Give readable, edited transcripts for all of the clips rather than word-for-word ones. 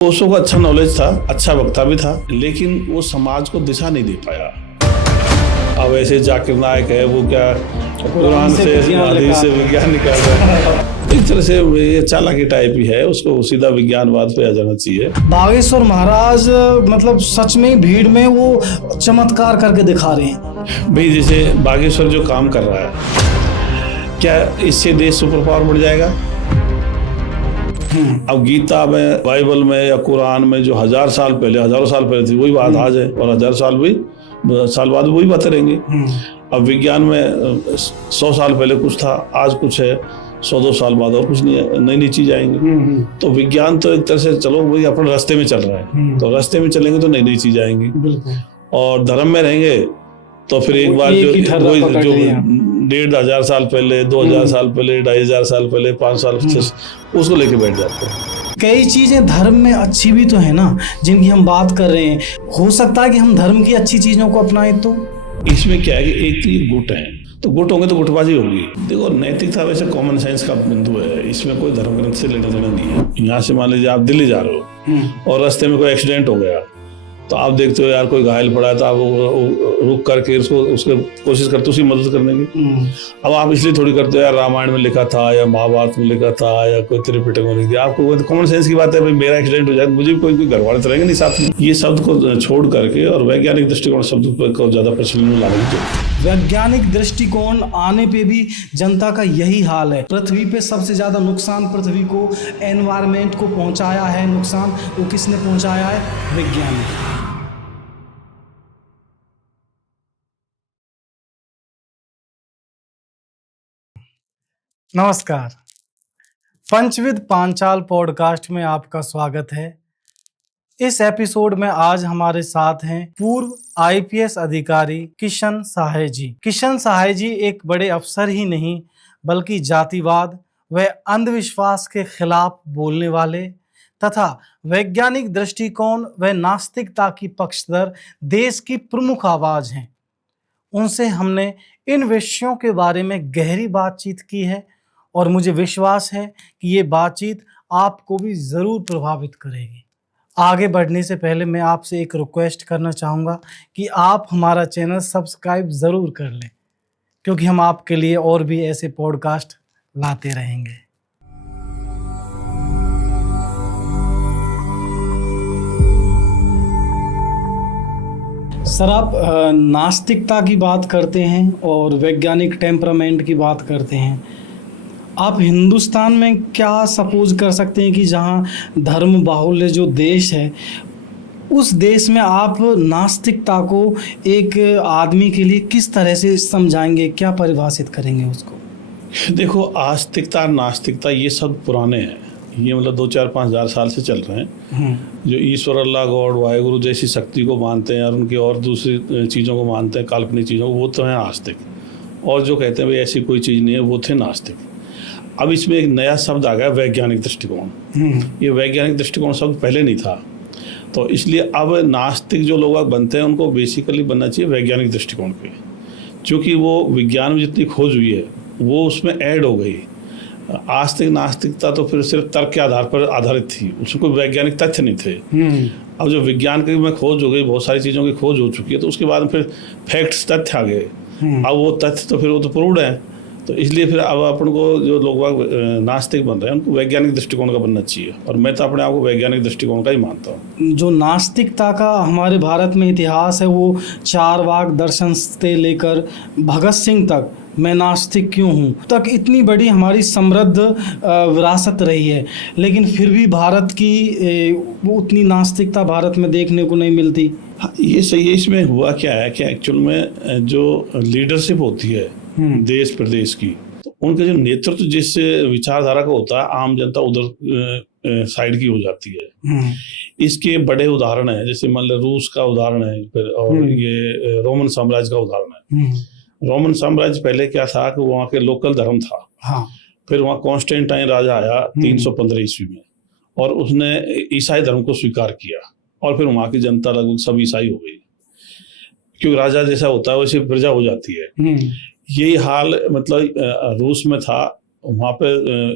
ओशो को अच्छा नॉलेज था, अच्छा वक्ता भी था, लेकिन वो समाज को दिशा नहीं दे पाया। अब ऐसे जाकिर नायक है, वो क्या कुरान से हदीस से विज्ञान निकाल रहा है। एक तरह से ये चालाकी टाइप ही है, उसको सीधा विज्ञानवाद पे आ जाना चाहिए। बागेश्वर महाराज मतलब सच में भीड़ में वो चमत्कार करके दिखा रहे हैं। भाई जैसे बागेश्वर जो काम कर रहा है, क्या इससे देश सुपर पावर बढ़ जाएगा? अब गीता में, बाइबल में या कुरान में जो हजारों साल पहले थी, वही बात आज है, और 1000 साल बाद वही बातें रहेंगी। अब विज्ञान में 100 साल पहले कुछ था, आज कुछ है, 100-2 साल बाद और कुछ नई नई चीज आएंगी। तो विज्ञान तो एक तरह से चलो वही अपने रास्ते में चल रहा है, तो रास्ते में चलेंगे तो नई नई चीज आएंगी। और धर्म में रहेंगे तो फिर एक बार जो 1500 साल पहले, 2000 साल पहले, 2500 साल पहले, 5 साल उसको लेके बैठ जाते हैं। कई चीजें धर्म में अच्छी भी तो है ना, जिनकी हम बात कर रहे हैं। हो सकता है कि हम धर्म की अच्छी चीजों को अपनाएं। तो इसमें क्या है कि एक तो ये गुट है, तो गुट होंगे तो गुटबाजी होगी। देखो, नैतिकता वैसे कॉमन सेंस का बिंदु है, इसमें कोई धर्म ग्रंथ से लेना देना नहीं है। यहाँ से मान लीजिए आप दिल्ली जा रहे हो और रास्ते में कोई एक्सीडेंट हो गया, तो आप देखते हो यार कोई घायल पड़ा है, तो आप रुक करके उसके कोशिश करते हो उसकी मदद करने की। अब आप इसलिए थोड़ी करते हो यार रामायण में लिखा था या महाभारत में लिखा था या कोई त्रिपिटक में लिख दिया। आपको कॉमन सेंस की बात है, भाई मेरा एक्सीडेंट हो जाए, मुझे कोई घर वाले तो रहेंगे नहीं साथ में। ये शब्द को छोड़ करके और वैज्ञानिक दृष्टिकोण शब्द को ज्यादा प्रचलन में लाने की जरूरत। वैज्ञानिक दृष्टिकोण आने पे भी जनता का यही हाल है। पृथ्वी पे सबसे ज्यादा नुकसान पृथ्वी को, एनवायरमेंट को पहुंचाया है। नुकसान वो किसने पहुंचाया है? वैज्ञानिक। नमस्कार, पंचविद पांचाल पॉडकास्ट में आपका स्वागत है। इस एपिसोड में आज हमारे साथ हैं पूर्व आईपीएस अधिकारी किशन सहाय जी। किशन सहाय जी एक बड़े अफसर ही नहीं, बल्कि जातिवाद व अंधविश्वास के खिलाफ बोलने वाले तथा वैज्ञानिक दृष्टिकोण व नास्तिकता की पक्षधर देश की प्रमुख आवाज हैं। उनसे हमने इन विषयों के बारे में गहरी बातचीत की है और मुझे विश्वास है कि ये बातचीत आपको भी ज़रूर प्रभावित करेगी। आगे बढ़ने से पहले मैं आपसे एक रिक्वेस्ट करना चाहूँगा कि आप हमारा चैनल सब्सक्राइब ज़रूर कर लें, क्योंकि हम आपके लिए और भी ऐसे पॉडकास्ट लाते रहेंगे। सर, आप नास्तिकता की बात करते हैं और वैज्ञानिक टेम्परामेंट की बात करते हैं। आप हिंदुस्तान में क्या सपोज कर सकते हैं कि जहां धर्म बाहुल्य जो देश है, उस देश में आप नास्तिकता को एक आदमी के लिए किस तरह से समझाएंगे, क्या परिभाषित करेंगे उसको? देखो, आस्तिकता नास्तिकता ये सब पुराने हैं, ये मतलब 2-4-5 हज़ार साल से चल रहे हैं। जो ईश्वर, अल्लाह, गॉड, वाहेगुरु जैसी शक्ति को मानते हैं और उनकी और दूसरी चीज़ों को मानते हैं, काल्पनिक चीज़ों को, वो तो हैं आस्तिक। और जो कहते हैं भाई ऐसी कोई चीज़ नहीं है, वो थे नास्तिक। अब इसमें एक नया शब्द आ गया, वैज्ञानिक दृष्टिकोण। ये वैज्ञानिक दृष्टिकोण शब्द पहले नहीं था, तो इसलिए अब नास्तिक जो लोग बनते हैं उनको बेसिकली बनना चाहिए वैज्ञानिक दृष्टिकोण पे, क्योंकि वो विज्ञान में जितनी खोज हुई है वो उसमें ऐड हो गई। आस्तिक नास्तिकता तो फिर सिर्फ तर्क के आधार पर आधारित थी, उसमें कोई वैज्ञानिक तथ्य नहीं थे। अब जो विज्ञान की में खोज हो गई, बहुत सारी चीज़ों की खोज हो चुकी है, तो उसके बाद फिर फैक्ट्स, तथ्य आ गए। अब वो तथ्य तो फिर वो तो प्रूव्ड है, तो इसलिए फिर अब अपन को जो लोग नास्तिक बन रहे हैं उनको वैज्ञानिक दृष्टिकोण का बनना चाहिए, और मैं तो अपने आप को वैज्ञानिक दृष्टिकोण का ही मानता हूँ। जो नास्तिकता का हमारे भारत में इतिहास है, वो चारवाक दर्शन से लेकर भगत सिंह तक, मैं नास्तिक क्यों हूँ तक, इतनी बड़ी हमारी समृद्ध विरासत रही है, लेकिन फिर भी भारत की उतनी नास्तिकता भारत में देखने को नहीं मिलती। ये सही है। इसमें हुआ क्या है कि एक्चुअल में जो लीडरशिप होती है देश प्रदेश की, तो उनका जो नेतृत्व जिस विचारधारा का होता है, आम जनता उधर साइड की हो जाती है। इसके बड़े उदाहरण हैं, जैसे मान लो रूस का उदाहरण है, फिर और ये रोमन साम्राज्य का उदाहरण है। रोमन साम्राज्य पहले क्या था कि वहाँ के लोकल धर्म था। हाँ। फिर वहाँ कॉन्स्टेंटाइन राजा आया 315 ईस्वी में, और उसने ईसाई धर्म को स्वीकार किया, और फिर वहाँ की जनता लगभग सब ईसाई हो गई, क्योंकि राजा जैसा होता है वैसे प्रजा हो जाती है। यही हाल मतलब रूस में था। वहाँ पे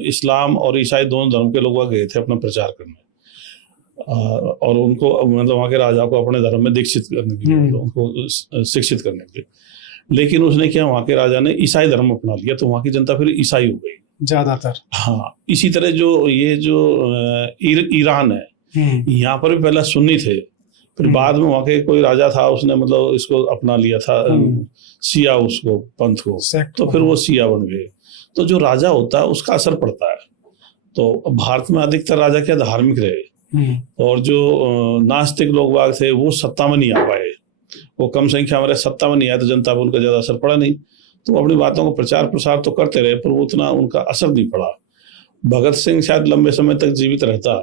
इस्लाम और ईसाई दोनों धर्म के लोग गए थे अपना प्रचार करने। और उनको मतलब वहाँ के राजा को अपने धर्म में दीक्षित करने के लिए, मतलब उनको शिक्षित करने के लिए। लेकिन उसने क्या, वहाँ के राजा ने ईसाई धर्म अपना लिया, तो वहाँ की जनता फिर ईसाई हो गई ज्यादातर। हाँ, इसी तरह जो ईरान है, यहाँ पर भी पहले सुन्नी थे, फिर बाद में वहाँ के कोई राजा था, उसने मतलब इसको अपना लिया था, शिया उसको पंथ को, तो फिर वो शिया बन गए। तो जो राजा होता है उसका असर पड़ता है। तो भारत में अधिकतर राजा क्या धार्मिक रहे, और जो नास्तिक लोग बाग थे वो सत्ता में नहीं आ पाए, वो कम संख्या में सत्ता में नहीं आए, तो जनता पर उनका ज्यादा असर पड़ा नहीं। तो अपनी बातों को प्रचार प्रसार तो करते रहे, पर वो उतना उनका असर नहीं पड़ा। भगत सिंह शायद लंबे समय तक जीवित रहता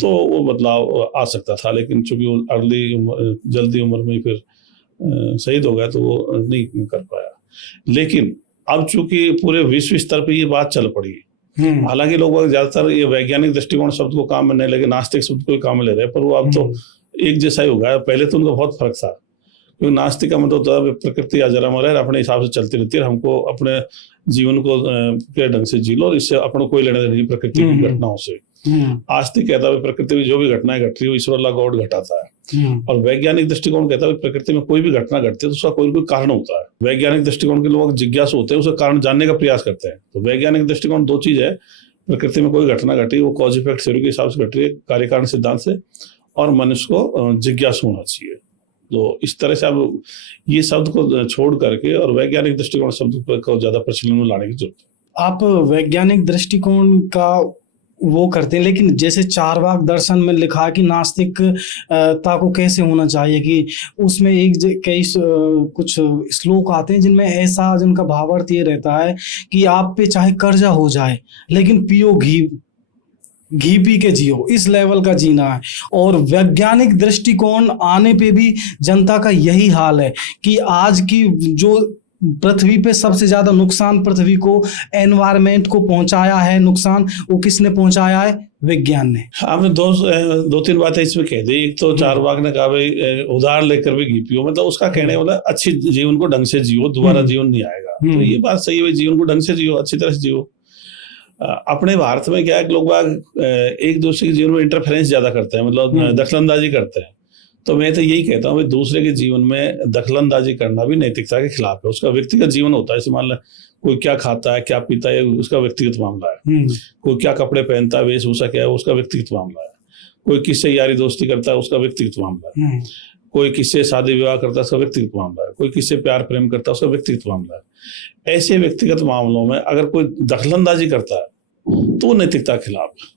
तो वो बदलाव आ सकता था, लेकिन चूंकि वो जल्दी उम्र में फिर शहीद हो गया, तो वो नहीं कर पाया। लेकिन अब चूंकि पूरे विश्व स्तर पे ये बात चल पड़ी, हालांकि लोग ज्यादातर ये वैज्ञानिक दृष्टिकोण शब्द को काम में नहीं लगे, नास्तिक शब्द को काम में ले रहे हैं, पर वो अब तो एक जैसा ही हो गया। पहले तो उनका बहुत फर्क था, क्योंकि नास्तिक का मतलब होता है प्रकृति अजरामर है, अपने हिसाब से चलती रहती है, हमको अपने जीवन को के ढंग से जी लो, इससे अपने कोई लेने देने नहीं प्रकृति की घटनाओं से। आस्तिक कहता है प्रकृति में जो भी घटनाएं घट रही है ईश्वर अल्लाह गॉड घटाता है, और वैज्ञानिक दृष्टिकोण कहता है प्रकृति में कोई भी घटना घटती है तो उसका कोई कोई कारण होता है। वैज्ञानिक दृष्टिकोण के लोग जिज्ञासु होते हैं, उसका कारण जानने का प्रयास करते हैं। तो वैज्ञानिक दृष्टिकोण दो चीज है, प्रकृति में कोई घटना घटी, वो कॉज इफेक्ट थ्योरी के हिसाब से घट रही है, कार्य कारण सिद्धांत से, और मनुष्य को जिज्ञासु होना चाहिए। तो इस तरह से अब ये शब्द को छोड़ करके और वैज्ञानिक दृष्टिकोण शब्द को ज्यादा प्रचलन में लाने की जरूरत है। आप वैज्ञानिक दृष्टिकोण का वो करते हैं, लेकिन जैसे चारवाक दर्शन में लिखा है कि नास्तिकता को कैसे होना चाहिए, कि उसमें कई कुछ श्लोक आते हैं जिनमें ऐसा, जिनका भावार्थ ये रहता है कि आप पे चाहे कर्जा हो जाए लेकिन पियो घी पी के जियो, इस लेवल का जीना है। और वैज्ञानिक दृष्टिकोण आने पे भी जनता का यही हाल है कि आज की जो पृथ्वी पे सबसे ज्यादा नुकसान पृथ्वी को, एनवायरमेंट को पहुंचाया है नुकसान, वो किसने पहुंचाया है? विज्ञान ने। आपने दो तीन बातें इसमें कह दी। एक तो चारवाक ने कहा भाई उधार लेकर भी घी पियो, मतलब उसका कहने वाला अच्छी जीवन को ढंग से जियो, दोबारा जीवन नहीं आएगा। तो ये बात सही है, जीवन को ढंग से जियो, अच्छी तरह से जियो। अपने भारत में क्या है, लोग बाग एक दूसरे के जीवन में इंटरफेरेंस ज्यादा करते हैं, मतलब दखलंदाजी करते हैं। तो मैं तो यही कहता हूँ, दूसरे के जीवन में दखलंदाजी करना भी नैतिकता के खिलाफ है। उसका व्यक्तिगत जीवन होता है, जैसे मान लो कोई क्या खाता है, क्या पीता है, उसका व्यक्तिगत मामला है। कोई क्या कपड़े पहनता है, वेशभूषा क्या है, उसका व्यक्तिगत मामला है। कोई किससे यारी दोस्ती करता है, उसका व्यक्तिगत मामला है। कोई किससे शादी विवाह करता है, उसका व्यक्तिगत मामला है। कोई किससे प्यार प्रेम करता है, उसका व्यक्तिगत मामला है। ऐसे व्यक्तिगत मामलों में अगर कोई दखलंदाजी करता है तो नैतिकता के खिलाफ है।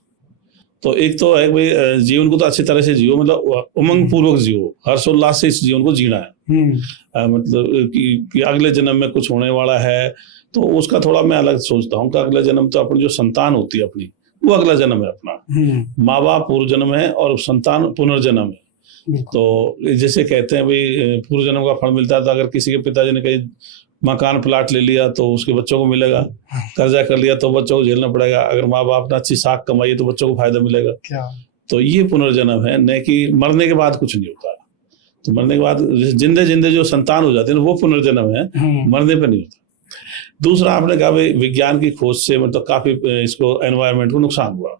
तो एक तो है भाई जीवन को तो अच्छी तरह से जियो, मतलब उमंग पूर्वक जियो, हर्षोल्लास से इस जीवन को जीना है। मतलब कि अगले जन्म में कुछ होने वाला है, तो उसका थोड़ा मैं अलग सोचता हूँ कि अगला जन्म तो अपनी जो संतान होती है अपनी, वो अगला जन्म है अपना। माँ बाप पूर्व जन्म है और संतान पुनर्जन्म है। तो जैसे कहते हैं भाई पूर्व जन्म का फल मिलता है, तो अगर किसी के पिताजी ने कहीं मकान प्लाट ले लिया तो उसके बच्चों को मिलेगा, कर्जा कर लिया तो बच्चों को झेलना पड़ेगा, अगर माँ बाप ने अच्छी साख कमाई तो बच्चों को फायदा मिलेगा। तो ये पुनर्जन्म है, न कि मरने के बाद कुछ नहीं होता। तो मरने के बाद जिंदे जिंदे जो संतान हो जाते हैं वो पुनर्जन्म है, मरने पे नहीं होता। दूसरा आपने कहा भाई विज्ञान की खोज से मतलब काफी इसको एनवायरमेंट को नुकसान हुआ।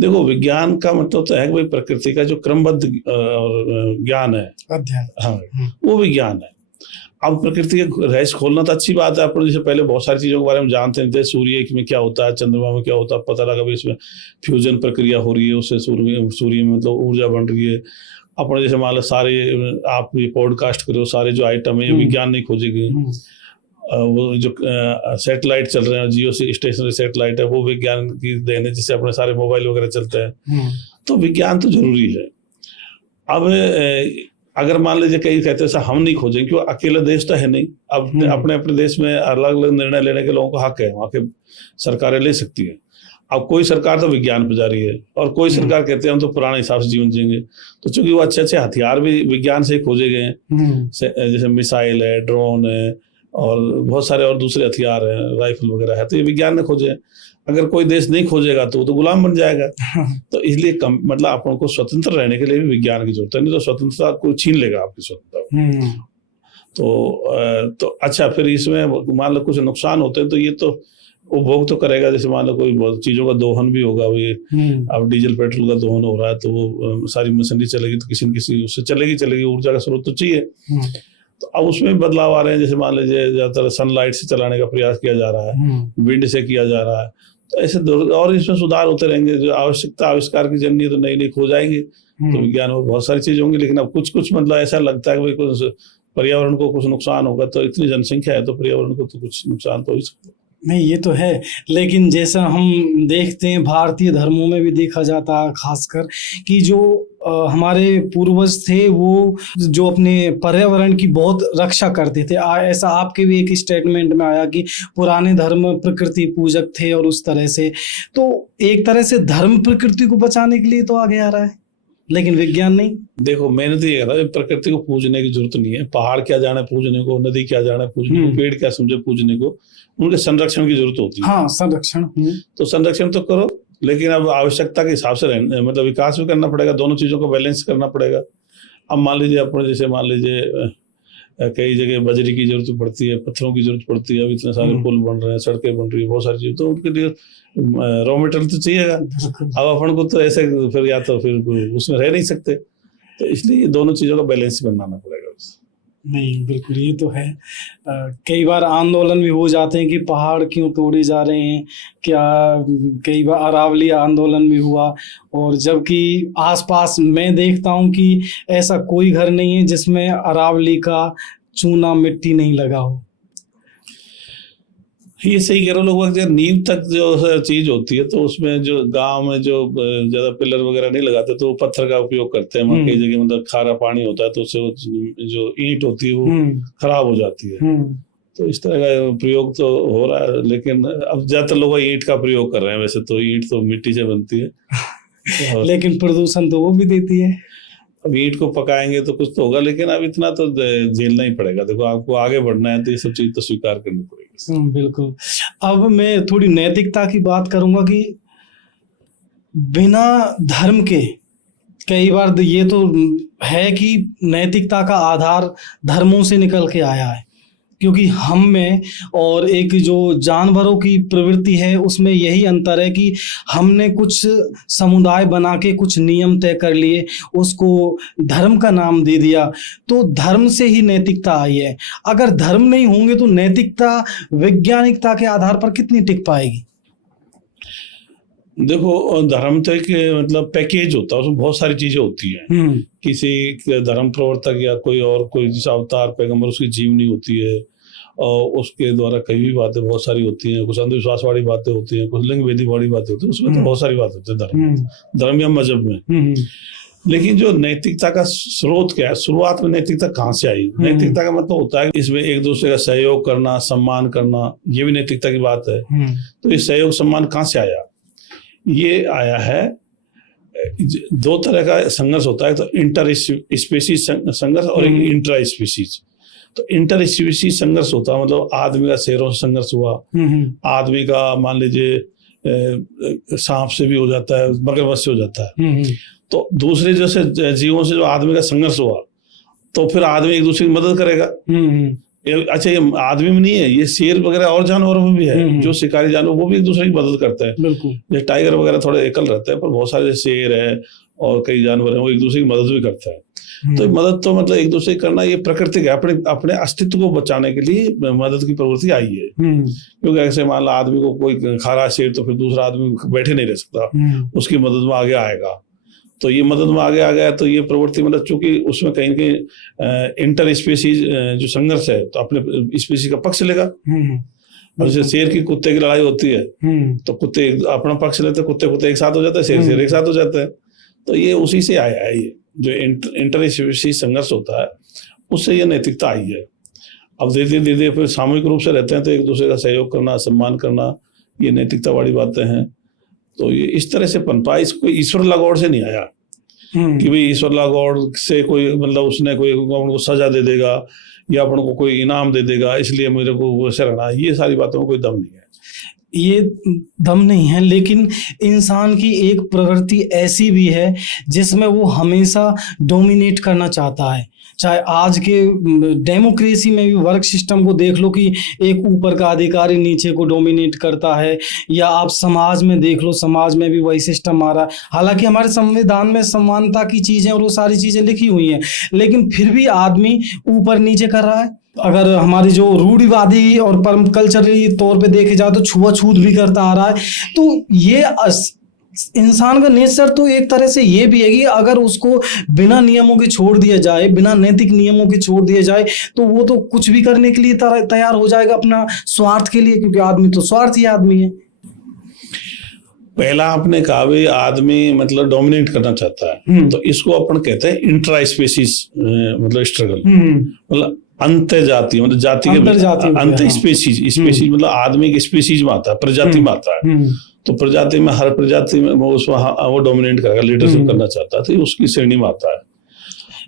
देखो विज्ञान का मतलब तो है कि भाई प्रकृति का जो क्रमबद्ध ज्ञान है, हाँ, वो विज्ञान है। अब प्रकृति के रहस्य खोलना तो अच्छी बात है। अपन जैसे पहले बहुत सारी चीजों के बारे में जानते थे, सूर्य में क्या होता है, चंद्रमा में क्या होता है, पता लगा भाई इसमें फ्यूजन प्रक्रिया हो रही है, उससे सूर्य में मतलब ऊर्जा बन रही है। अपन जैसे मान लो सारे आप ये पॉडकास्ट करो, सारे जो आइटम है ये विज्ञान नहीं खोजेगी। वो जो सैटेलाइट चल रहे हैं, जियो स्टेशनरी सैटेलाइट है, वो विज्ञान की देन है, जिससे अपने सारे मोबाइल वगैरह चलते हैं। तो विज्ञान तो जरूरी है। अब अगर मान लीजिए कई कहते हैं हम नहीं खोजेंगे, क्यों, अकेला देश तो है नहीं। अब अपने अपने देश में अलग अलग निर्णय लेने के लोगों का हक है, वहाँ के सरकारें ले सकती है। अब कोई सरकार तो विज्ञान पे जा रही है और कोई सरकार कहते हैं हम तो पुराने हिसाब से जीवन जिएंगे। तो चूंकि वो अच्छे अच्छे हथियार भी विज्ञान से खोजे गए हैं, जैसे मिसाइल है, ड्रोन है और बहुत सारे और दूसरे हथियार हैं, राइफल वगैरह है, तो ये विज्ञान ने खोजे हैं। अगर कोई देश नहीं खोजेगा तो वो तो गुलाम बन जाएगा। तो इसलिए मतलब अपन को स्वतंत्र रहने के लिए भी विज्ञान की जरूरत है, नहीं तो स्वतंत्रता कोई छीन लेगा आपकी स्वतंत्रता। तो अच्छा, फिर इसमें मान लो कुछ नुकसान होते हैं, तो ये तो उपभोग तो करेगा। जैसे मान लो कोई बहुत चीजों का दोहन भी होगा, ये अब डीजल पेट्रोल का दोहन हो रहा है तो वो सारी मशीनरी चलेगी तो किसी न किसी उससे चलेगी, ऊर्जा का स्रोत तो चाहिए। तो अब उसमें बदलाव आ रहे हैं। जैसे मान लीजिए ज्यादातर सनलाइट से चलाने का प्रयास किया जा रहा है, विंड से किया जा रहा है। तो ऐसे और इसमें सुधार होते रहेंगे। जो आवश्यकता आविष्कार की जननी तो नई नई खोज आएंगी, तो विज्ञान में बहुत सारी चीजें होंगी। लेकिन अब कुछ मतलब ऐसा लगता है कि कुछ पर्यावरण को कुछ नुकसान होगा, तो इतनी जनसंख्या है तो पर्यावरण को तो कुछ नुकसान तो हो ही सकता है। नहीं, ये तो है, लेकिन जैसा हम देखते हैं भारतीय धर्मों में भी देखा जाता है खासकर कि जो हमारे पूर्वज थे वो जो अपने पर्यावरण की बहुत रक्षा करते थे। ऐसा आपके भी एक स्टेटमेंट में आया कि पुराने धर्म प्रकृति पूजक थे और उस तरह से, तो एक तरह से धर्म प्रकृति को बचाने के लिए तो आगे आ रहा है, लेकिन विज्ञान नहीं। देखो, मैंने तो ये कहा था प्रकृति को पूजने की जरूरत नहीं है। पहाड़ क्या जाने पूजने को, नदी क्या जाने पूजने को, पेड़ क्या समझे पूजने को, उनके संरक्षण की जरूरत होती है। हाँ, संरक्षण। तो संरक्षण तो करो, लेकिन अब आवश्यकता के हिसाब से मतलब विकास भी करना पड़ेगा, दोनों चीजों को बैलेंस करना पड़ेगा। अब मान लीजिए अपने जैसे मान लीजिए कई जगह बजरी की जरूरत पड़ती है, पत्थरों की जरूरत पड़ती है। अब इतने सारे पुल बन रहे हैं, सड़कें बन रही है, बहुत सारी चीजें, तो उनके लिए रॉ मटेरियल तो चाहिएगा। अब अपन को तो ऐसे फिर या तो फिर उसमें रह नहीं सकते, तो इसलिए दोनों चीजों का बैलेंस बनाना पड़ेगा। नहीं, बिल्कुल, ये तो है। कई बार आंदोलन भी हो जाते हैं कि पहाड़ क्यों तोड़े जा रहे हैं, क्या कई बार अरावली आंदोलन भी हुआ, और जबकि आसपास मैं देखता हूं कि ऐसा कोई घर नहीं है जिसमें अरावली का चूना मिट्टी नहीं लगा हो। ये सही कह रहे हो। लोग नींव तक जो चीज होती है तो उसमें जो गांव में जो ज्यादा पिलर वगैरह नहीं लगाते तो पत्थर का उपयोग करते हैं। कई जगह मतलब खारा पानी होता है तो उससे जो ईंट होती है वो खराब हो जाती है। तो इस तरह का प्रयोग तो हो रहा है, लेकिन अब ज्यादातर लोग ईंट का प्रयोग कर रहे हैं। वैसे तो ईंट तो मिट्टी से बनती है लेकिन प्रदूषण तो वो भी देती है। अब ईंट को पकाएंगे तो कुछ तो होगा, लेकिन अब इतना तो झेलना ही पड़ेगा। देखो, आपको आगे बढ़ना है तो ये सब चीज तो स्वीकार करनी पड़ेगी। बिल्कुल। अब मैं थोड़ी नैतिकता की बात करूंगा कि बिना धर्म के कई बार ये तो है कि नैतिकता का आधार धर्मों से निकल के आया है, क्योंकि हम में और एक जो जानवरों की प्रवृत्ति है उसमें यही अंतर है कि हमने कुछ समुदाय बना के कुछ नियम तय कर लिए, उसको धर्म का नाम दे दिया, तो धर्म से ही नैतिकता आई है। अगर धर्म नहीं होंगे तो नैतिकता वैज्ञानिकता के आधार पर कितनी टिक पाएगी? देखो, धर्म तो एक मतलब पैकेज होता है, उसमें बहुत सारी चीजें होती हैं। किसी धर्म प्रवर्तक या कोई और कोई जैसा अवतार पैगंबर, उसकी जीवनी होती है और उसके द्वारा कई भी बातें बहुत सारी होती हैं। कुछ अंधविश्वास वाली बातें होती हैं, कुछ लिंग वेदी वाली बातें होती है, उसमें तो बहुत सारी बातें होती है धर्म या मजहब में। लेकिन जो नैतिकता का स्रोत क्या है, शुरुआत में नैतिकता कहाँ से आई? नैतिकता का मतलब होता है इसमें एक दूसरे का सहयोग करना, सम्मान करना, ये भी नैतिकता की बात है। तो ये सहयोग सम्मान कहाँ से आया? ये आया है, दो तरह का संघर्ष होता है, तो इंटर स्पीसीज संघर्ष और एक इंट्रा स्पीसीज। तो इंटर स्पीसीज संघर्ष होता है मतलब आदमी का शेरों से संघर्ष हुआ, आदमी का मान लीजिए सांप से भी हो जाता है, मगरमच्छ से हो जाता है। तो दूसरे जैसे जीवों से जो आदमी का संघर्ष हुआ तो फिर आदमी एक दूसरे की मदद करेगा। अच्छा, ये आदमी में नहीं है, ये शेर वगैरह और जानवरों में भी है। जो शिकारी जानवर वो भी एक दूसरे की मदद करते हैं। जैसे टाइगर वगैरह थोड़े एकल रहते हैं, पर बहुत सारे शेर है और कई जानवर हैं वो एक दूसरे की मदद भी करते हैं। तो मदद तो मतलब एक दूसरे करना ये प्रकृति का अपने अस्तित्व को बचाने के लिए मदद की प्रवृत्ति आई है। क्योंकि ऐसे मान लो आदमी को कोई खा रहा शेर तो फिर दूसरा आदमी बैठे नहीं रह सकता, उसकी मदद में आगे आएगा। तो ये मदद में आगे आ गया, तो ये प्रवृत्ति मतलब चूंकि उसमें कहीं न कहीं इंटर स्पीसीज जो संघर्ष है तो अपने स्पीसीज का पक्ष लेगा। और जैसे शेर की कुत्ते की लड़ाई होती है तो कुत्ते अपना पक्ष लेते हैं, कुत्ते एक साथ हो जाते हैं, शेर एक साथ हो जाते हैं। तो ये उसी से आया है, ये जो इंटर स्पीसीज संघर्ष होता है उससे ये नैतिकता आई है। अब धीरे धीरे फिर सामूहिक रूप से रहते हैं तो एक दूसरे का सहयोग करना, सम्मान करना, ये नैतिकता वाली बातें हैं। तो ये इस तरह से पनपा, इसको ईश्वर लागौड़ से नहीं आया कि भाई ईश्वर लागौड़ से कोई मतलब उसने कोई उनको सजा दे देगा या अपन को कोई इनाम दे देगा इसलिए मेरे को वैसे रहना, ये सारी बातों में कोई दम नहीं है। ये दम नहीं है, लेकिन इंसान की एक प्रवृत्ति ऐसी भी है जिसमें वो हमेशा डोमिनेट करना चाहता है। चाहे आज के डेमोक्रेसी में भी वर्क सिस्टम को देख लो कि एक ऊपर का अधिकारी नीचे को डोमिनेट करता है, या आप समाज में देख लो, समाज में भी वही सिस्टम आ रहा है। हालांकि हमारे संविधान में समानता की चीज़ें और वो सारी चीज़ें लिखी हुई हैं, लेकिन फिर भी आदमी ऊपर नीचे कर रहा है। अगर हमारी जो रूढ़िवादी और परम कल्चरली तौर पे देखे जाए तो छुआछूत भी करता आ रहा है। तो ये इंसान का नेचर तो एक तरह से ये भी है कि अगर उसको बिना नियमों के छोड़ दिया जाए, बिना नैतिक नियमों के छोड़ दिया जाए, तो वो तो कुछ भी करने के लिए तैयार हो जाएगा अपना स्वार्थ के लिए, क्योंकि आदमी तो स्वार्थी आदमी है। पहला आपने कहा भाई आदमी मतलब डोमिनेट करना चाहता है, तो इसको अपन कहते हैं इंट्रा स्पेसीज मतलब स्ट्रगल, मतलब अंत जाति, मतलब जाति के अंत स्पेसीज, स्पेसीज मतलब आदमी की स्पेसीज में आता है, प्रजाति में आता है। तो प्रजाति में हर प्रजाति में वो डोमिनेट करेगा, लीडरशिप करना चाहता है, तो उसकी श्रेणी में आता है।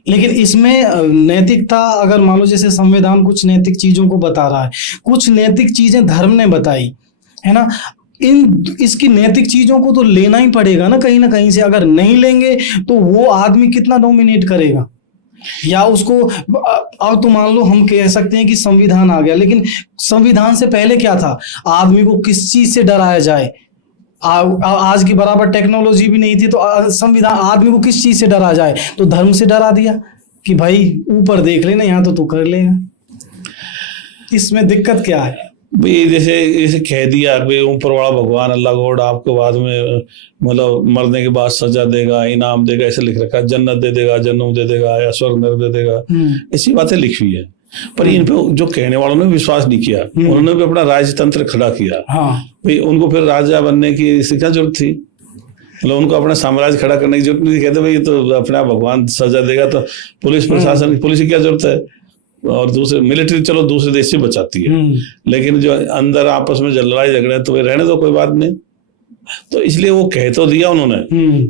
लेकिन इसमें नैतिकता, अगर मान लो जैसे संविधान कुछ नैतिक चीजों को बता रहा है, कुछ नैतिक चीजें धर्म ने बताई है ना, इसकी नैतिक चीजों को तो लेना ही पड़ेगा ना कहीं से। अगर नहीं लेंगे तो वो आदमी कितना डोमिनेट करेगा। या उसको अब तो मान लो हम कह सकते हैं कि संविधान आ गया, लेकिन संविधान से पहले क्या था? आदमी को किस चीज से डराया जाए? आज की बराबर टेक्नोलॉजी भी नहीं थी, तो संविधान आदमी को किस चीज से डरा जाए? तो धर्म से डरा दिया कि भाई ऊपर देख लेना, यहाँ तो तू कर लेगा। इसमें दिक्कत क्या है भाई? जैसे कह दिया कि ऊपर वाला भगवान अल्लाह गॉड आपको बाद में मतलब मरने के बाद सजा देगा, इनाम देगा, ऐसे लिख रखा है, जन्नत दे देगा, जन्नत दे देगा, या स्वर्ग नरक दे देगा, ऐसी बातें लिखी हुई है। पर इन पे जो कहने वालों ने विश्वास नहीं किया, उन्होंने भी अपना राजतंत्र खड़ा किया। भाई उनको फिर राजा बनने की क्या जरूरत थी? मतलब उनको अपना साम्राज्य खड़ा करने की जरूरत नहीं थी। कहते भाई तो अपना भगवान सजा देगा, तो पुलिस प्रशासन, पुलिस की क्या जरूरत है? और दूसरे मिलिट्री चलो दूसरे देश से बचाती है, लेकिन जो अंदर आपस में लड़ाई झगड़े तो वे रहने दो, कोई बात नहीं। तो इसलिए वो कह तो दिया उन्होंने,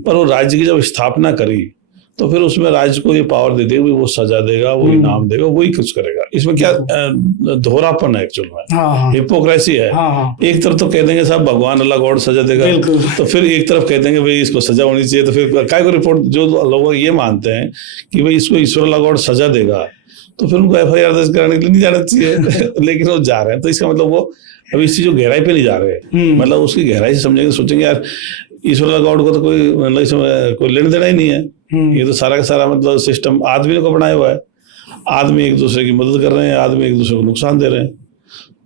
पर वो राज्य की जब स्थापना करी तो फिर उसमें राज्य को ये पावर दे दी, वो सजा देगा, वो इनाम देगा, वही कुछ करेगा। इसमें क्या दोहरापन है, एक्चुअल में हिपोक्रेसी है। एक तरफ तो कह देंगे साहब भगवान अल्लाह गॉड सजा देगा, तो फिर एक तरफ कह देंगे भाई इसको सजा होनी चाहिए। तो फिर काय को रिपोर्ट, जो लोग ये मानते हैं कि भाई इसको ईश्वर अल्लाह गॉड सजा देगा, तो फिर उनको FIR दर्ज कराने के लिए नहीं जाना चाहिए लेकिन वो जा रहे हैं। तो इसका मतलब वो अभी इस चीज गहराई पे नहीं जा रहे, मतलब उसकी गहराई से समझेंगे, सोचेंगे यार ईश्वर गॉड को तो कोई मतलब कोई लेना देना ही नहीं है, ये तो सारा का सारा मतलब सिस्टम आदमी को बनाया हुआ है। आदमी एक दूसरे की मदद कर रहे हैं, आदमी एक दूसरे को नुकसान दे रहे हैं,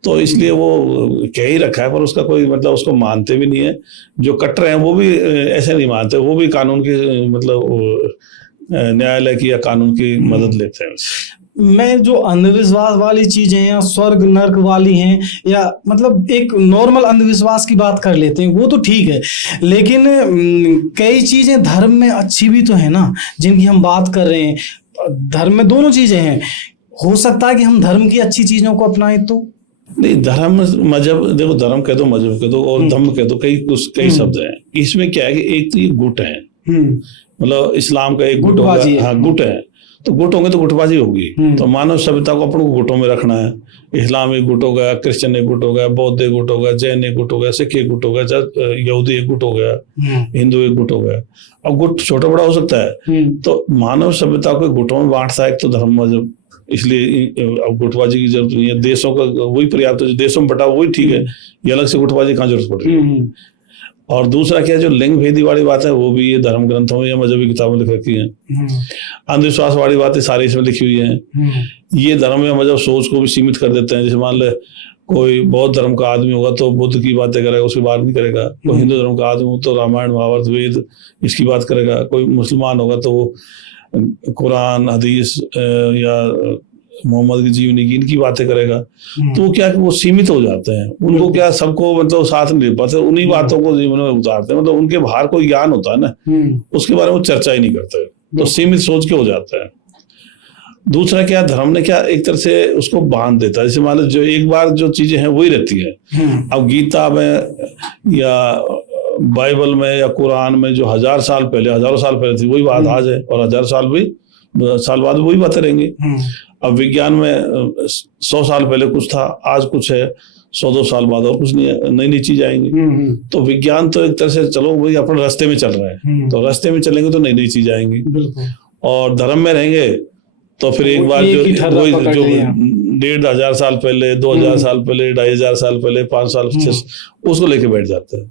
तो इसलिए वो कह ही रखा है, पर उसका कोई मतलब उसको मानते भी नहीं है। जो कट रहे हैं वो भी ऐसे नहीं मानते, वो भी कानून की मतलब न्यायालय की या कानून की मदद लेते हैं। मैं जो अंधविश्वास वाली चीजें हैं, या स्वर्ग नर्क वाली हैं, या मतलब एक नॉर्मल अंधविश्वास की बात कर लेते हैं, वो तो ठीक है, लेकिन कई चीजें धर्म में अच्छी भी तो है ना, जिनकी हम बात कर रहे हैं। धर्म में दोनों चीजें हैं, हो सकता है कि हम धर्म की अच्छी चीजों को अपनाएं। तो नहीं, धर्म मजहब देखो, धर्म कह दो, मजहब कह दो, और धम्म कह दो, कई शब्द हैं। इसमें क्या है कि एक तो ये गुट है, मतलब इस्लाम का एक गुट होगा, हाँ गुट है, तो गुट होंगे तो गुटबाजी होगी। तो मानव सभ्यता को अपन को गुटों में रखना है। इस्लाम एक गुट हो गया, क्रिश्चियन एक गुट हो गया, बौद्ध एक गुट हो गया, जैन एक गुट हो गया, सिख एक गुट हो गया, यहूदी एक गुट हो गया, हिंदू एक गुट हो गया। अब गुट छोटा बड़ा हो सकता है, तो मानव सभ्यता को गुटों में बांटता है, एक तो धर्म मजहब, इसलिए अब गुटबाजी की जरूरत नहीं है। देशों का वही पर्याप्त है, जो देशों में बटा वही ठीक है, ये अलग से गुटबाजी कहाँ जरूरत पड़ रही है। और दूसरा क्या, जो लिंग भेदी वाली बात है, वो भी ये धर्म ग्रंथों में या मजहबी किताबों में लिख रखी है। अंधविश्वास वाली बातें सारी इसमें लिखी हुई हैं। ये धर्म या मजहब सोच को भी सीमित कर देते हैं। जैसे मान ले कोई बौद्ध धर्म का आदमी होगा तो बुद्ध की बातें करेगा, उसकी बात नहीं करेगा। कोई हिंदू धर्म का आदमी हो तो रामायण महाभारत वेद इसकी बात करेगा। कोई मुसलमान होगा तो वो कुरान हदीस या मोहम्मद की जीवनी की इनकी बातें करेगा। तो क्या वो सीमित हो जाते हैं, उनको क्या सबको मतलब साथ नहीं ले पाते, उन्हीं बातों को जीवन में उतारते हैं। मतलब उनके बाहर कोई ज्ञान होता है ना, उसके बारे में वो चर्चा ही नहीं करते, तो सीमित सोच के हो जाता है। दूसरा क्या, धर्म ने क्या एक तरह से उसको बांध देता है। जैसे मान लो जो एक बार जो चीजें हैं वही रहती है। अब गीता में या बाइबल में या कुरान में जो हजारों साल पहले थी वही बात आज है, और 1000 साल बाद वही बातें रहेंगी। अब विज्ञान में 100 साल पहले कुछ था, आज कुछ है, 100-200 साल बाद और कुछ नई नई चीज आएंगी। तो विज्ञान तो एक तरह से चलो वही अपने रास्ते में चल रहा है, तो रास्ते में चलेंगे तो नई नई चीज आएंगी। और धर्म में रहेंगे तो फिर एक बार जो 1,500 साल पहले, 2,000 साल पहले, 2,500 साल पहले, 5 साल उसको लेके बैठ जाते हैं।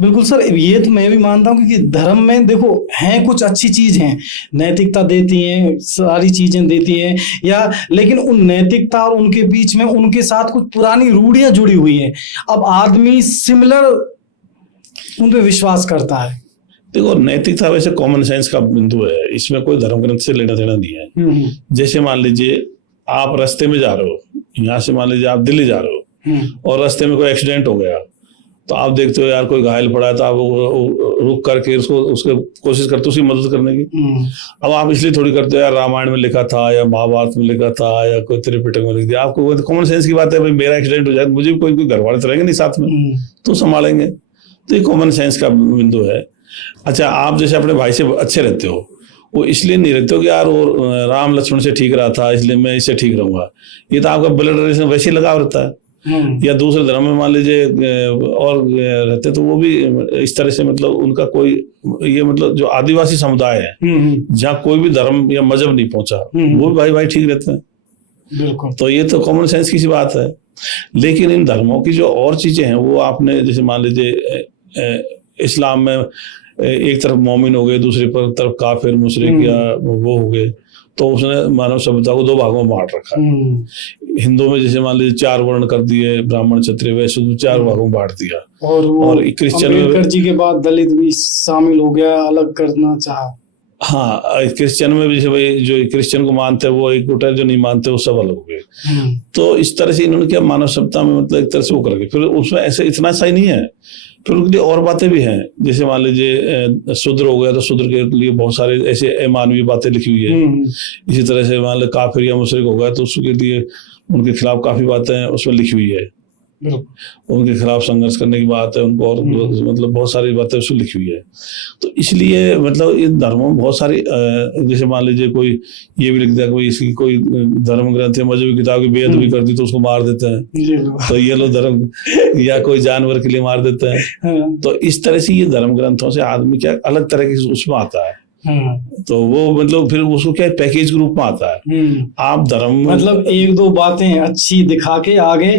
बिल्कुल सर, ये तो मैं भी मानता हूँ कि धर्म में देखो हैं कुछ अच्छी चीज हैं, नैतिकता देती हैं, सारी चीजें देती हैं, या लेकिन उन नैतिकता और उनके बीच में उनके साथ कुछ पुरानी रूढ़ियां जुड़ी हुई हैं। अब आदमी सिमिलर उन पे विश्वास करता है। देखो नैतिकता वैसे कॉमन सेंस का बिंदु है, इसमें कोई धर्म ग्रंथ से लेना देना नहीं है। जैसे मान लीजिए आप रास्ते में जा रहे हो, यहाँ से मान लीजिए आप दिल्ली जा रहे हो और रास्ते में कोई एक्सीडेंट हो गया, तो आप देखते हो यार कोई घायल पड़ा है, तो आप रुक करके उसके कोशिश करते हो उसकी मदद करने की। अब आप इसलिए थोड़ी करते हो यार रामायण में लिखा था या महाभारत में लिखा था या कोई त्रिपिटक में लिख दिया। आपको कॉमन सेंस की बात है, भाई मेरा एक्सीडेंट हो जाए मुझे भी कोई घर वाले तो रहेंगे नहीं साथ में, तो संभालेंगे। तो ये कॉमन सेंस का बिंदु है। अच्छा, आप जैसे अपने भाई से अच्छे रहते हो, वो इसलिए नहीं रहते हो कि यार वो राम लक्ष्मण से ठीक रहा था इसलिए मैं इससे ठीक रहूंगा। ये तो आपका ब्लड रिलेशन वैसे ही लगाव रहता है। या दूसरे धर्म में मान लीजिए और रहते तो वो भी इस तरह से, मतलब उनका कोई ये मतलब जो आदिवासी समुदाय है जहाँ कोई भी धर्म या मजहब नहीं पहुंचा, वो भी भाई भाई ठीक रहते हैं। बिल्कुल। तो ये तो कॉमन सेंस की सी बात है। लेकिन इन धर्मों की जो और चीजें हैं वो आपने जैसे मान लीजिए इस्लाम में एक तरफ मोमिन हो गए, दूसरी तरफ काफिर मुशरिक या वो हो गए, तो उसने मानव सभ्यता को 2 भागों में बांट रखा है। हिंदू में जैसे मान लीजिए 4 वर्ण कर दिए, ब्राह्मण क्षत्रिय वैश्य 4 भागों में बांट दिया। और क्रिश्चियन में जी के बाद दलित भी शामिल हो गया, अलग करना चाहा। हाँ, क्रिश्चियन में भी जैसे भाई जो क्रिश्चियन को मानते हैं वो एक गुट है, जो नहीं मानते वो सब अलग हो गए। तो इस तरह से इन्होंने क्या मानव सभ्यता में मतलब एक तरह से वो करके फिर उसमें ऐसे इतना सही नहीं है, फिर उनके लिए और बातें भी हैं। जैसे मान लीजिए शूद्र हो गया तो शूद्र के लिए बहुत सारे ऐसे मानवीय बातें लिखी हुई है। इसी तरह से मान लो काफिर या मुशरिक हो गया तो उसके लिए उनके खिलाफ काफी बातें उसमें लिखी हुई है, उनके खिलाफ संघर्ष करने की बात है उनको, और मतलब बहुत सारी बातें उसमें लिखी हुई है। तो इसलिए मतलब इन धर्मों में बहुत सारी जैसे मान लीजिए कोई ये भी लिख दिया कोई इसकी कोई धर्म ग्रंथ या मजहबी किताब की बेअदबी भी कर दी तो उसको मार देते हैं, तो ये लोग धर्म या कोई जानवर के लिए मार देते हैं। तो इस तरह से ये धर्म ग्रंथों से आदमी क्या अलग तरह के उसमें आता है। तो वो मतलब फिर उसको क्या पैकेज ग्रुप में आता है। आप धर्म मतलब 1-2 बातें अच्छी दिखा के आगे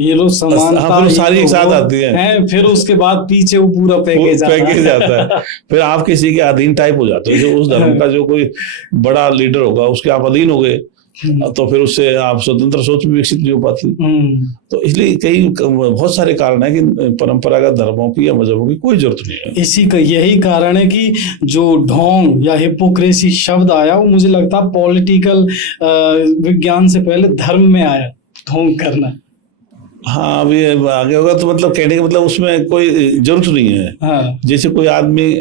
ये लोग समानता सारी एक साथ आती है, फिर उसके बाद पीछे वो पूरा पैकेज आता है। फिर आप किसी के अधीन टाइप हो जाते हो, जो उस धर्म का जो कोई बड़ा लीडर होगा उसके आप अधीन हो गए, तो फिर उससे आप स्वतंत्र सोच भी विकसित नहीं हो पाती। तो इसलिए कई बहुत सारे कारण है कि परंपरागत धर्मों की या मजहबों की कोई जरूरत नहीं है। इसी का यही कारण है कि जो ढोंग या हिपोक्रेसी शब्द आया वो मुझे लगता है पॉलिटिकल विज्ञान से पहले धर्म में आया, ढोंग करना। हाँ, अभी आगे होगा तो मतलब कहने का मतलब उसमें कोई जरूरत नहीं है। हाँ। जैसे कोई आदमी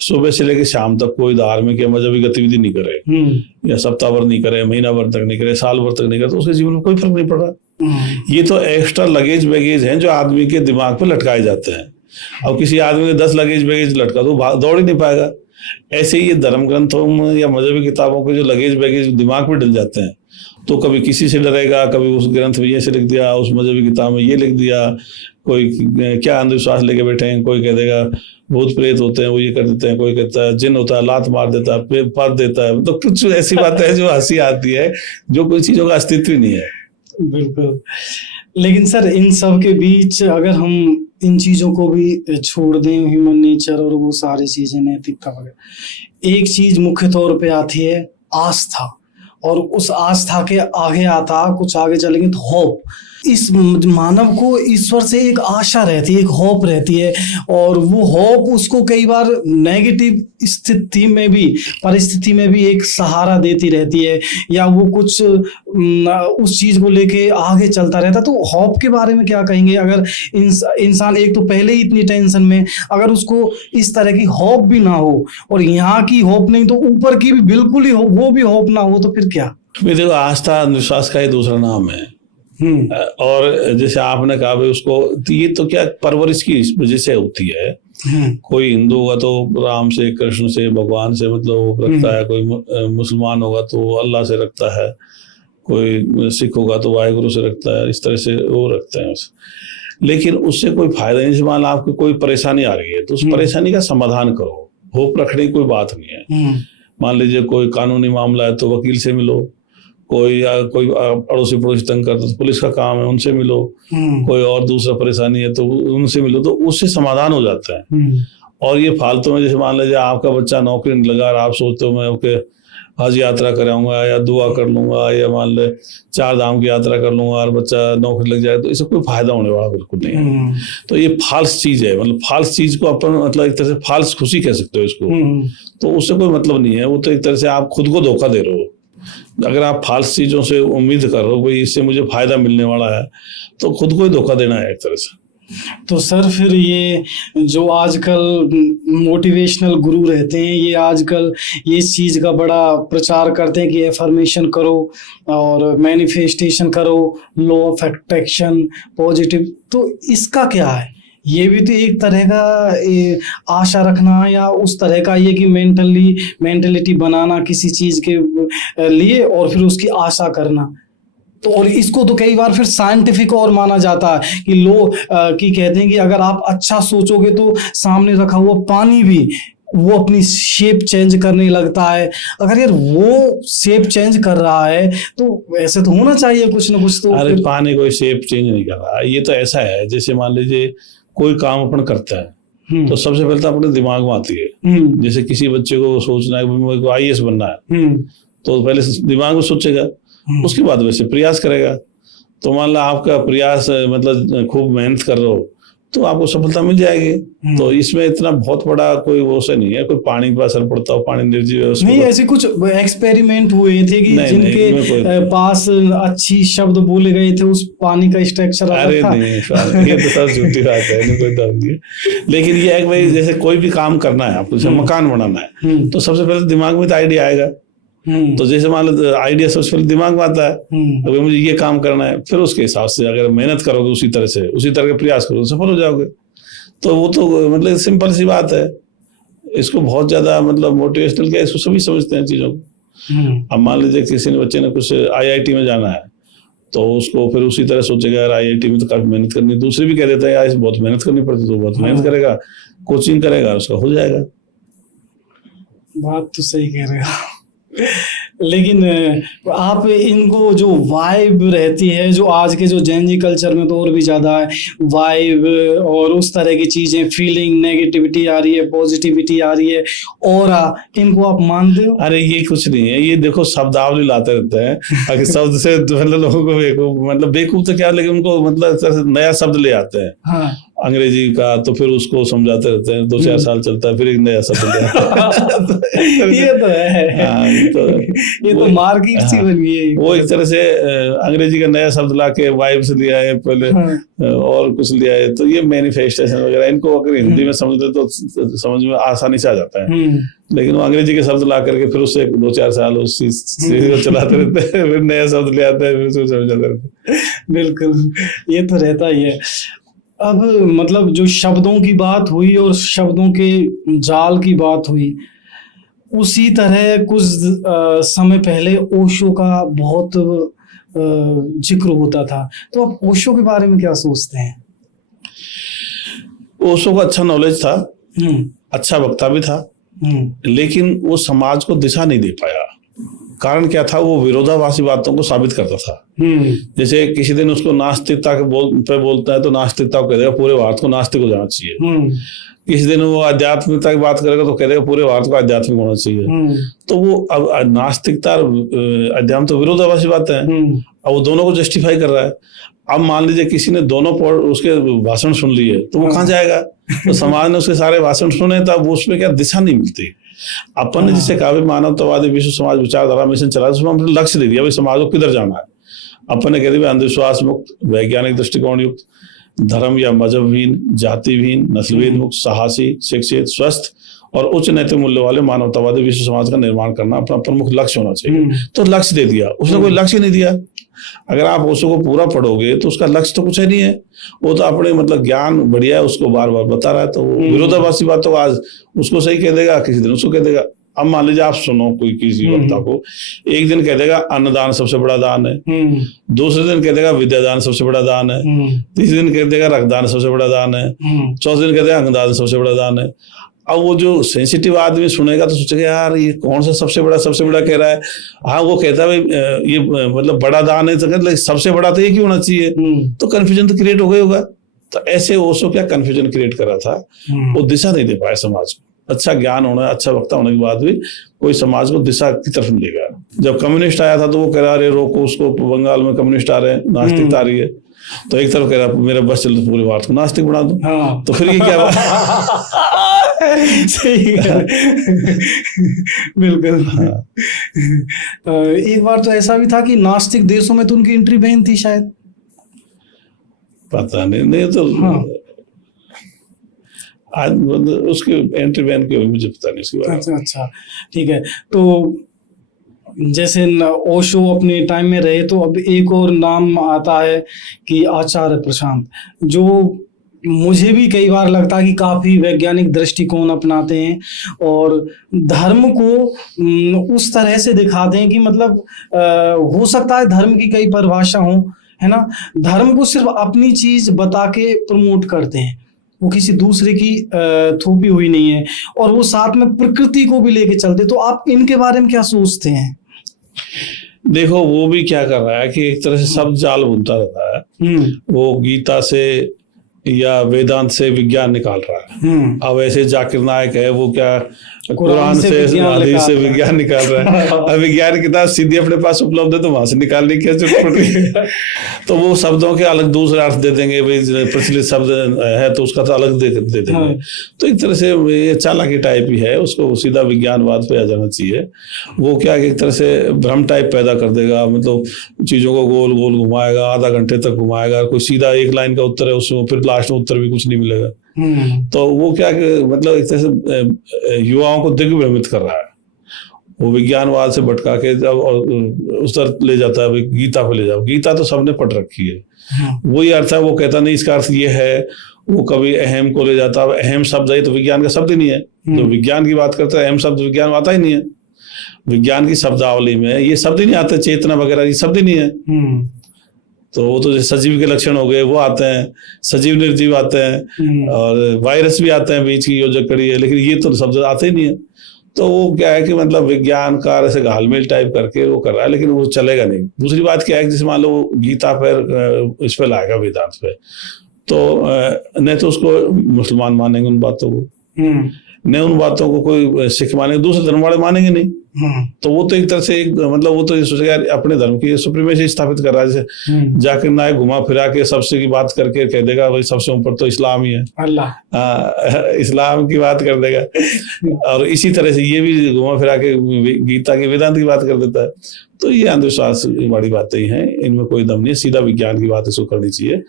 सुबह से लेकर शाम तक कोई धार्मिक या मजहबी गतिविधि नहीं करे या सप्ताह भर नहीं करे, महीना भर तक नहीं करे, साल भर तक नहीं करे, तो उसके जीवन में कोई फर्क नहीं पड़ रहा। ये तो एक्स्ट्रा लगेज बैगेज हैं जो आदमी के दिमाग पे लटकाए जाते हैं। अब किसी आदमी के 10 लगेज बैगेज लटका तो दौड़ ही नहीं पाएगा। ऐसे ही ये धर्म ग्रंथों में या मजहबी किताबों के जो लगेज बैगेज दिमाग में डल जाते हैं, तो कभी किसी से डरेगा, कभी उस ग्रंथ में ये से लिख दिया, उस मजहबी किताब में ये लिख दिया, कोई क्या अंधविश्वास लेके बैठे हैं, कोई कह देगा भूत प्रेत होते हैं वो ये कर देते हैं, कोई कहता है जिन होता है लात मार देता है, पद देता है। तो कुछ ऐसी बातें हैं जो हंसी आती है, जो कोई चीजों का अस्तित्व ही नहीं है। बिल्कुल। लेकिन सर इन सब के बीच अगर हम इन चीजों को भी छोड़ दें, ह्यूमन नेचर और वो सारी चीजें, नैतिकता वगैरह, एक चीज मुख्य तौर पे आती है आस्था, और उस आस्था के आगे आता कुछ आगे चलेंगे तो होप। इस मानव को ईश्वर से एक आशा रहती है, एक होप रहती है, और वो होप उसको कई बार नेगेटिव स्थिति में भी, परिस्थिति में भी एक सहारा देती रहती है, या वो कुछ उस चीज को लेके आगे चलता रहता है। तो होप के बारे में क्या कहेंगे? अगर इंसान एक तो पहले ही इतनी टेंशन में, अगर उसको इस तरह की होप भी ना हो, और यहाँ की होप नहीं तो ऊपर की भी बिल्कुल ही हो, वो भी होप ना हो, तो फिर क्या? देखो, आस्था अंधविश्वास का ही दूसरा नाम है। और जैसे आपने कहा भाई उसको, ये तो क्या परवरिश की वजह से होती है। कोई हिंदू होगा तो राम से, कृष्ण से, भगवान से मतलब वो रखता है, कोई मुसलमान होगा तो अल्लाह से रखता है, कोई सिख होगा तो वाहेगुरु से रखता है, इस तरह से वो रखते हैं उसे। लेकिन उससे कोई फायदा नहीं। मान लो आपको कोई परेशानी आ रही है तो उस परेशानी का समाधान करो, होप रखने की कोई बात नहीं है। मान लीजिए कोई कानूनी मामला है तो वकील से मिलो, कोई अड़ोसी पड़ोसी तंग करता तो पुलिस का काम है, उनसे मिलो, कोई और दूसरा परेशानी है तो उनसे मिलो, तो उससे समाधान हो जाता है। और ये फालतू में जैसे मान लीजिए आपका बच्चा नौकरी नहीं लगा और आप सोचते हो मैं ओके हज यात्रा कराऊंगा या दुआ कर लूंगा या मान ले 4 धाम की यात्रा कर लूंगा और बच्चा नौकरी लग जाए, तो इससे कोई फायदा होने वाला बिल्कुल नहीं है। तो ये फाल्स चीज है, मतलब फाल्स चीज को अपन मतलब एक तरह से फाल्स खुशी कह सकते हो इसको। तो उससे कोई मतलब नहीं है, वो तो एक तरह से आप खुद को धोखा दे रहे हो। अगर आप फाल्स चीजों से उम्मीद कर रहे हो भाई इससे मुझे फायदा मिलने वाला है, तो खुद को ही धोखा देना है एक तरह से। तो सर फिर ये जो आजकल मोटिवेशनल गुरु रहते हैं, ये आजकल ये इस चीज़ का बड़ा प्रचार करते हैं कि एफर्मेशन करो और मैनिफेस्टेशन करो, लॉ ऑफ अट्रैक्शन, पॉजिटिव, तो इसका क्या है? ये भी तो एक तरह का आशा रखना या उस तरह का ये कि मेंटलिटी बनाना किसी चीज़ के लिए और फिर उसकी आशा करना। तो और इसको तो कई बार फिर साइंटिफिक और माना जाता है कि कि कहते हैं कि अगर आप अच्छा सोचोगे तो सामने रखा हुआ पानी भी वो अपनी शेप चेंज करने लगता है। अगर यार वो शेप चेंज कर रहा है तो ऐसे तो होना चाहिए कुछ ना कुछ तो। अरे पानी कोई शेप चेंज नहीं कर रहा, ये तो ऐसा है जैसे मान लीजिए कोई काम अपन करता है तो सबसे पहले तो अपने दिमाग में आती है। जैसे किसी बच्चे को सोचना है मेरे को IAS बनना है तो पहले दिमाग में सोचेगा, उसके बाद वैसे प्रयास करेगा। तो मान लो आपका प्रयास मतलब खूब मेहनत कर रहे हो तो आपको सफलता मिल जाएगी। तो इसमें इतना बहुत बड़ा कोई वो से नहीं है, कोई पानी पर असर पड़ता हो, पानी निर्जीव है नहीं। ऐसे कुछ एक्सपेरिमेंट हुए थे कि जिनके पास अच्छी शब्द बोले गए थे उस पानी का स्ट्रक्चर अरे नहीं, ये तो सब झूठी बात है, कोई दम नहीं है। लेकिन ये है कि भाई जैसे कोई भी काम करना है आपको, जैसे मकान बनाना है तो सबसे पहले दिमाग में तो आइडिया आएगा। तो जैसे मान लो आइडिया सबसे पहले दिमाग में आता है, अगर मुझे ये काम करना है, फिर उसके हिसाब से अगर मेहनत करोगे उसी तरह के प्रयास करोगे सफल हो जाओगे। तो वो तो मतलब सिंपल सी बात है, इसको बहुत ज्यादा मतलब मोटिवेशनल क्या, इसको सभी समझते हैं चीजों को। अब मान लीजिए किसी ने बच्चे ने कुछ IIT में जाना है तो उसको फिर उसी तरह सोचेगा यार IIT में तो काफी मेहनत करनी, दूसरे भी कह देते हैं यार बहुत मेहनत करनी पड़ती, तो बहुत मेहनत करेगा, कोचिंग करेगा, उसका हो जाएगा। बात तो सही कह रहे हो। लेकिन आप इनको जो वाइब रहती है, जो आज के जो जेनजी कल्चर में तो और भी ज्यादा है वाइब और उस तरह की चीजें, फीलिंग, नेगेटिविटी आ रही है, पॉजिटिविटी आ रही है, और इनको आप मानते हो? अरे ये कुछ नहीं है, ये देखो शब्दावली लाते रहते हैं अगर शब्द से मतलब लोगों को बेवकूफ, मतलब बेवकूफ तो क्या, लेकिन उनको मतलब नया शब्द ले आते हैं। हाँ। अंग्रेजी का, तो फिर उसको समझाते रहते हैं, 2-4 साल चलता है, फिर एक नया शब्द ले आते हैं। ये तो है। तो ये तो मार्केट सी बनी है। वो एक तरह से अंग्रेजी का नया शब्द लाके वाइब्स लिया है पहले, और कुछ लिया है, तो ये मैनिफेस्टेशन वगैरह इनको अगर हिंदी में समझते तो समझ में आसानी से आ जाता है। लेकिन वो अंग्रेजी के शब्द ला करके फिर उससे 2-4 साल उस चीज को चलाते रहते हैं, फिर नया शब्द ले आते हैं, फिर उसको समझाते रहते हैं। बिल्कुल, ये तो रहता ही है। अब मतलब जो शब्दों की बात हुई और शब्दों के जाल की बात हुई, उसी तरह कुछ समय पहले ओशो का बहुत जिक्र होता था, तो आप ओशो के बारे में क्या सोचते हैं? ओशो का अच्छा नॉलेज था, अच्छा वक्ता भी था, लेकिन वो समाज को दिशा नहीं दे पाया। कारण क्या था, वो विरोधाभासी बातों को साबित करता था। जैसे किसी दिन उसको नास्तिकता के बोलता है तो नास्तिकता को कह देगा पूरे भारत को नास्तिक हो जाना चाहिए। किसी दिन वो आध्यात्मिकता की बात करेगा तो कह देगा पूरे भारत को आध्यात्मिक होना चाहिए। तो वो अब नास्तिकता और अध्यात्म तो विरोधाभासी बातें हैं, अब वो दोनों को जस्टिफाई कर रहा है। अब मान लीजिए किसी ने दोनों उसके भाषण सुन लिए तो वो कहाँ जाएगा? तो समाज ने उसके सारे भाषण सुने, तब उसमें क्या दिशा नहीं मिलती। अपन ने जिसे कहा मानवतावादी विश्व समाज विचारधारा मिशन चला, उसमें हमने लक्ष्य दे दिया भाई समाज को किधर जाना है। अपन ने कह दिया अंधविश्वास मुक्त, वैज्ञानिक दृष्टिकोण युक्त, धर्म या मजहबहीन, जातिहीन, नस्लभेद मुक्त, साहसी, शिक्षित, स्वस्थ और उच्च नैतिक मूल्य वाले मानवतावादी विश्व समाज का निर्माण करना अपना प्रमुख लक्ष्य होना चाहिए। तो लक्ष्य दे दिया उसने, कोई लक्ष्य नहीं दिया। अगर आप उसको पूरा पढ़ोगे तो उसका लक्ष्य तो कुछ है नहीं है, वो तो अपने मतलब ज्ञान बढ़िया है उसको बार बार बता रहा है। तो विरोधाभासी बात तो आज उसको सही कह देगा, किसी दिन उसको कह देगा। अब मान लीजिए आप सुनो कोई किसी वक्ता को, एक दिन कह देगा अन्नदान सबसे बड़ा दान है, दूसरे दिन कह देगा विद्यादान सबसे बड़ा दान है, तीसरे दिन कह देगा रक्तदान सबसे बड़ा दान है, चौथे दिन कह देगा अंगदान सबसे बड़ा दान है। अब वो जो सेंसिटिव आदमी सुनेगा तो सोचेगा यार ये कौन सा सबसे बड़ा कह रहा है। हाँ वो कहता है भाई ये मतलब बड़ा दान है, तो सबसे बड़ा तो ये क्यों होना चाहिए, तो कंफ्यूजन तो क्रिएट हो गई होगा। तो ऐसे ओशो क्या कंफ्यूजन क्रिएट कर रहा था, वो दिशा नहीं दे पाया समाज को। अच्छा ज्ञान होना, अच्छा वक्ता होने के बाद भी कोई समाज को दिशा की तरफ नहीं लेगा। जब कम्युनिस्ट आया था तो वो कह रहा अरे रोको उसको, बंगाल में कम्युनिस्ट आ रहे हैं, नास्तिकता आ रही है, तो एक तरफ कह रहा मेरा बस चल तो पूरे भारत को नास्तिक बना दो। तो फिर ये क्या सही है। बिल्कुल। एक बार तो ऐसा भी था कि नास्तिक देशों में तो उनकी एंट्री बैन थी शायद, पता नहीं तो आज उसके एंट्री बैन की मुझे पता नहीं इसके बारे में। अच्छा ठीक है। तो जैसे ओशो अपने टाइम में रहे, तो अब एक और नाम आता है कि आचार्य प्रशांत, जो मुझे भी कई बार लगता है कि काफ़ी वैज्ञानिक दृष्टिकोण अपनाते हैं और धर्म को उस तरह से दिखाते हैं कि मतलब हो सकता है धर्म की कई परिभाषा हो, है ना, धर्म को सिर्फ अपनी चीज़ बता के प्रमोट करते हैं, वो किसी दूसरे की थोपी हुई नहीं है, और वो साथ में प्रकृति को भी लेके चलते। तो आप इनके बारे में क्या सोचते हैं? देखो वो भी क्या कर रहा है कि एक तरह से सब जाल बुनता रहता है। वो गीता से या वेदांत से विज्ञान निकाल रहा है। अब ऐसे जाकिर नायक है, वो क्या कुरान से हदीस से विज्ञान निकाल रहा है। अब विज्ञान की किताब सीधी अपने पास उपलब्ध है तो वहां से निकालने की जरूरत तो वो शब्दों के अलग दूसरे अर्थ दे देंगे, भाई प्रचलित शब्द है तो उसका तो अलग दे देंगे। तो एक तरह से ये चालाकी टाइप ही है, उसको सीधा विज्ञानवाद पे आ जाना चाहिए। वो क्या एक तरह से भ्रम टाइप पैदा कर देगा, मतलब चीजों को गोल गोल घुमाएगा, आधा घंटे तक घुमाएगा, कोई सीधा एक लाइन का उत्तर है उसमें फिर लास्ट में उत्तर भी कुछ नहीं मिलेगा। तो वो क्या मतलब एक तरह से युवाओं को दिग्भ्रमित कर रहा है। वो विज्ञानवाद से भटका के जब उस तरफ ले जाता है, गीता पे ले जाओ, गीता तो सबने पढ़ रखी है, वही अर्थ है, वो कहता नहीं इसका अर्थ ये है। वो कभी अहम को ले जाता है, अहम शब्द है तो विज्ञान का शब्द ही नहीं है। जो विज्ञान की बात करता है अहम शब्द विज्ञान में आता ही नहीं है। विज्ञान की शब्दावली में ये शब्द ही नहीं आते, चेतना वगैरह ये शब्द ही नहीं है। तो वो तो सजीव के लक्षण हो गए वो आते हैं, सजीव निर्जीव आते हैं, और वायरस भी आते हैं, बीच की योजक कड़ी है, लेकिन ये तो शब्द आते ही नहीं है। तो वो क्या है कि मतलब विज्ञान का ऐसे घालमेल टाइप करके वो कर रहा है, लेकिन वो चलेगा नहीं। दूसरी बात क्या है कि जैसे मान लो गीता पर इस पे लाएगा वेदांत पे, तो नहीं तो उसको मुसलमान मानेंगे उन बातों को, नहीं उन बातों को कोई सिख मानेंगे, दूसरे धर्म वाले मानेंगे नहीं। तो वो तो एक तरह से एक मतलब वो तो ये सोचेगा यार अपने धर्म की सुप्रीमेसी स्थापित कर रहा है। जैसे जाकिर नायक घुमा फिरा के सबसे की बात करके कह देगा भाई सबसे ऊपर तो इस्लाम ही है, अल्लाह इस्लाम की बात कर देगा। और इसी तरह से ये भी घुमा फिरा के गीता की वेदांत की बात कर देता है। तो ये अंधविश्वास वाली बातें ही हैं, इनमें कोई दम नहीं है। सीधा विज्ञान की बात इसको करनी चाहिए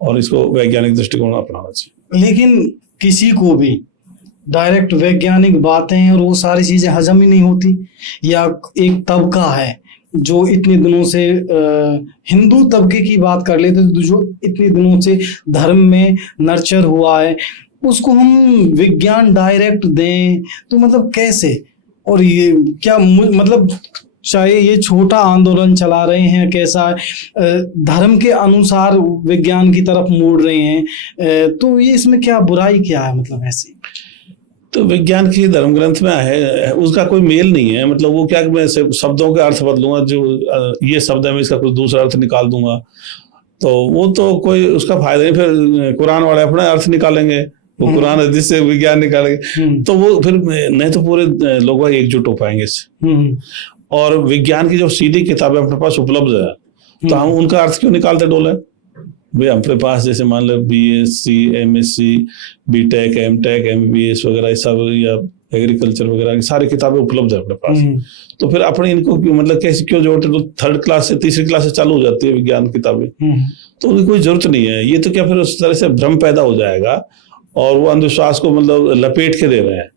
और इसको वैज्ञानिक दृष्टिकोण अपनाना चाहिए। लेकिन किसी को भी डायरेक्ट वैज्ञानिक बातें और वो सारी चीजें हजम ही नहीं होती, या एक तबका है जो इतने दिनों से हिंदू तबके की बात कर लेते तो जो इतने दिनों से धर्म में नर्चर हुआ है, उसको हम विज्ञान डायरेक्ट दें तो मतलब कैसे? और ये क्या मतलब चाहे ये छोटा आंदोलन चला रहे हैं, कैसा धर्म के अनुसार विज्ञान की तरफ मोड़ रहे हैं, तो ये इसमें क्या बुराई क्या है? मतलब ऐसे तो विज्ञान की धर्म ग्रंथ में है, उसका कोई मेल नहीं है। मतलब वो क्या कि मैं शब्दों के अर्थ बदलूंगा, जो ये शब्द है मैं इसका कुछ दूसरा अर्थ निकाल दूंगा, तो वो तो कोई उसका फायदा नहीं। फिर कुरान वाले अपना अर्थ निकालेंगे, वो कुरान हदीस से विज्ञान निकालेंगे, तो वो फिर नहीं तो पूरे लोग एकजुट हो पाएंगे इससे। और विज्ञान की जो सीधी किताबें अपने पास उपलब्ध है, तो हम उनका अर्थ क्यों निकालते डोले भाई? अपने पास जैसे मान लो BSc MSc BTech MTech MBBS वगैरह सब, या एग्रीकल्चर वगैरह की सारी किताबें उपलब्ध है अपने पास। तो फिर अपने इनको मतलब कैसे क्यों जोड़ते? तो थर्ड क्लास से तीसरी क्लास से चालू हो जाती है विज्ञान किताबें, तो उनकी कोई जरूरत नहीं है। ये तो क्या फिर उस तरह से भ्रम पैदा हो जाएगा और वो अंधविश्वास को मतलब लपेट के दे रहे हैं।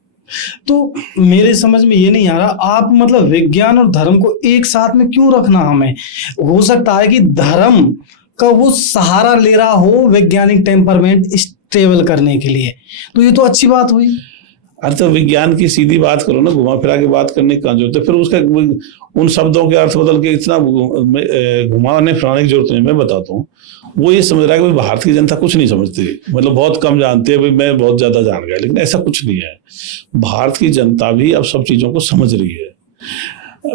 तो मेरे समझ में ये नहीं आ रहा, आप मतलब विज्ञान और धर्म को एक साथ में क्यों रखना? हमें हो सकता है कि धर्म का वो सहारा ले रहा हो वैज्ञानिक टेम्परमेंट स्टेबल करने के लिए, तो ये तो अच्छी बात हुई। अरे तो विज्ञान की सीधी बात करो ना, घुमा फिरा के बात करने की कहाँ जरूरत है? फिर उसका उन शब्दों के अर्थ बदल के इतना घुमाने फिराने की जरूरत नहीं। मैं बताता हूँ, वो ये समझ रहा है कि भारत की जनता कुछ नहीं समझती, मतलब बहुत कम जानती है, भाई मैं बहुत ज्यादा जान गया, लेकिन ऐसा कुछ नहीं है। भारत की जनता भी अब सब चीजों को समझ रही है।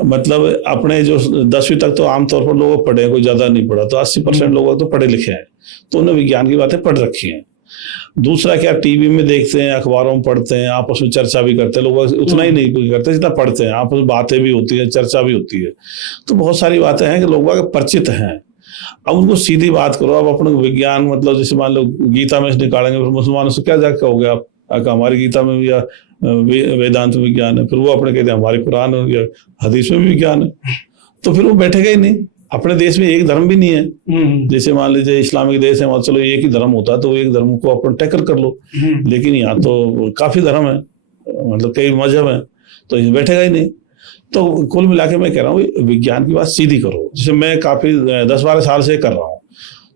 मतलब अपने जो 10वीं तक तो आमतौर पर लोग पढ़े, कोई ज्यादा नहीं पढ़ा, तो 80% लोग तो पढ़े लिखे हैं, तो उन्हें विज्ञान की बातें पढ़ रखी हैं। दूसरा क्या, टीवी में देखते हैं, अखबारों में पढ़ते हैं, आपस में चर्चा भी करते हैं, लोग उतना ही नहीं करते जितना पढ़ते हैं, आपस में बातें भी होती है, चर्चा भी होती है। तो बहुत सारी बातें हैं कि लोग परिचित हैं। अब उनको सीधी बात करो, अब अपने विज्ञान, मतलब जैसे मान लो गीता में से निकालेंगे, फिर मुसलमानों से क्या जाके कहोगे आप, हमारी गीता में भी या वेदांत विज्ञान है, फिर वो अपने कहते हैं हमारे कुरान या हदीस में भी विज्ञान है, तो फिर वो बैठेगा ही नहीं। अपने देश में एक धर्म भी नहीं है, जैसे मान लीजिए इस्लामिक देश है, वहां चलो एक ही धर्म होता है, तो एक धर्म को अपन टैकल कर लो, लेकिन यहाँ तो काफी धर्म है, मतलब कई मजहब है, तो ये बैठेगा ही नहीं। तो कुल मिला के मैं कह रहा हूँ विज्ञान की बात सीधी करो, जैसे मैं काफी 10-12 साल से कर रहा हूँ,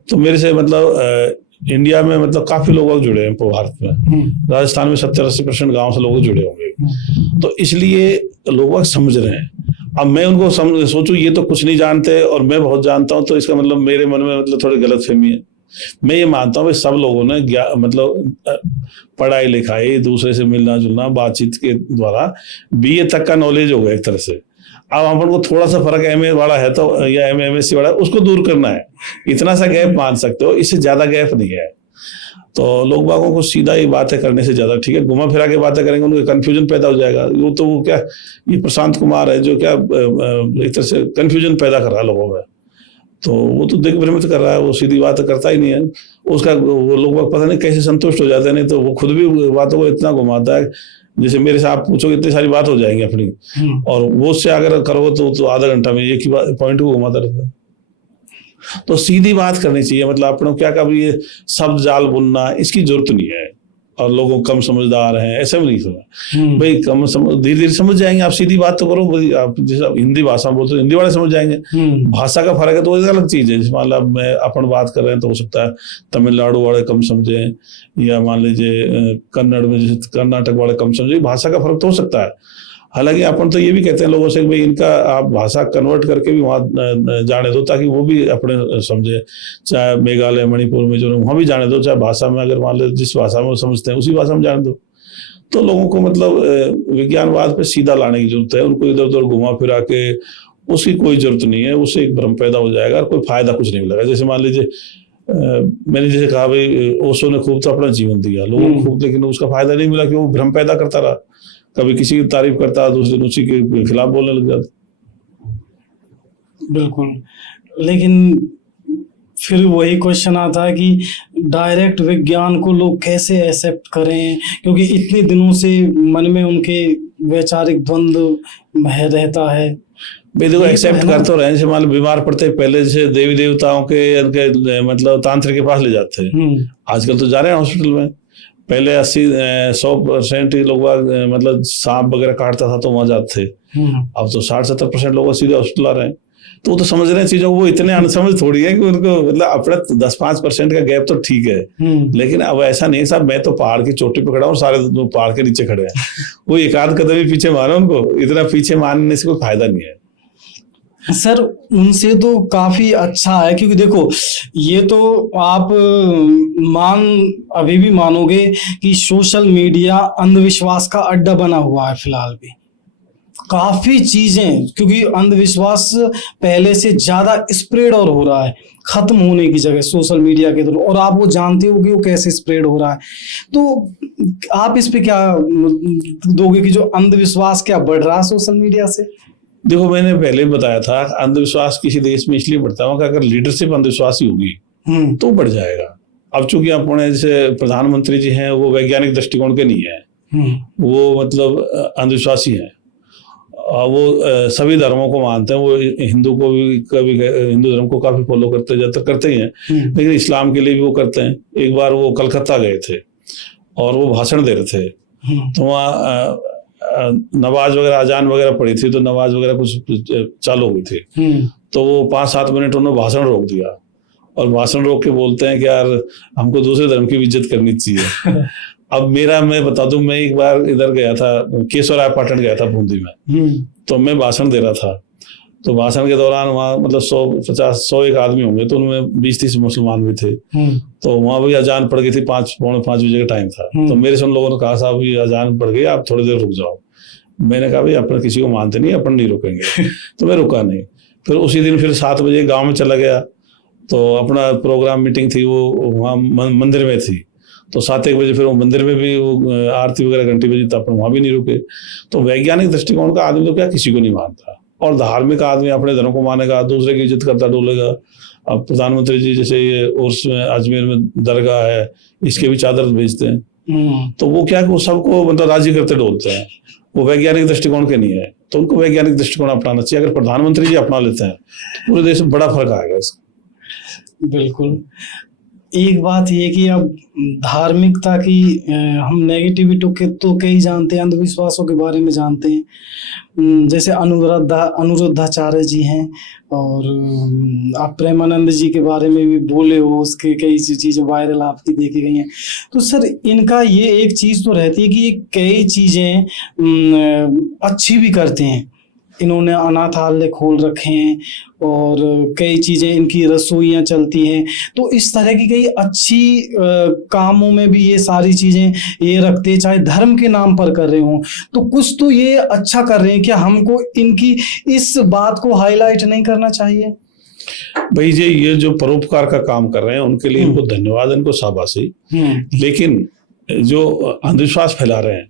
तो मेरे से मतलब इंडिया में मतलब काफी लोग जुड़े हैं भारत में। राजस्थान में 70-80% गांव से लोग जुड़े होंगे, तो इसलिए लोग समझ रहे हैं। अब मैं उनको सोचूं ये तो कुछ नहीं जानते और मैं बहुत जानता हूं, तो इसका मतलब मेरे मन में मतलब थोड़ी गलतफहमी है। मैं ये मानता हूँ सब लोगों ने मतलब पढ़ाई लिखाई, दूसरे से मिलना जुलना, बातचीत के द्वारा बीए तक का नॉलेज हो गया एक तरह से। अब अपन को थोड़ा सा फर्क एमए वाला है तो या एमएससी वाला है, उसको दूर करना है, इतना सा गैप मान सकते हो, इससे ज्यादा गैप नहीं है। तो लोग बागों को सीधा ही बातें करने से ज्यादा ठीक है, घुमा फिरा के बातें करेंगे उनको कंफ्यूजन पैदा हो जाएगा। वो क्या, ये प्रशांत कुमार है जो क्या एक तरह से कंफ्यूजन पैदा कर रहा है लोगों में, तो वो तो दिग्भ्रमित भ्रमित कर रहा है, वो सीधी बात करता ही नहीं है। उसका वो लोग पता नहीं कैसे संतुष्ट हो जाते हैं, नहीं तो वो खुद भी बातों को इतना घुमाता है, जैसे मेरे से आप पूछोगे इतनी सारी बात हो जाएंगी अपनी, और वो उससे अगर करोगे तो आधा घंटा में एक ही पॉइंट को घुमाता रहता है। तो सीधी बात करनी चाहिए, मतलब अपनों क्या कभी ये शब्द जाल बुनना, इसकी जरूरत नहीं है। और लोगों कम समझदार हैं ऐसा भी नहीं समझ, भाई कम धीरे धीरे समझ जाएंगे। आप सीधी बात तो करो, आप जैसे आप हिंदी भाषा बोलते हो हिंदी वाले समझ जाएंगे। भाषा का फर्क है तो अलग चीज है, जैसे मान लो मैं अपन बात कर रहे हैं तो हो सकता है तमिलनाडु वाले कम समझे, या मान लीजिए कन्नड़ में जैसे कर्नाटक वाले कम समझे, भाषा का फर्क तो हो सकता है। हालांकि अपन तो ये भी कहते हैं लोगों से कि भाई इनका आप भाषा कन्वर्ट करके भी वहां जाने दो, ताकि वो भी अपने समझे, चाहे मेघालय मणिपुर में जो वहां भी जाने दो, चाहे भाषा में अगर मान लो जिस भाषा में वो समझते हैं उसी भाषा में जाने दो। तो लोगों को मतलब विज्ञानवाद पे सीधा लाने की जरूरत है, उनको इधर उधर घुमा फिरा के उसकी कोई जरूरत नहीं है, उससे एक भ्रम पैदा हो जाएगा और कोई फायदा कुछ नहीं मिलेगा। जैसे मान लीजिए मैंने जैसे कहा भाई ओशो ने खूब तो अपना जीवन दिया लोगों को खूब, लेकिन उसका फायदा नहीं मिला कि वो भ्रम पैदा करता रहा, कभी किसी की तारीफ करता दूसरे दिन उसी के खिलाफ बोलने लग जाता। बिल्कुल, लेकिन फिर वही क्वेश्चन आता है कि डायरेक्ट विज्ञान को लोग कैसे एक्सेप्ट करें, क्योंकि इतने दिनों से मन में उनके वैचारिक द्वंद्व रहता है। देखो एक्सेप्ट कर तो रहे, जैसे मान लो बीमार पड़ते पहले जैसे देवी देवताओं के मतलब तांत्रिक के पास ले जाते हैं, आजकल तो जा रहे हैं हॉस्पिटल में। पहले 80-100% ही लोग मतलब सांप वगैरह काटता था तो वहां जाते थे, अब तो 60-70% लोग सीधे हॉस्पिटल आ रहे हैं। तो वो तो समझ रहे हैं चीजों को, वो इतने अनसमझ थोड़ी है कि उनको मतलब अपना 10-5% का गैप तो ठीक है, लेकिन अब ऐसा नहीं साहब, मैं तो पहाड़ की चोटी पे खड़ा हूँ, सारे पहाड़ के नीचे खड़े हैं, वो एक आध कदम ही पीछे मारो, उनको इतना पीछे मारने से कोई फायदा नहीं है। सर उनसे तो काफी अच्छा है, क्योंकि देखो ये तो आप अभी भी मानोगे कि सोशल मीडिया अंधविश्वास का अड्डा बना हुआ है फिलहाल भी, काफी चीजें, क्योंकि अंधविश्वास पहले से ज्यादा स्प्रेड और हो रहा है, खत्म होने की जगह सोशल मीडिया के थ्रू, और आप वो जानते हो कि वो कैसे स्प्रेड हो रहा है। तो आप इस पे क्या दोगे कि जो अंधविश्वास क्या बढ़ रहा है सोशल मीडिया से? देखो मैंने पहले बताया था, अंधविश्वास किसी देश में इसलिए बढ़ता है कि अगर लीडरशिप अंधविश्वासी होगी तो बढ़ जाएगा। अब चूंकि अपने जैसे प्रधानमंत्री जी हैं वो वैज्ञानिक दृष्टिकोण के नहीं है, वो मतलब अंधविश्वासी हैं, वो सभी धर्मों को मानते हैं, वो हिंदू को भी कभी हिंदू धर्म को काफी फॉलो करते ही हैं, लेकिन इस्लाम के लिए भी वो करते हैं। एक बार वो कलकत्ता गए थे और वो भाषण दे रहे थे, तो वहाँ नमाज वगैरह अजान वगैरह पड़ी थी, तो नमाज वगैरह कुछ चालू हुई थी, तो वो 5-7 मिनट उन्होंने भाषण रोक दिया और भाषण रोक के बोलते हैं कि यार हमको दूसरे धर्म की भी इज्जत करनी चाहिए। अब मैं बता दूं, मैं एक बार इधर गया था, केशवराय पाटन गया था बूंदी में। तो मैं भाषण दे रहा था, तो भाषण के दौरान वहाँ मतलब 100-150 आदमी होंगे, तो उनमें 20-30 मुसलमान भी थे। तो वहाँ भी अजान पड़ गई थी, 5-5 बजे का टाइम था। तो मेरे से उन लोगों ने कहा, साहब ये अजान पड़ गई, आप थोड़ी देर रुक जाओ। मैंने कहा भाई अपन किसी को मानते नहीं, अपन नहीं रुकेंगे। तो मैं रुका नहीं। फिर उसी दिन फिर 7 बजे गाँव में चला गया, तो अपना प्रोग्राम मीटिंग थी वो वहाँ मंदिर में थी। तो 7-1 बजे फिर वो मंदिर में भी वो आरती वगैरह घंटी बजी, तो अपन वहाँ भी नहीं रुके। तो वैज्ञानिक दृष्टिकोण का आदमी तो क्या किसी को नहीं मानता, और धार्मिक आदमी अपने धर्म को मानेगा, दूसरे की इज्जत करता डोलेगा। अब प्रधानमंत्री जी जैसे ये उर्स में अजमेर में दरगाह है, इसके भी चादर भेजते हैं। तो वो क्या, वो सबको मतलब राजी करते डोलते हैं, वो वैज्ञानिक दृष्टिकोण के नहीं है। तो उनको वैज्ञानिक दृष्टिकोण अपनाना चाहिए। अगर प्रधानमंत्री जी अपना लेते हैं तो पूरे देश में बड़ा फर्क आएगा इसका। बिल्कुल। एक बात ये कि अब धार्मिकता की हम नेगेटिविटी के तो कई जानते हैं, अंधविश्वासों के बारे में जानते हैं। जैसे अनुरुद्धाचार्य जी हैं, और आप प्रेमानंद जी के बारे में भी बोले हो, उसके कई चीज़ें वायरल आपकी देखी गई हैं। तो सर इनका ये एक चीज़ तो रहती है कि ये कई चीज़ें अच्छी भी करते हैं। इन्होंने अनाथालय खोल रखे हैं, और कई चीज़ें इनकी रसोइयाँ चलती हैं। तो इस तरह की कई अच्छी कामों में भी ये सारी चीज़ें ये रखते हैं, चाहे धर्म के नाम पर कर रहे हों। तो कुछ तो ये अच्छा कर रहे हैं, क्या हमको इनकी इस बात को हाईलाइट नहीं करना चाहिए? भाई जी, ये जो परोपकार का काम कर रहे हैं उनके लिए इनको धन्यवाद, इनको शाबाशी। लेकिन जो अंधविश्वास फैला रहे हैं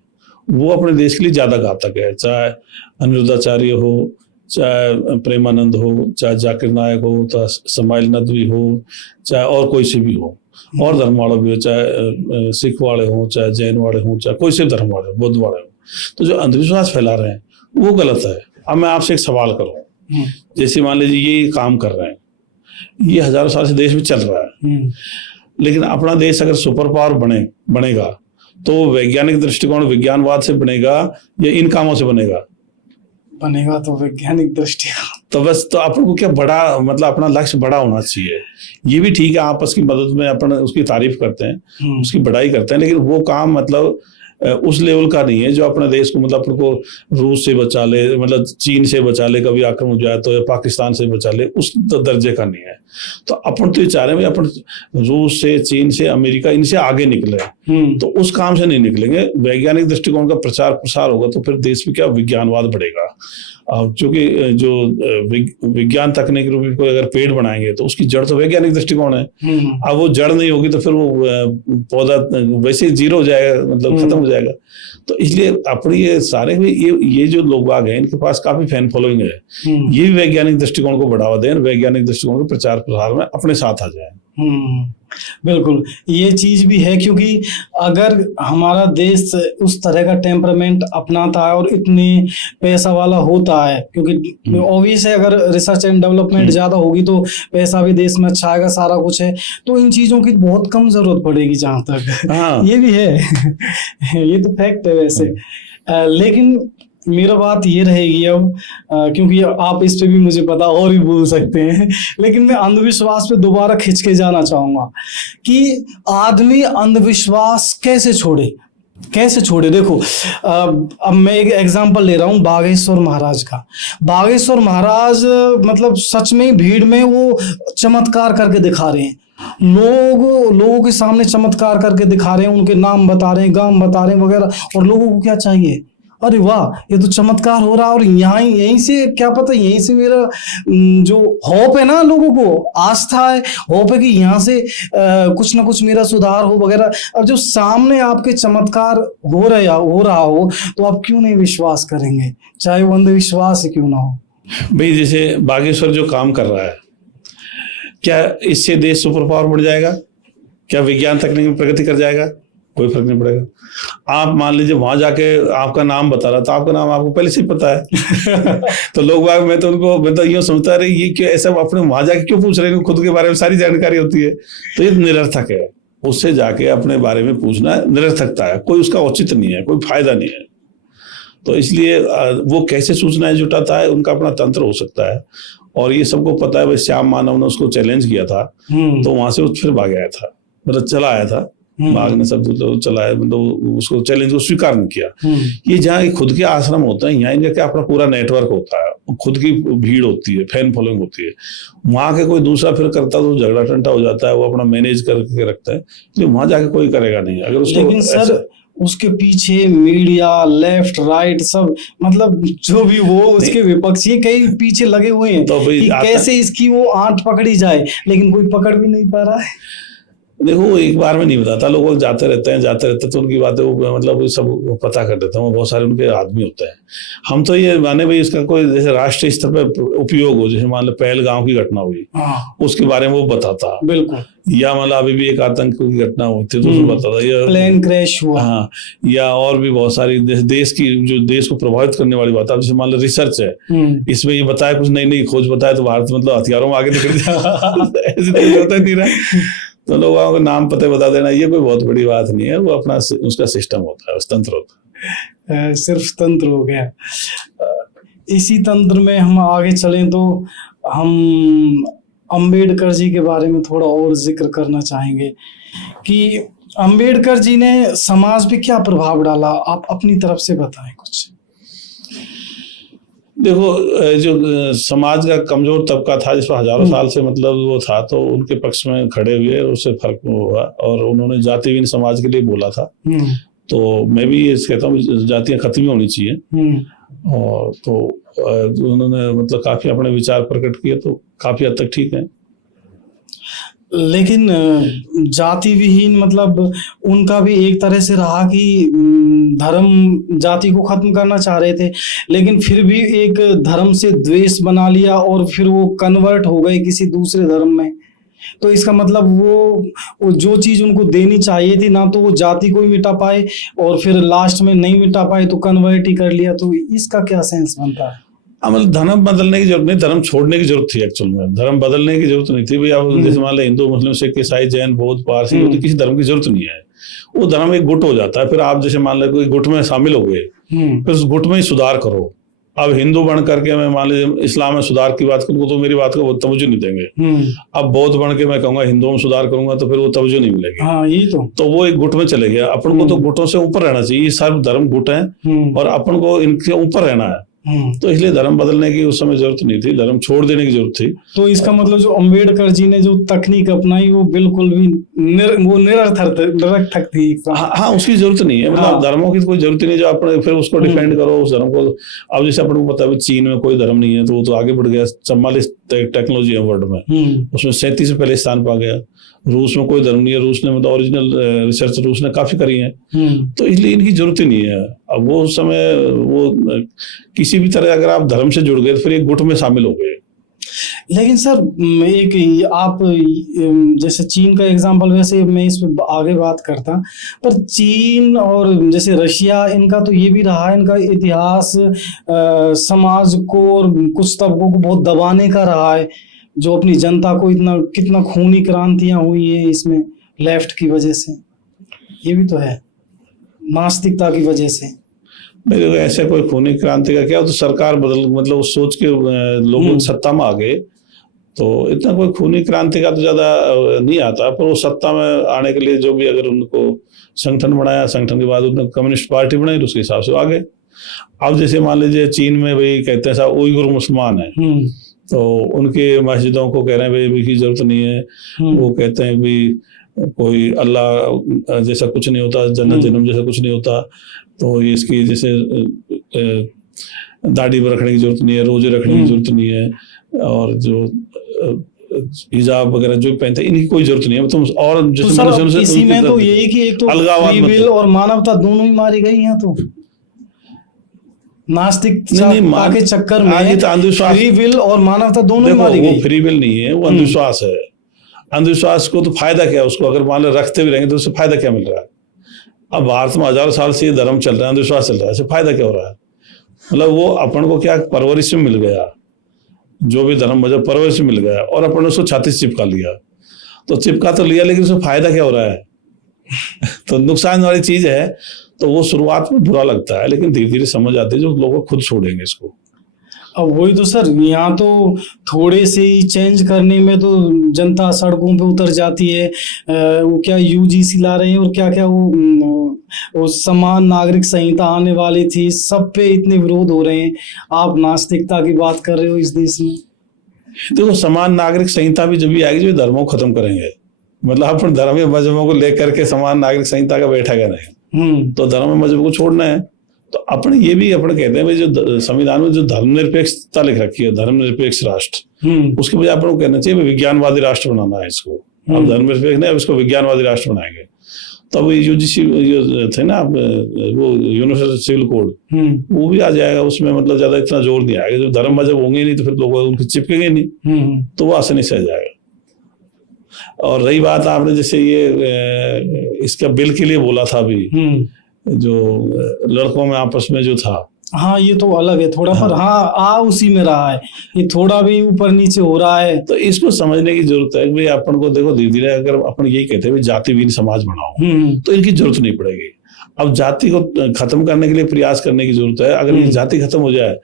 वो अपने देश के लिए ज्यादा घातक है। चाहे अनिरुद्धाचार्य हो, चाहे प्रेमानंद हो, चाहे जाकिर नायक हो, चाहे समाइल नदवी हो, चाहे और कोई से भी हो, और धर्म वाले भी हो, चाहे सिख वाले हो, चाहे जैन वाले हो, चाहे कोई से धर्म वाले हो, बौद्ध वाले हो। तो जो अंधविश्वास फैला रहे हैं वो गलत है। अब मैं आपसे एक सवाल करूं, जैसे मान लीजिए ये काम कर रहे हैं, ये हजारों साल से देश में चल रहा है, लेकिन अपना देश अगर सुपर पावर बनेगा तो वैज्ञानिक दृष्टिकोण विज्ञानवाद से बनेगा या इन कामों से बनेगा? बनेगा तो वैज्ञानिक दृष्टिकोण। तो बस, तो अपन को क्या बड़ा मतलब अपना लक्ष्य बड़ा होना चाहिए। ये भी ठीक है, आपस की मदद में अपन उसकी तारीफ करते हैं, उसकी बढ़ाई करते हैं, लेकिन वो काम मतलब उस लेवल का नहीं है जो अपने देश को मतलब अपन को रूस से बचा ले, मतलब चीन से बचा ले, कभी आक्रमण हो जाए तो, या पाकिस्तान से बचा ले, उस दर्जे का नहीं है। तो अपन तो ये चाह रहे हैं अपन रूस से, चीन से, अमेरिका, इनसे आगे निकले। तो उस काम से नहीं निकलेंगे। वैज्ञानिक दृष्टिकोण का प्रचार प्रसार होगा तो फिर देश में क्या विज्ञानवाद बढ़ेगा। क्योंकि जो विज्ञान तकनीक रूप में कोई अगर पेड़ बनाएंगे तो उसकी जड़ तो वैज्ञानिक दृष्टिकोण है। अब वो जड़ नहीं होगी तो फिर वो पौधा वैसे जीरो हो जाएगा, मतलब खत्म हो जाएगा। तो इसलिए अपनी ये सारे ये जो लोग आ गए इनके पास काफी फैन फॉलोइंग है, ये भी वैज्ञानिक दृष्टिकोण को बढ़ावा दें, वैज्ञानिक दृष्टिकोण के प्रचार प्रसार में अपने साथ आ जाए। बिल्कुल, ये चीज भी है, क्योंकि अगर हमारा देश उस तरह का टेम्परामेंट अपनाता है और इतने पैसा वाला होता है, क्योंकि ऑब्वियस है अगर रिसर्च एंड डेवलपमेंट ज्यादा होगी तो पैसा भी देश में अच्छा आएगा, सारा कुछ है, तो इन चीजों की बहुत कम जरूरत पड़ेगी जहां तक। ये भी है ये तो फैक्ट है वैसे। लेकिन मेरा बात ये रहेगी अब, क्योंकि आप इस पे भी मुझे पता और भी बोल सकते हैं, लेकिन मैं अंधविश्वास पे दोबारा खिंच के जाना चाहूंगा कि आदमी अंधविश्वास कैसे छोड़े। देखो अब मैं एक एग्जांपल ले रहा हूँ बागेश्वर महाराज का। बागेश्वर महाराज मतलब सच में भीड़ में वो चमत्कार करके दिखा रहे हैं, लोगों के सामने चमत्कार करके दिखा रहे हैं, उनके नाम बता रहे हैं, गांव बता रहे हैं वगैरह, और लोगों को क्या चाहिए, अरे वाह ये तो चमत्कार हो रहा है, और यहीं से क्या पता, यहीं से मेरा जो होप है ना, लोगों को आस्था है, होप है कि यहाँ से कुछ ना कुछ मेरा सुधार हो वगैरह। अब जो सामने आपके चमत्कार हो रहा हो तो आप क्यों नहीं विश्वास करेंगे, चाहे वो अंधविश्वास ही क्यों ना हो। भाई जैसे बागेश्वर जो काम कर रहा है, क्या इससे देश सुपर पावर बढ़ जाएगा? क्या विज्ञान तकनीक में प्रगति कर जाएगा? कोई फर्क नहीं पड़ेगा। आप मान लीजिए वहां जाके आपका नाम बता रहा था, आपका नाम आपको पहले से ही पता है तो लोग बाग मैं तो यूँ समझता रही ये क्यों ऐसा अपने वहां जाके क्यों पूछ रहे हैं, खुद के बारे में सारी जानकारी होती है, तो ये निरर्थक है। उससे जाके अपने बारे में पूछना निरर्थकता है, कोई उसका औचित्य नहीं है, कोई फायदा नहीं है। तो इसलिए वो कैसे सूचनाएं जुटाता है उनका अपना तंत्र हो सकता है, और ये सबको पता है। भाई श्याम मानव ने उसको चैलेंज किया था तो वहां से फिर भाग आया था, मतलब चला आया था, बाघ ने सब तो चलाया, मतलब उसको चैलेंज को स्वीकार नहीं किया। ये जहाँ खुद के आश्रम होते हैं, यहाँ इनका क्या अपना पूरा नेटवर्क होता है, खुद की भीड़ होती है, फैन फॉलोइंग होती है। वहां के कोई दूसरा फिर करता तो झगड़ा टंटा हो जाता है, वो अपना मैनेज करके रखता है, लेकिन वहां जाके कोई करेगा नहीं अगर उसको। लेकिन सर उसके पीछे मीडिया, लेफ्ट राइट सब, मतलब जो भी वो उसके विपक्षी कई पीछे लगे हुए हैं तो कि कैसे इसकी वो आंट पकड़ी जाए, लेकिन कोई पकड़ भी नहीं पा रहा है। देखो वो एक बार में नहीं बताता, लोग जाते रहते हैं तो उनकी बातें वो मतलब सब पता कर देते हैं, वो बहुत सारे उनके आदमी होते हैं। हम तो ये माने भाई इसका कोई जैसे राष्ट्रीय स्तर पर उपयोग हो, जैसे मान लो पहलगांव की घटना हुई, उसके बारे में वो बताता, बिल्कुल, या मतलब अभी भी एक आतंक की घटना हुई थी तो उसमें बताता, या प्लेन क्रैश हुआ, हाँ, या और भी बहुत सारी देश की जो देश को प्रभावित करने वाली बात, अब जैसे मान लो रिसर्च है, इसमें ये बताया कुछ नई नई खोज बताया तो भारत मतलब हथियारों में आगे निकल जाए ऐसे तो होता नहीं रहा, तो लोगों को नाम पते बता देना ये कोई बहुत बड़ी बात नहीं है, वो अपना उसका सिस्टम होता है, उस तंत्र होता है, सिर्फ तंत्र हो गया। इसी तंत्र में हम आगे चलें तो हम अंबेडकर जी के बारे में थोड़ा और जिक्र करना चाहेंगे कि अंबेडकर जी ने समाज पे क्या प्रभाव डाला, आप अपनी तरफ से बताएं कुछ। देखो जो समाज का कमजोर तबका था जिस पर हजारों साल से मतलब वो था, तो उनके पक्ष में खड़े हुए, उससे फर्क हुआ, और उन्होंने जातिहीन समाज के लिए बोला था। तो मैं भी ये कहता हूँ जातियां खत्म ही होनी चाहिए, और तो उन्होंने मतलब काफी अपने विचार प्रकट किए, तो काफी हद तक ठीक है। लेकिन जाति विहीन मतलब उनका भी एक तरह से रहा कि धर्म जाति को खत्म करना चाह रहे थे, लेकिन फिर भी एक धर्म से द्वेष बना लिया और फिर वो कन्वर्ट हो गए किसी दूसरे धर्म में। तो इसका मतलब वो जो चीज उनको देनी चाहिए थी ना, तो वो जाति को ही मिटा पाए और फिर लास्ट में नहीं मिटा पाए तो कन्वर्ट ही कर लिया। तो इसका क्या सेंस बनता है? मतलब धर्म बदलने की जरूरत नहीं, धर्म छोड़ने की जरूरत थी। एक्चुअल में धर्म बदलने की जरूरत नहीं थी भाई। आप जैसे मान लो हिंदू, मुस्लिम, सिख, ईसाई, जैन, बौद्ध, पारसी, तो किसी धर्म की जरूरत नहीं है। वो धर्म एक गुट हो जाता है। फिर आप जैसे मान लो कोई गुट में शामिल हो गए, फिर उस गुट में ही सुधार करो। अब हिंदू बन करके मैं मान लीजिए इस्लाम में सुधार की बात करूँ तो मेरी बात को तवज्जो नहीं देंगे। अब बौद्ध बन के मैं कहूंगा हिंदुओं में सुधार करूंगा तो फिर वो तवज्जो नहीं मिलेगी। हाँ, ये तो वो एक गुट में चले गया। अपन को तो गुटों से ऊपर रहना चाहिए। ये सब धर्म गुट है और अपन को इनके ऊपर रहना है। तो इसलिए धर्म बदलने की उस समय जरूरत नहीं थी, धर्म छोड़ देने की जरूरत थी। तो इसका मतलब जो अंबेडकर जी ने जो तकनीक अपनाई वो बिल्कुल भी निरर्थक थी। हाँ, उसकी जरूरत नहीं है। मतलब धर्मों की कोई जरूरत नहीं जो अपने फिर उसको डिफेंड करो उस धर्म को। अब जैसे अपन को पता है चीन में कोई धर्म नहीं है, तो वो तो आगे बढ़ गया। 44 टेक्नोलॉजी है वर्ल्ड में, उसमें 37 से पहले स्थान पा गया। रूस में कोई धर्म नहीं है, रूस ने मतलब ओरिजिनल रिसर्च रूस ने काफी करी है, तो इसलिए इनकी जरूरत ही नहीं है। अब वो समय वो किसी भी तरह अगर आप धर्म से जुड़ गए तो फिर एक गुट में शामिल हो गए। लेकिन सर एक आप जैसे चीन का एग्जांपल, वैसे मैं इस पे आगे बात करता, पर चीन और जैसे रशिया, इनका तो ये भी रहा, इनका इतिहास समाज को और कुछ तबकों को बहुत दबाने का रहा है, जो अपनी जनता को कितना खूनी क्रांतियां हुई है इसमें लेफ्ट की वजह से। ये भी तो है, नास्तिकता की वजह से। नहीं, ऐसे कोई खूनी क्रांति का क्या, तो सरकार बदल मतलब उस सोच के लोग सत्ता में आ गए, तो इतना कोई खूनी क्रांति का तो ज्यादा नहीं आता। पर वो सत्ता में आने के लिए जो भी अगर उनको संगठन बनाया, संगठन के बाद उन्होंने कम्युनिस्ट पार्टी बनाई, तो उसके हिसाब से आगे। अब जैसे मान लीजिए चीन में भाई कहते हैं साहब उइगुर मुसलमान है, तो उनके मस्जिदों को कह रहे हैं भाई की जरूरत नहीं है। वो कहते हैं भी कोई अल्लाह जैसा कुछ नहीं होता, जन्नत जन्म जैसा कुछ नहीं होता, तो ये इसकी जैसे दाढ़ी पर रखने की जरूरत नहीं है, रोजे रखने की जरूरत नहीं है, और जो हिजाब वगैरह जो पहनते हैं इनकी कोई जरूरत नहीं है। मतलब और तो इसी में तो यही कि एक तो फ्री विल और मानवता दोनों ही मारी गई हैं। तो नास्तिकता के चक्कर में फ्री विल और मानवता दोनों ही मारी गई। वो फ्री विल नहीं है, वो अंधविश्वास है। अंधविश्वास को तो फायदा क्या है उसको, अगर मान लो रखते भी रहेंगे तो उससे फायदा क्या मिल रहा है? अब भारत में हजारों साल से ये धर्म चल रहा है, अंधविश्वास चल रहा है, इससे फायदा क्या हो रहा है? मतलब वो अपन को क्या परवरिश में मिल गया, जो भी धर्म वजह परवरिश में मिल गया, और अपन ने उसको छाती से चिपका लिया। तो चिपका तो लिया, लेकिन उससे फायदा क्या हो रहा है? तो नुकसान वाली चीज है। तो वो शुरुआत में बुरा लगता है, लेकिन धीरे धीरे समझ आती है, जो लोग खुद छोड़ेंगे इसको। अब वही तो सर, यहाँ तो थोड़े से ही चेंज करने में तो जनता सड़कों पे उतर जाती है। वो क्या यूजीसी ला रहे हैं और क्या क्या वो समान नागरिक संहिता आने वाली थी, सब पे इतने विरोध हो रहे हैं। आप नास्तिकता की बात कर रहे हो इस देश में। देखो, समान नागरिक संहिता भी जब भी आएगी जो धर्मों को खत्म करेंगे, मतलब अपन धर्म मजहबों को लेकर के समान नागरिक संहिता का बैठेगा नहीं, तो धर्म मजहब को छोड़ना है। तो अपन ये भी अपन कहते हैं भाई, जो संविधान में जो धर्मनिरपेक्षता लिख रखी है, धर्मनिरपेक्ष राष्ट्र, उसके बजाय अपन को कहना चाहिए विज्ञानवादी राष्ट्र बनाना है इसको। अब धर्मनिरपेक्ष नहीं, अब इसको विज्ञानवादी राष्ट्र बनाएंगे। तब यूजीसी जो थे ना, वो यूनिवर्सल सिविल कोड, वो भी आ जाएगा उसमें। मतलब ज्यादा इतना जोर नहीं आएगा। जब धर्म मजहब होंगे नहीं तो फिर लोग उनके चिपकेंगे नहीं, तो वो आसानी से आ जाएगा। और रही बात आपने जैसे ये इसका बिल के लिए बोला था अभी, जो लड़कों में आपस में जो था, हाँ ये तो अलग है थोड़ा, पर हाँ आ उसी में रहा है, ये थोड़ा भी ऊपर नीचे हो रहा है। तो इसको समझने की जरूरत है भाई। अपन को देखो धीरे धीरे अगर अपन यही कहते हैं जातिहीन समाज बनाओ, तो इनकी जरूरत नहीं पड़ेगी। अब जाति को खत्म करने के लिए प्रयास करने की जरूरत है। अगर ये जाति खत्म हो जाए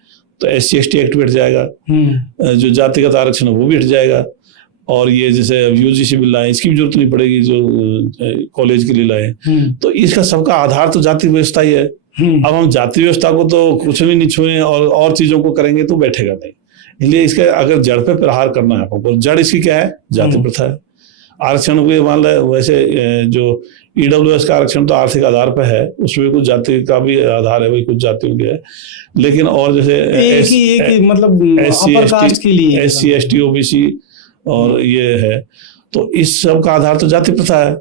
तो SC/ST एक्ट भी हट जाएगा, जो जातिगत आरक्षण है वो भी हट जाएगा। और ये जैसे यूजीसी बिल लाए, इसकी भी जरूरत नहीं पड़ेगी जो कॉलेज के लिए लाए। तो इसका सबका आधार तो जाति व्यवस्था ही है। अब हम जाति व्यवस्था को तो कुछ भी नहीं छुए और चीजों को करेंगे तो बैठेगा नहीं। इसलिए इसका अगर जड़ पे प्रहार करना है आपको, जड़ इसकी क्या है? जाति प्रथा है। आरक्षण को मान ले, वैसे जो EWS का आरक्षण तो आर्थिक आधार पर है, उसमें कुछ जाति का भी आधार है, वही कुछ जातियों के है। लेकिन और जैसे मतलब SC/ST OBC और ये है, तो इस सब का आधार तो जाति प्रथा है।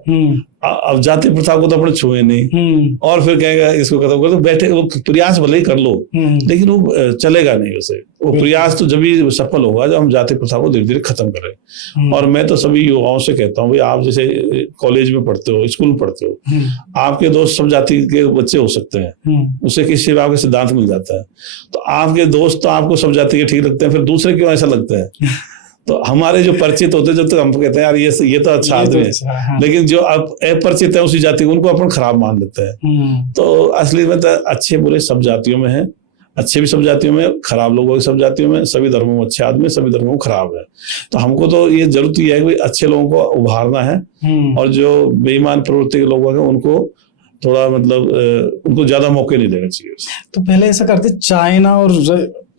अब जाति प्रथा को तो अपने छुए नहीं, और फिर कहेगा इसको खत्म कर दो, बैठे वो प्रयास भले ही कर लो, लेकिन वो चलेगा नहीं। उसे वो प्रयास तो जब भी सफल होगा जब हम जाति प्रथा को धीरे धीरे खत्म करें। और मैं तो सभी युवाओं से कहता हूँ भाई, आप जैसे कॉलेज में पढ़ते हो, स्कूल में पढ़ते हो, आपके दोस्त सब जाति के बच्चे हो सकते हैं, उससे किसी से आपके सिद्धांत मिल जाता है। तो आपके दोस्त तो आपको सब जाति के ठीक लगते हैं, फिर दूसरे क्यों ऐसा लगता है? तो हमारे जो परिचित होते हैं, जब तक हम कहते हैं यार ये तो अच्छा आदमी है, लेकिन जो अब अपरिचित है उसी जाति को, उनको अपन खराब मान लेते हैं। तो असली में तो अच्छे बुरे सब जातियों में है, अच्छे भी सब जातियों में, खराब लोगों की सब जातियों में, सभी धर्मों में अच्छे आदमी, सभी धर्मों में खराब है। तो हमको तो ये जरूरत ही है कि अच्छे लोगों को उभारना है, और जो बेईमान प्रवृत्ति के लोग हैं उनको थोड़ा मतलब उनको ज्यादा मौके नहीं देना चाहिए। तो पहले ऐसा करते, चाइना और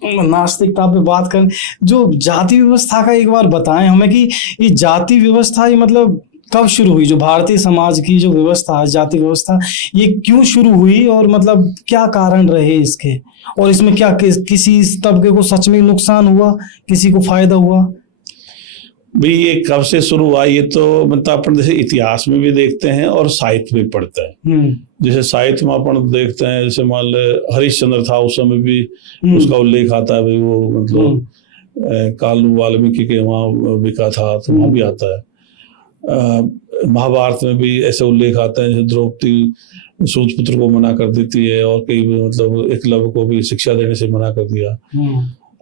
नास्तिकता पे बात करें, जो जाति व्यवस्था का एक बार बताएं हमें कि ये जाति व्यवस्था ये मतलब कब शुरू हुई? जो भारतीय समाज की जो व्यवस्था है, जाति व्यवस्था, ये क्यों शुरू हुई और मतलब क्या कारण रहे इसके, और इसमें क्या किसी तबके को सच में नुकसान हुआ, किसी को फायदा हुआ? भाई ये कब से शुरू हुआ, ये तो मतलब अपन जैसे इतिहास में भी देखते हैं और साहित्य में पढ़ते हैं। जैसे साहित्य में अपन देखते हैं, जैसे मान ले हरिश्चंद्र था, उस समय भी उसका उल्लेख आता है भाई, वो मतलब कालू वाल्मीकि के वहाँ बिका था, तो वहाँ भी आता है। महाभारत में भी ऐसे उल्लेख आता है, जैसे द्रौपदी सूतपुत्र को मना कर देती है, और कई मतलब एकलव्य को भी शिक्षा देने से मना कर दिया।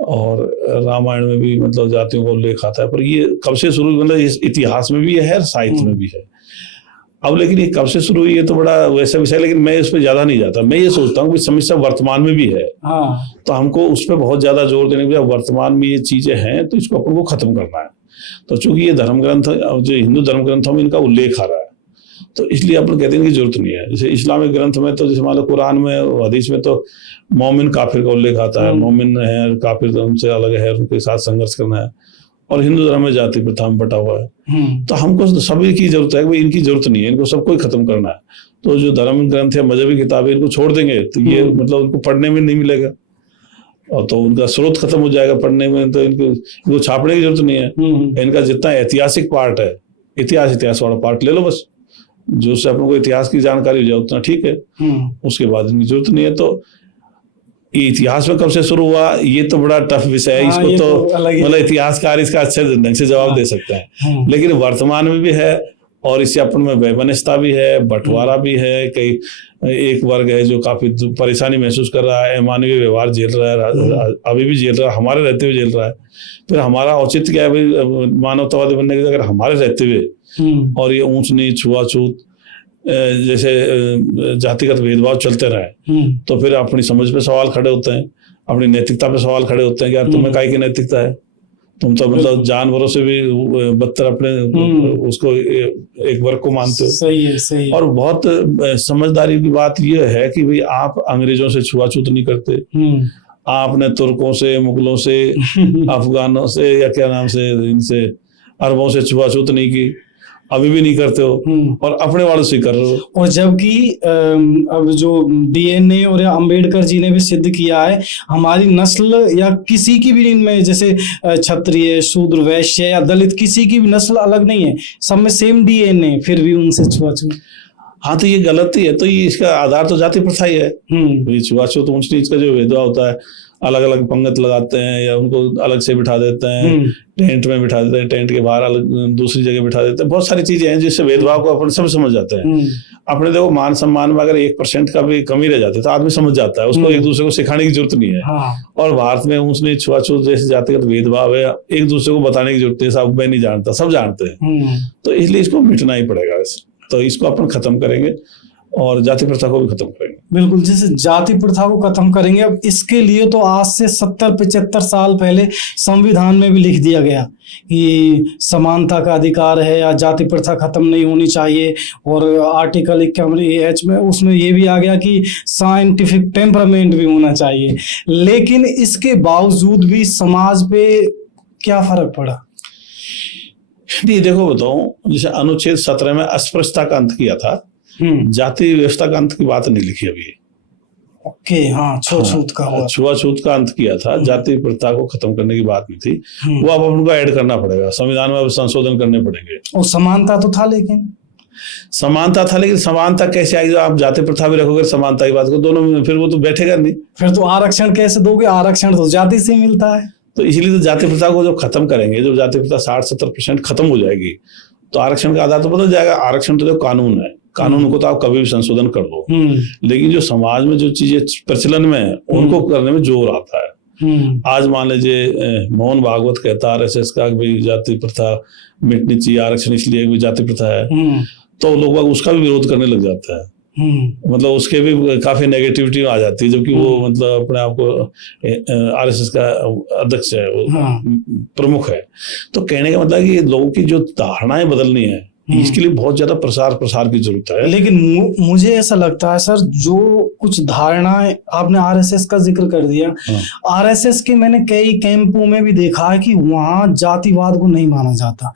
और रामायण में भी मतलब जातियों का उल्लेख आता है। पर ये कब से शुरू, मतलब इतिहास में भी है, साहित्य में भी है। अब लेकिन ये कब से शुरू हुई है तो बड़ा वैसा विषय, लेकिन मैं उस पर ज्यादा नहीं जाता। मैं ये सोचता हूँ कि समस्या वर्तमान में भी है, तो हमको उस पर बहुत ज्यादा जोर देने के, वर्तमान में ये चीजें हैं तो इसको अपन को खत्म करना है। तो चूंकि ये धर्म ग्रंथ, जो हिंदू धर्म ग्रंथों में इनका उल्लेख आ रहा है, तो इसलिए अपन कहते हैं कि जरूरत नहीं है। जैसे इस्लामिक ग्रंथ में तो, जैसे मान लो कुरान में, हदीस में तो मोमिन काफिर का उल्लेख आता है। मोमिन है, काफिर धर्म से अलग है, उनके साथ संघर्ष करना है। और हिंदू धर्म में जाति प्रथा में बटा हुआ है। तो हमको सभी की जरूरत है, इनकी जरूरत नहीं है, इनको सबको ही खत्म करना है। तो जो धर्म ग्रंथ है, मजहबी किताबें, इनको छोड़ देंगे तो ये मतलब उनको पढ़ने में नहीं मिलेगा, और तो उनका स्रोत खत्म हो जाएगा पढ़ने में। तो इनको छापने की जरूरत नहीं है। इनका जितना ऐतिहासिक पार्ट है, इतिहास वाला पार्ट ले लो बस, जो से अपन को इतिहास की जानकारी हो जाए उतना ठीक है, उसके बाद इनकी जरूरत नहीं है। तो इतिहास में कब से शुरू हुआ, ये तो बड़ा टफ विषय है। इसको तो मतलब इतिहासकार इसका अच्छे ढंग से जवाब दे सकते हैं। लेकिन वर्तमान में भी है, और इससे अपन में वैमनस्यता भी है, बंटवारा भी है। कई एक वर्ग है जो काफी परेशानी महसूस कर रहा है, मानवीय व्यवहार झेल रहा है, अभी भी झेल रहा है, हमारे रहते हुए झेल रहा है। फिर हमारा औचित्य क्या है भाई, मानवतावादी बनने के, अगर हमारे रहते हुए और ये ऊंच नीच, छुआछूत, जैसे जातिगत भेदभाव चलते रहे तो फिर अपनी समझ पे सवाल खड़े होते हैं, अपनी नैतिकता पे सवाल खड़े होते हैं कि यार तुम्हें काहे की नैतिकता है, तुम तो मतलब जानवरों से भी बदतर अपने उसको एक वर्ग को मानते हो। सही है, सही है। और बहुत समझदारी की बात यह है कि भाई आप अंग्रेजों से छुआछूत नहीं करते, आपने तुर्कों से, मुगलों से, अफगानों से या क्या नाम से इनसे अरबों से छुआछूत नहीं की, अभी भी नहीं करते हो, और अपने वालों से कर रहे हो। और जबकि अब जो डीएनए और अंबेडकर जी ने भी सिद्ध किया है हमारी नस्ल या किसी की भी इनमें, जैसे क्षत्रिय, शूद्र, वैश्य या दलित, किसी की भी नस्ल अलग नहीं है, सब में सेम डीएनए, फिर भी उनसे छुआछूत। हाँ, तो ये गलती है। तो ये इसका आधार तो जाति प्रथा ही है। ये छुआछूत ऊंच नीच का जो भेदभाव होता है, अलग अलग पंगत लगाते हैं या उनको अलग से बिठा देते हैं, टेंट में बिठा देते हैं, टेंट के बाहर अलग दूसरी जगह बिठा देते हैं, बहुत सारी चीजें हैं जिससे भेदभाव को अपन सब समझ जाते हैं। अपने देखो मान सम्मान में अगर 1% का भी कमी रह जाती है तो आदमी समझ जाता है, उसको एक दूसरे को सिखाने की जरूरत नहीं है। और भारत में ऊंच नीच, छुआछूत जैसे जातिगत भेदभाव है, एक दूसरे को बताने की जरूरत है, सब मैं नहीं जानता, सब जानते हैं। तो इसलिए इसको मिटना ही पड़ेगा वैसे। तो इसको अपन खत्म करेंगे और जाति प्रथा को भी खत्म करेंगे। बिल्कुल, जैसे जाति प्रथा को खत्म करेंगे, अब इसके लिए तो आज से 70-75 साल पहले संविधान में भी लिख दिया गया कि समानता का अधिकार है या जाति प्रथा खत्म नहीं होनी चाहिए। और आर्टिकल 51H में उसमें ये भी आ गया कि साइंटिफिक टेम्परामेंट भी होना चाहिए। लेकिन इसके बावजूद भी समाज पे क्या फर्क पड़ा? नहीं, देखो बताऊं, जैसे अनुच्छेद 17 में अस्पृश्यता का अंत किया था, जाति व्यवस्था का अंत की बात नहीं लिखी अभी। ओके, हाँ, छुआछूत का हुआ, छुआछूत का अंत किया था, जाति प्रथा को खत्म करने की बात नहीं थी। वो अब उनको ऐड करना पड़ेगा, संविधान में अब संशोधन करने पड़ेंगे। और समानता तो था, लेकिन समानता कैसे आएगी? आप जाति प्रथा भी रखोगे, समानता की बात को, दोनों में फिर वो तो बैठेगा नहीं। फिर तो आरक्षण कैसे दोगे? आरक्षण तो जाति से मिलता है। तो इसलिए तो जाति प्रथा को जब खत्म करेंगे, जब जाति प्रथा 60-70% खत्म हो जाएगी तो आरक्षण का आधार तो बदल जाएगा। आरक्षण तो जो कानून है, कानून को तो आप कभी भी संशोधन कर लो, लेकिन जो समाज में जो चीजें प्रचलन में है उनको करने में जोर आता है। आज मान लीजिए मोहन भागवत कहता है आरएसएस का भी जाति प्रथा मिटनी चाहिए, आरक्षण इसलिए भी जाति प्रथा है, तो लोग उसका भी विरोध करने लग जाता है। मतलब उसके भी काफी नेगेटिविटी आ जाती है, जबकि वो मतलब अपने आप को आरएसएस का अध्यक्ष है, वो प्रमुख है। तो कहने का मतलब कि लोगों की जो धारणाएं बदलनी है, इसके लिए बहुत ज्यादा प्रसार की जरूरत है। लेकिन मुझे ऐसा लगता है सर, जो कुछ धारणाएं आपने आरएसएस का जिक्र कर दिया, आरएसएस के मैंने कई कैंपों में भी देखा है कि वहां जातिवाद को नहीं माना जाता।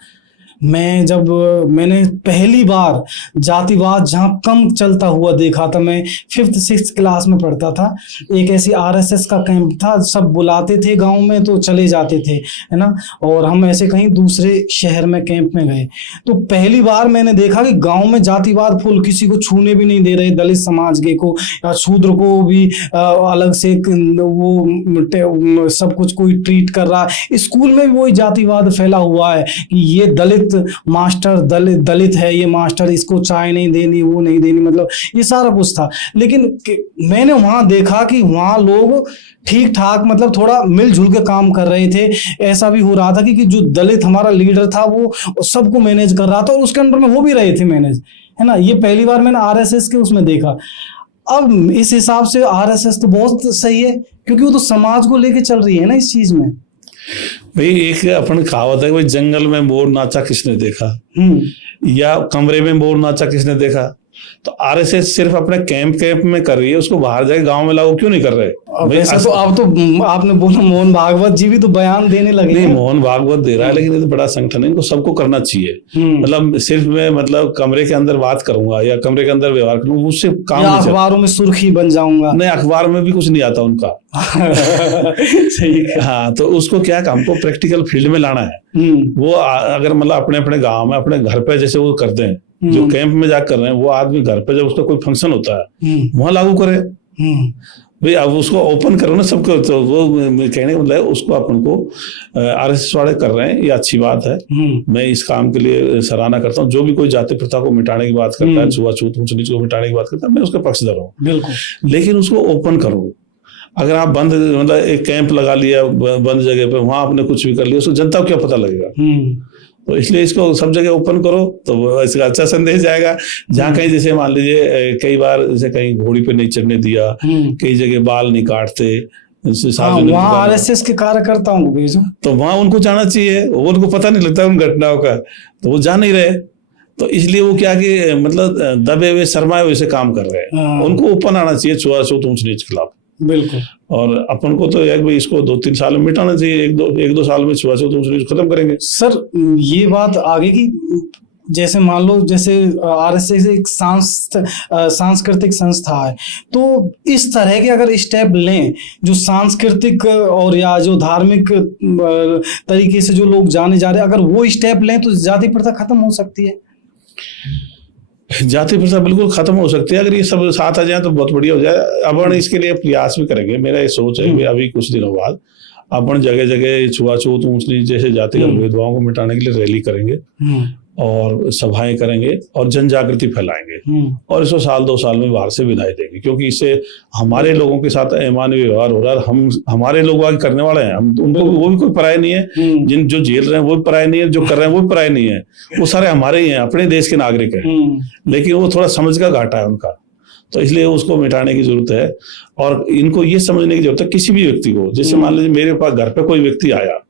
मैंने पहली बार जातिवाद जहाँ कम चलता हुआ देखा था, मैं 5th-6th क्लास में पढ़ता था। एक ऐसी आरएसएस का कैंप था, सब बुलाते थे गांव में तो चले जाते थे, है ना। और हम ऐसे कहीं दूसरे शहर में कैंप में गए तो पहली बार मैंने देखा कि गांव में जातिवाद फुल, किसी को छूने भी नहीं दे रहे, दलित समाज के को या शूद्र को भी अलग से वो सब कुछ कोई ट्रीट कर रहा है। स्कूल में भी वही जातिवाद फैला हुआ है कि ये दलित मास्टर दलित है, ये मास्टर, इसको चाय नहीं देनी, वो नहीं देनी, मतलब ये सारा कुछ था। लेकिन मैंने वहां देखा कि वहां लोग ठीक ठाक, मतलब थोड़ा मिलजुल के काम कर रहे थे। ऐसा भी हो रहा था कि जो दलित हमारा लीडर था वो सबको मैनेज कर रहा था और उसके अंदर में वो भी रहे थे मैनेज, है ना। ये पहली बार मैंने आरएसएस के उसमें देखा। अब इस हिसाब से आरएसएस तो बहुत सही है, क्योंकि वो तो समाज को लेके चल रही है ना इस चीज में। भाई एक अपन कहावत है, भाई जंगल में मोर नाचा किसने देखा, या कमरे में मोर नाचा किसने देखा। तो आरएसएस सिर्फ अपने कैंप में कर रही है, उसको बाहर जाके गांव में लागू क्यों नहीं कर रहे? वैसे तो अब तो आपने बोला मोहन भागवत जी भी तो बयान देने लगे। नहीं, मोहन भागवत दे रहा है, लेकिन ये तो बड़ा संगठन है, इनको सबको करना चाहिए। मतलब सिर्फ मैं मतलब कमरे के अंदर बात करूंगा या कमरे के अंदर व्यवहार करूंगा, उससे काम नहीं। अखबारों में सुर्खी बन जाऊंगा, नहीं, अखबार में भी कुछ नहीं आता उनका। सही है। हाँ, तो उसको क्या हमको प्रैक्टिकल फील्ड में लाना है। वो अगर मतलब अपने अपने गाँव में, अपने घर पे जैसे वो करते हैं, जो कैंप में जाकर कर रहे हैं, वो आदमी घर पे जब उसका कोई फंक्शन होता है वहां लागू करे। भाई अब उसको ओपन करो ना सबको। तो वो कहने का मतलब उसको अपन को आरएसएस वाले कर रहे हैं, ये अच्छी बात है। मैं इस काम के लिए सराहना करता हूँ। जो भी कोई जाति प्रथा को मिटाने की बात करता है, छुआछूत ऊंच नीच को मिटाने की बात करता है, मैं उसके पक्षधर हूँ, बिल्कुल। लेकिन उसको ओपन करो। अगर आप बंद मतलब एक कैंप लगा लिया बंद जगह पे, वहां आपने कुछ भी कर लिया, उसको जनता को क्या पता लगेगा। तो इसलिए इसको सब जगह ओपन करो तो इसका अच्छा संदेश जाएगा। जहाँ कहीं जैसे मान लीजिए कई बार जैसे कहीं घोड़ी पे नहीं चढ़ने दिया, कई जगह बाल नहीं काटते, वहाँ आरएसएस के कार्यकर्ताओं को भेजो, तो वहां उनको जाना चाहिए, वो उनको पता नहीं लगता उन घटनाओं का, तो वो जा नहीं रहे। तो इसलिए वो क्या कि मतलब दबे हुए शर्माए हुए से काम कर रहे हैं। उनको ओपन आना चाहिए छुआछूत ऊंच नीच के खिलाफ। बिल्कुल। और अपन को तो एक भाई इसको 2-3 साल में मिटाना चाहिए, एक दो साल में छुआछूत ऊंच नीच खत्म करेंगे। सर ये बात आगे की, जैसे मान लो जैसे आरएसएस एक सांस्कृतिक संस्था है, तो इस तरह के अगर स्टेप लें जो सांस्कृतिक और या जो धार्मिक तरीके से जो लोग जाने जा रहे हैं, अगर वो स्टेप लें तो जाति प्रथा खत्म हो सकती है। जाति प्रथा बिल्कुल खत्म हो सकती है, अगर ये सब साथ आ जाए तो बहुत बढ़िया हो जाए। अपन इसके लिए प्रयास भी करेंगे। मेरा ये सोच है कि अभी कुछ दिनों बाद अपन जगह जगह छुआछूत ऊंच नीच जैसे जातिगत भेदभाव को मिटाने के लिए रैली करेंगे और सभाएं करेंगे और जन जागृति फैलाएंगे, और इसको 1-2 साल में बाहर से विदाई देंगे, क्योंकि इससे हमारे लोगों के साथ अमानवीय व्यवहार हो रहा है। हम हमारे लोग आगे करने वाले हैं, हम उनको वो भी कोई पराये नहीं है, जिन जो जेल रहे हैं वो भी पराये नहीं है, जो कर रहे हैं वो भी पराये नहीं है, वो सारे हमारे ही हैं, अपने देश के नागरिक हैं। लेकिन वो थोड़ा समझ का घाटा है उनका, तो इसलिए उसको मिटाने की जरूरत है। और इनको ये समझने की जरूरत है किसी भी व्यक्ति को, जैसे मान लीजिए मेरे पास घर पे कोई व्यक्ति आया,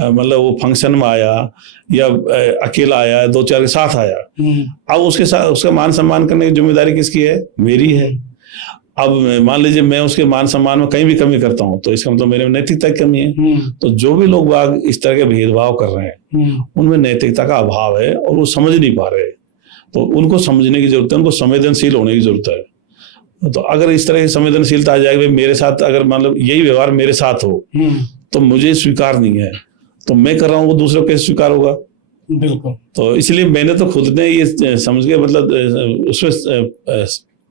मतलब वो फंक्शन में आया या अकेला आया, 2-4 के साथ आया, अब उसके साथ उसका मान सम्मान करने की जिम्मेदारी किसकी है? मेरी है। अब मान लीजिए मैं उसके मान सम्मान में कहीं भी कमी करता हूं तो इसका मतलब मेरे में नैतिकता की कमी है। तो जो भी लोग बाग इस तरह के भेदभाव कर रहे हैं उनमें नैतिकता का अभाव है और वो समझ नहीं पा रहे, तो उनको समझने की जरूरत है, उनको संवेदनशील होने की जरूरत है। तो अगर इस तरह की संवेदनशीलता आ जाएगी, मेरे साथ अगर मतलब यही व्यवहार मेरे साथ हो तो मुझे स्वीकार नहीं है, तो मैं कर रहा हूँ वो दूसरों को कैसे स्वीकार होगा? बिल्कुल। तो इसलिए मैंने तो खुद ने ये समझ के मतलब उसमें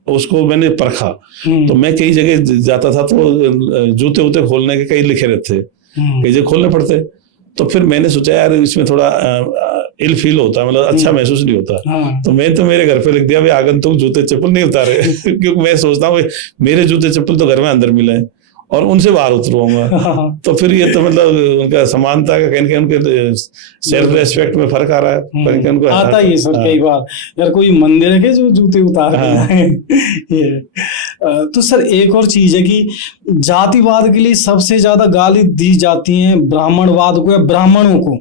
उसको मैंने परखा। तो मैं कई जगह जाता था तो जूते वूते खोलने के कई लिखे रहते, कई जगह खोलने पड़ते, तो फिर मैंने सोचा यार इसमें थोड़ा इल फील होता है, मतलब अच्छा महसूस नहीं होता। तो मैं तो मेरे घर पे लिख दिया भाई आगंतुक जूते चप्पल नहीं उतारे क्योंकि मैं सोचता हूँ मेरे जूते चप्पल तो घर में अंदर मिले और उनसे बाहर उतरूंगा। तो फिर ये तो मतलब उनका समानता का कहीं उनके सेल्फ रेस्पेक्ट में फर्क आ रहा है, कहीं उनको आता ही है सर। कई बार यार कोई मंदिर है जो जूते उतार ये तो सर एक और चीज है कि जातिवाद के लिए सबसे ज्यादा गाली दी जाती है ब्राह्मणवाद को या ब्राह्मणों को,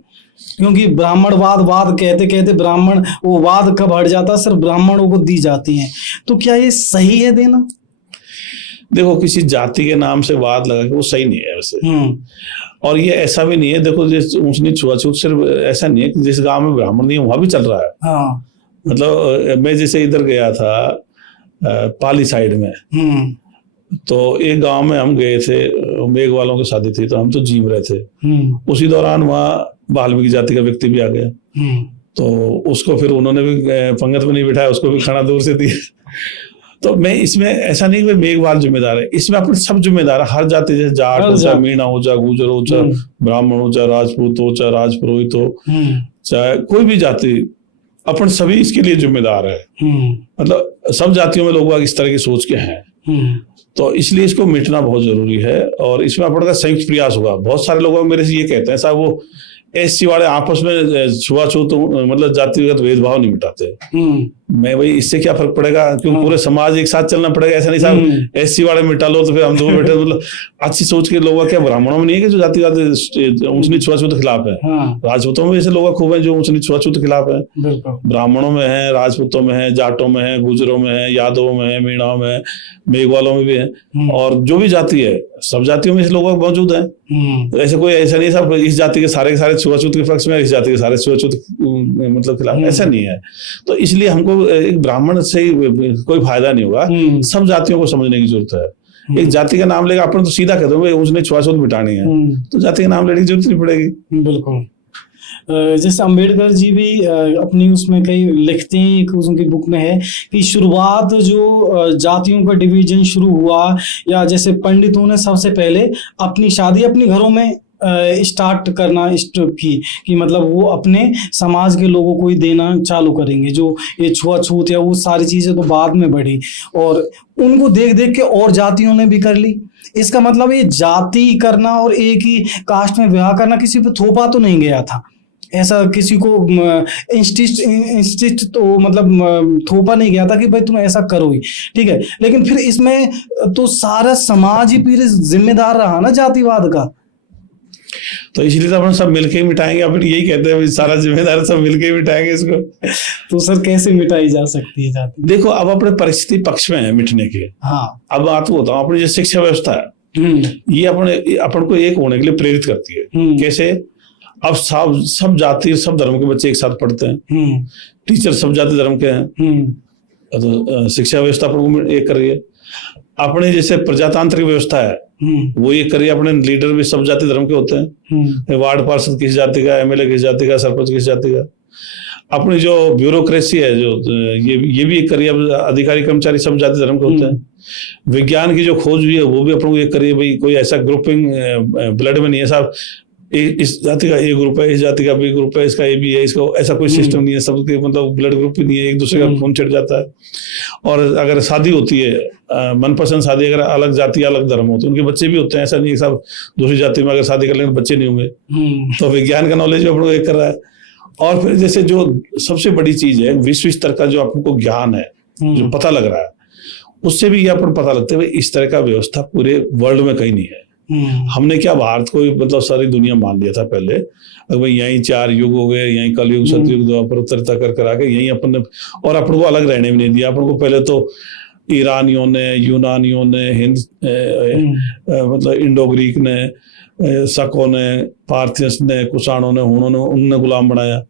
क्योंकि ब्राह्मणवाद कहते कहते ब्राह्मण वो वाद कब हट जाता सिर्फ ब्राह्मणों को दी जाती है। तो क्या ये सही है देना? देखो किसी जाति के नाम से वाद लगा के वो सही नहीं है वैसे। और ये ऐसा भी नहीं है, देखो जिस ऊंच नीच छुआछूत सिर्फ ऐसा नहीं है कि जिस गांव में ब्राह्मण नहीं है वहां भी चल रहा है। मतलब मैं जैसे इधर गया था पाली साइड में, तो एक गांव में हम गए थे, मेघ वालों की शादी थी, तो हम तो जीम रहे थे। उसी दौरान वहाँ वाल्मीकि जाति का व्यक्ति भी आ गया, तो उसको फिर उन्होंने भी पंगत में नहीं बिठाया, उसको भी खाना दूर से दिया। तो मैं इसमें ऐसा नहीं कि मेघवाल जिम्मेदार है, इसमें अपने सब जिम्मेदार है, हर जाति, जैसे जाट हो चाहे मीणा हो चाहे गुजर हो चाहे ब्राह्मण हो चाहे राजपूत हो चाहे राजपुरोहित हो चाहे कोई भी जाति, अपन सभी इसके लिए जिम्मेदार है। मतलब सब जातियों में लोग इस तरह की सोच के हैं, तो इसलिए इसको मिटना बहुत जरूरी है और इसमें अपन का संयुक्त प्रयास होगा। बहुत सारे लोग मेरे से ये कहते हैं साहब वो एससी वाले आपस में छुआछूत मतलब जातिगत भेदभाव नहीं मिटाते। मैं भाई इससे क्या फर्क पड़ेगा, क्योंकि पूरे समाज एक साथ चलना पड़ेगा। ऐसा नहीं साहब एससी वाले मिटा लो तो फिर हम दो बैठे, मतलब अच्छी सोच के लोग क्या ब्राह्मणों में नहीं है कि जो जातिगत ऊंच नीच छुआछूत के खिलाफ है? राजपूतों में ऐसे लोग खूब हैं जो ऊंच नीच छुआछूत के खिलाफ है, ब्राह्मणों में है, राजपूतों में है, जाटों में है, गुजरों में है, यादवों में है, मीणाओं में है, मेघवालों में भी है, और जो भी जाति है सब जातियों में ऐसे लोग मौजूद हैं। ऐसे कोई ऐसा नहीं साहब इस जाति के सारे छुआछूत के पक्ष में, इस जाति के सारे छुआछूत मतलब खिलाफ, ऐसा नहीं है। तो इसलिए हमको एक ब्राह्मण से कोई फायदा नहीं होगा, सब जातियों को समझने की जरूरत है। एक जाति का नाम लेगा अपन तो सीधा कहते हैं उसने छुआछूत मिटानी है, तो जाति का नाम लेने की जरूरत नहीं पड़ेगी। बिल्कुल। जैसे अंबेडकर जी भी अपनी उसमें कई लिखते हैं, एक उनकी बुक में है कि शुरुआत जो जातियों का डिवीजन शुरू हुआ, या जैसे पंडितों ने सबसे पहले अपनी शादी अपने घरों में स्टार्ट करना कि मतलब वो अपने समाज के लोगों को ही देना चालू करेंगे। जो ये छुआछूत या वो सारी चीज़ें तो बाद में बढ़ी, और उनको देख देख के और जातियों ने भी कर ली। इसका मतलब ये जाति करना और एक ही कास्ट में विवाह करना किसी पे थोपा तो नहीं गया था, ऐसा किसी को इंस्टिट तो मतलब थोपा नहीं गया था कि भाई तुम ऐसा करो ही, ठीक है। लेकिन फिर इसमें तो सारा समाज ही फिर जिम्मेदार रहा ना जातिवाद का। तो इसलिए तो अपन सब मिलके ही मिटाएंगे, अपन यही कहते हैं सारा जिम्मेदार सब मिलके ही मिटाएंगे इसको। तो सर कैसे मिटाई जा सकती है जाति? देखो अब अपने परिस्थिति पक्ष में है मिटने के। हाँ, अब बात को बताऊं, अपनी जो शिक्षा व्यवस्था है ये अपन को एक होने के लिए प्रेरित करती है। कैसे? अब सब जाति सब धर्म के बच्चे एक साथ पढ़ते हैं, टीचर सब जाति धर्म के हैं, तो शिक्षा व्यवस्था अपन को एक कर रही है। अपने जैसे प्रजातांत्रिक व्यवस्था है वो ये करिए, अपने लीडर भी सब जाति धर्म के होते हैं, वार्ड पार्षद किस जाति का, एमएलए किस जाति का, सरपंच किस जाति का। अपनी जो ब्यूरोक्रेसी है जो ये भी एक करिए, अधिकारी कर्मचारी सब जाति धर्म के होते हैं। विज्ञान की जो खोज भी है वो भी अपन को एक करिए, भाई कोई ऐसा ग्रुपिंग ब्लड में नहीं है साहब, इस जाति का ए ग्रुप है, इस जाति का बी ग्रुप है, इसका ए बी है, इसका ऐसा कोई सिस्टम नहीं है, सबके मतलब ब्लड ग्रुप भी नहीं है, एक दूसरे का खून छिड़ जाता है। और अगर शादी होती है मनपसंद शादी, अगर अलग जाति अलग धर्म होते हैं उनके बच्चे भी होते हैं, ऐसा नहीं सब दूसरी जाति में अगर शादी कर लेंगे बच्चे नहीं होंगे। तो विज्ञान का नॉलेज अपन को एक कर रहा है। और फिर जैसे जो सबसे बड़ी चीज है विश्व स्तर का जो आपको ज्ञान है जो पता लग रहा है, उससे भी ये अपन पता लगता है इस तरह का व्यवस्था पूरे वर्ल्ड में कहीं नहीं है। हमने क्या भारत को मतलब सारी दुनिया मान लिया था पहले, अगर भाई यहीं 4 युग हो गए, यहीं कलयुग सतयुग द्वापर उत्तरता कर आके यहीं अपन ने, और अपन को अलग रहने भी नहीं दिया। अपन को पहले तो ईरानियों ने, यूनानियों ने, हिंद मतलब इंडो ग्रीक ने, शकों ने, पार्थियंस ने, कुषाणों ने, हुनों ने, उनने गुलाम बनाया।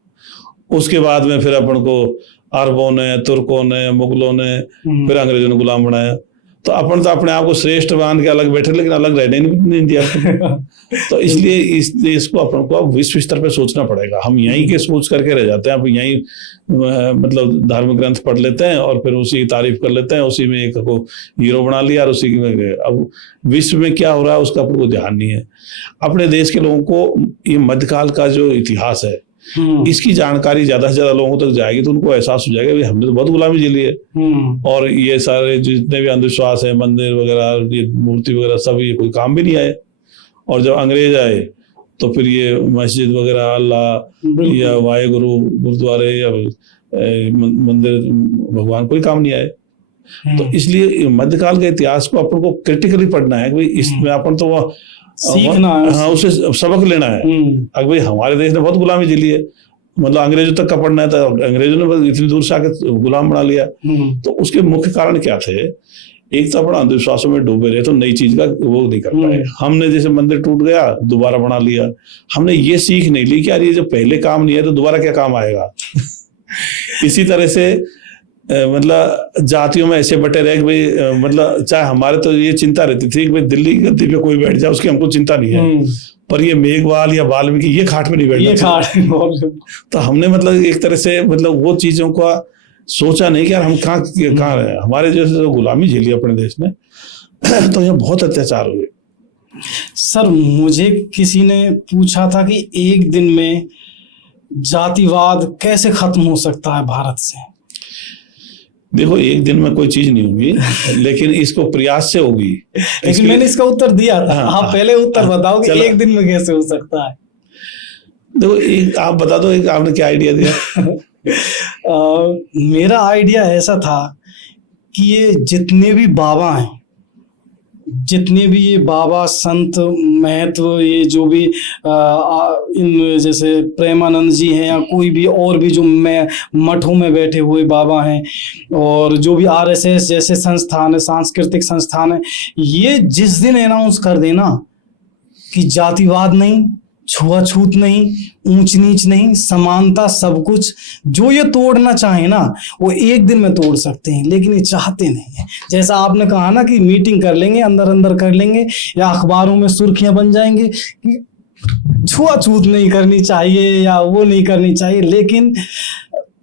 उसके बाद में फिर अपन को अरबों ने, तुर्कों ने, मुगलों ने, फिर अंग्रेजों ने गुलाम बनाया। तो अपन तो अपने आप को श्रेष्ठ मान के अलग बैठे, लेकिन अलग रहने नहीं दिया। तो इसलिए इस देश को अपन को अब विश्व स्तर पे सोचना पड़ेगा। हम यहीं के सोच करके रह जाते हैं, अब यहीं मतलब धार्मिक ग्रंथ पढ़ लेते हैं और फिर उसी की तारीफ कर लेते हैं, उसी में एक को हीरो बना लिया और उसी में गए। अब विश्व में क्या हो रहा है उसका अपन को ध्यान नहीं है। अपने देश के लोगों को ये मध्यकाल का जो इतिहास है इसकी जानकारी ज्यादा से ज्यादा लोगों तक जाएगी तो उनको एहसास हो जाएगा हमने तो बहुत गुलामी झेली है। और ये सारे जितने भी अंधविश्वास है, मंदिर वगैरह, ये मूर्ति वगैरह, सब ये कोई काम भी नहीं आए। और जब अंग्रेज आए तो फिर ये मस्जिद वगैरह, अल्लाह या वाहेगुरु, गुरुद्वारे या मंदिर, भगवान कोई काम नहीं आए। तो इसलिए मध्यकाल के इतिहास को अपन को क्रिटिकली पढ़ना है कि इसमें अपन तो सीखना है, हाँ उसे सबक लेना है। अगर भाई हमारे देश ने बहुत गुलामी झेली है, मतलब अंग्रेजों तक का पढ़ना है, तो अंग्रेजों ने इतनी दूर से आके गुलाम बना लिया। तो उसके मुख्य कारण क्या थे? एक तो अपना अंधविश्वासों में डूबे रहे तो नई चीज का वो नहीं कर पाए। हमने जैसे मंदिर टूट गया दोबारा बना लिया, हमने ये सीख नहीं ली कि यार ये जो पहले काम नहीं है तो दोबारा क्या काम आएगा। इसी तरह से मतलब जातियों में ऐसे बटे रहे कि भाई मतलब चाहे हमारे तो ये चिंता रहती थी कि भाई दिल्ली की गद्दी पे कोई बैठ जाए उसकी हमको चिंता नहीं है, पर ये मेघवाल या वाल्मीकि ये खाट पे नहीं बैठना। तो हमने मतलब एक तरह से मतलब वो चीजों का सोचा नहीं कि यार हम कहाँ रहे। हमारे जैसे गुलामी झेली अपने देश ने तो यहाँ बहुत अत्याचार हुए। सर मुझे किसी ने पूछा था कि एक दिन में जातिवाद कैसे खत्म हो सकता है भारत से? देखो एक दिन में कोई चीज नहीं होगी, लेकिन इसको प्रयास से होगी। लेकिन मैंने इसका उत्तर दिया था। आप पहले उत्तर बताओ कि एक दिन में कैसे हो सकता है। देखो एक आप बता दो, एक आपने क्या आइडिया दिया? मेरा आइडिया ऐसा था कि ये जितने भी बाबा हैं, जितने भी ये बाबा संत महत्व, ये जो भी इन जैसे प्रेमानंद जी हैं या कोई भी और भी जो मठों में बैठे हुए बाबा हैं, और जो भी आरएसएस जैसे संस्थान है, सांस्कृतिक संस्थान है, ये जिस दिन अनाउंस कर देना कि जातिवाद नहीं, छुआछूत नहीं, ऊंच नीच नहीं, समानता सब कुछ, जो ये तोड़ना चाहे ना वो एक दिन में तोड़ सकते हैं, लेकिन ये चाहते नहीं है। जैसा आपने कहा ना कि मीटिंग कर लेंगे, अंदर अंदर कर लेंगे, या अखबारों में सुर्खियां बन जाएंगे कि छुआछूत नहीं करनी चाहिए या वो नहीं करनी चाहिए, लेकिन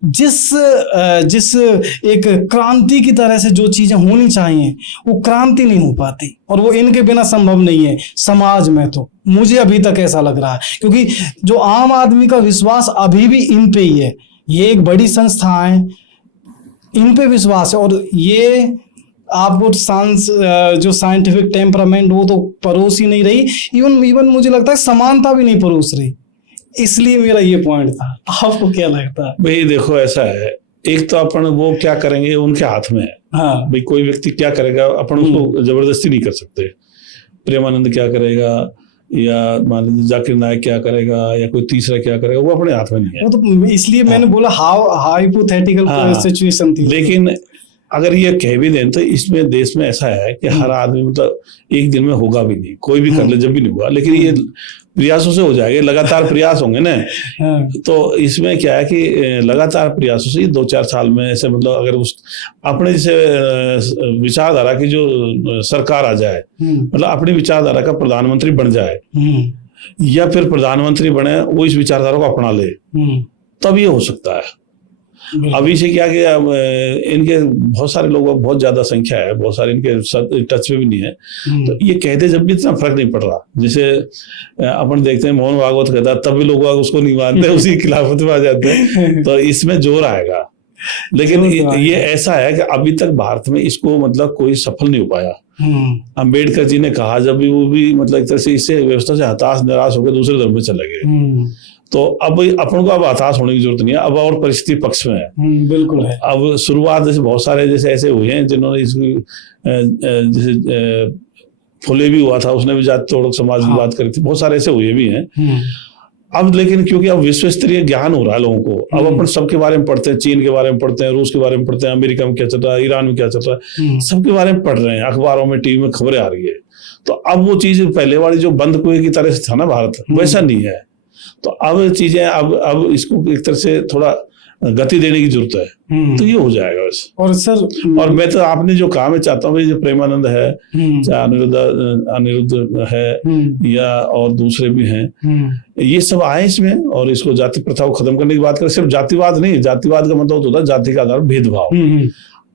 जिस एक क्रांति की तरह से जो चीजें होनी चाहिए वो क्रांति नहीं हो पाती, और वो इनके बिना संभव नहीं है समाज में। तो मुझे अभी तक ऐसा लग रहा है, क्योंकि जो आम आदमी का विश्वास अभी भी इन पे ही है। ये एक बड़ी संस्था है, इन पे विश्वास है, और ये आपको जो साइंटिफिक टेम्परामेंट वो तो परोस ही नहीं रही, इवन मुझे लगता है समानता भी नहीं परोस रही। इसलिए मेरा ये पॉइंट था। आपको क्या लगता है? भाई देखो, ऐसा है, एक तो अपन वो क्या करेंगे उनके हाथ में है। हाँ भाई कोई व्यक्ति क्या करेगा अपन उसको जबरदस्ती नहीं कर सकते। प्रेमानंद क्या करेगा, या मान लीजिए जाकिर नायक क्या करेगा, या कोई तीसरा क्या करेगा, वो अपने हाथ में नहीं है। वो तो इसलिए मैंने बोला हाइपोथेटिकल सिचुएशन थी। लेकिन अगर ये कह भी दें तो इसमें देश में ऐसा है कि हर आदमी मतलब एक दिन में होगा भी नहीं, कोई भी कर ले जब भी नहीं होगा, लेकिन ये प्रयासों से हो जाएगा, लगातार प्रयास होंगे ना। तो इसमें क्या है कि लगातार प्रयासों से 2-4 साल में ऐसे मतलब अगर उस अपने जैसे विचारधारा की जो सरकार आ जाए, मतलब अपनी विचारधारा का प्रधानमंत्री बन जाए, या फिर प्रधानमंत्री बने वो इस विचारधारा को अपना ले, तब ये हो सकता है। अभी से क्या कि इनके बहुत सारे लोग, बहुत ज्यादा संख्या है, बहुत सारे इनके टच में भी नहीं है, तो ये कहते जब भी इतना फर्क नहीं पड़ रहा। जैसे अपन देखते हैं मोहन भागवत कहता तब भी लोग उसको नहीं मानते, उसी खिलाफत में आ जाते हैं, तो इसमें जोर आएगा। लेकिन ये ऐसा है कि अभी तक भारत में इसको मतलब कोई सफल नहीं हो पाया। अंबेडकर जी ने कहा जब भी, वो भी मतलब एक तरह से इससे व्यवस्था से हताश निराश होकर दूसरे धर्म में चले गए। तो अब अपन को अब हताश होने की जरूरत नहीं है, अब और परिस्थिति पक्ष में है। बिल्कुल है। अब शुरुआत जैसे बहुत सारे जैसे ऐसे हुए हैं जिन्होंने इसकी जैसे फुले भी हुआ था, उसने भी जाति तोड़क समाज की बात करी थी, बहुत सारे ऐसे हुए भी हैं। अब लेकिन क्योंकि अब विश्व स्तरीय ज्ञान हो रहा है लोगों को, अब अपन सबके बारे में पढ़ते हैं, चीन के बारे में पढ़ते हैं, रूस के बारे में पढ़ते हैं, अमेरिका में क्या चल रहा है, ईरान में क्या चल रहा है, सबके बारे में पढ़ रहे हैं, अखबारों में टीवी में खबरें आ रही है। तो अब वो चीज पहले वाली जो बंद कुएं की तरह से था ना भारत, वैसा नहीं है। तो अब चीजें अब इसको एक तरह से थोड़ा गति देने की जरूरत है, तो ये हो जाएगा वैसे। और सर, और मैं तो आपने जो कहा, मैं चाहता हूँ जो प्रेमानंद है, चाहे अनिरुद्ध है, या और दूसरे भी हैं, ये सब आए इसमें और इसको जाति प्रथा को खत्म करने की बात करें। सिर्फ जातिवाद नहीं, जातिवाद का मतलब होता है जाति का आधार भेदभाव।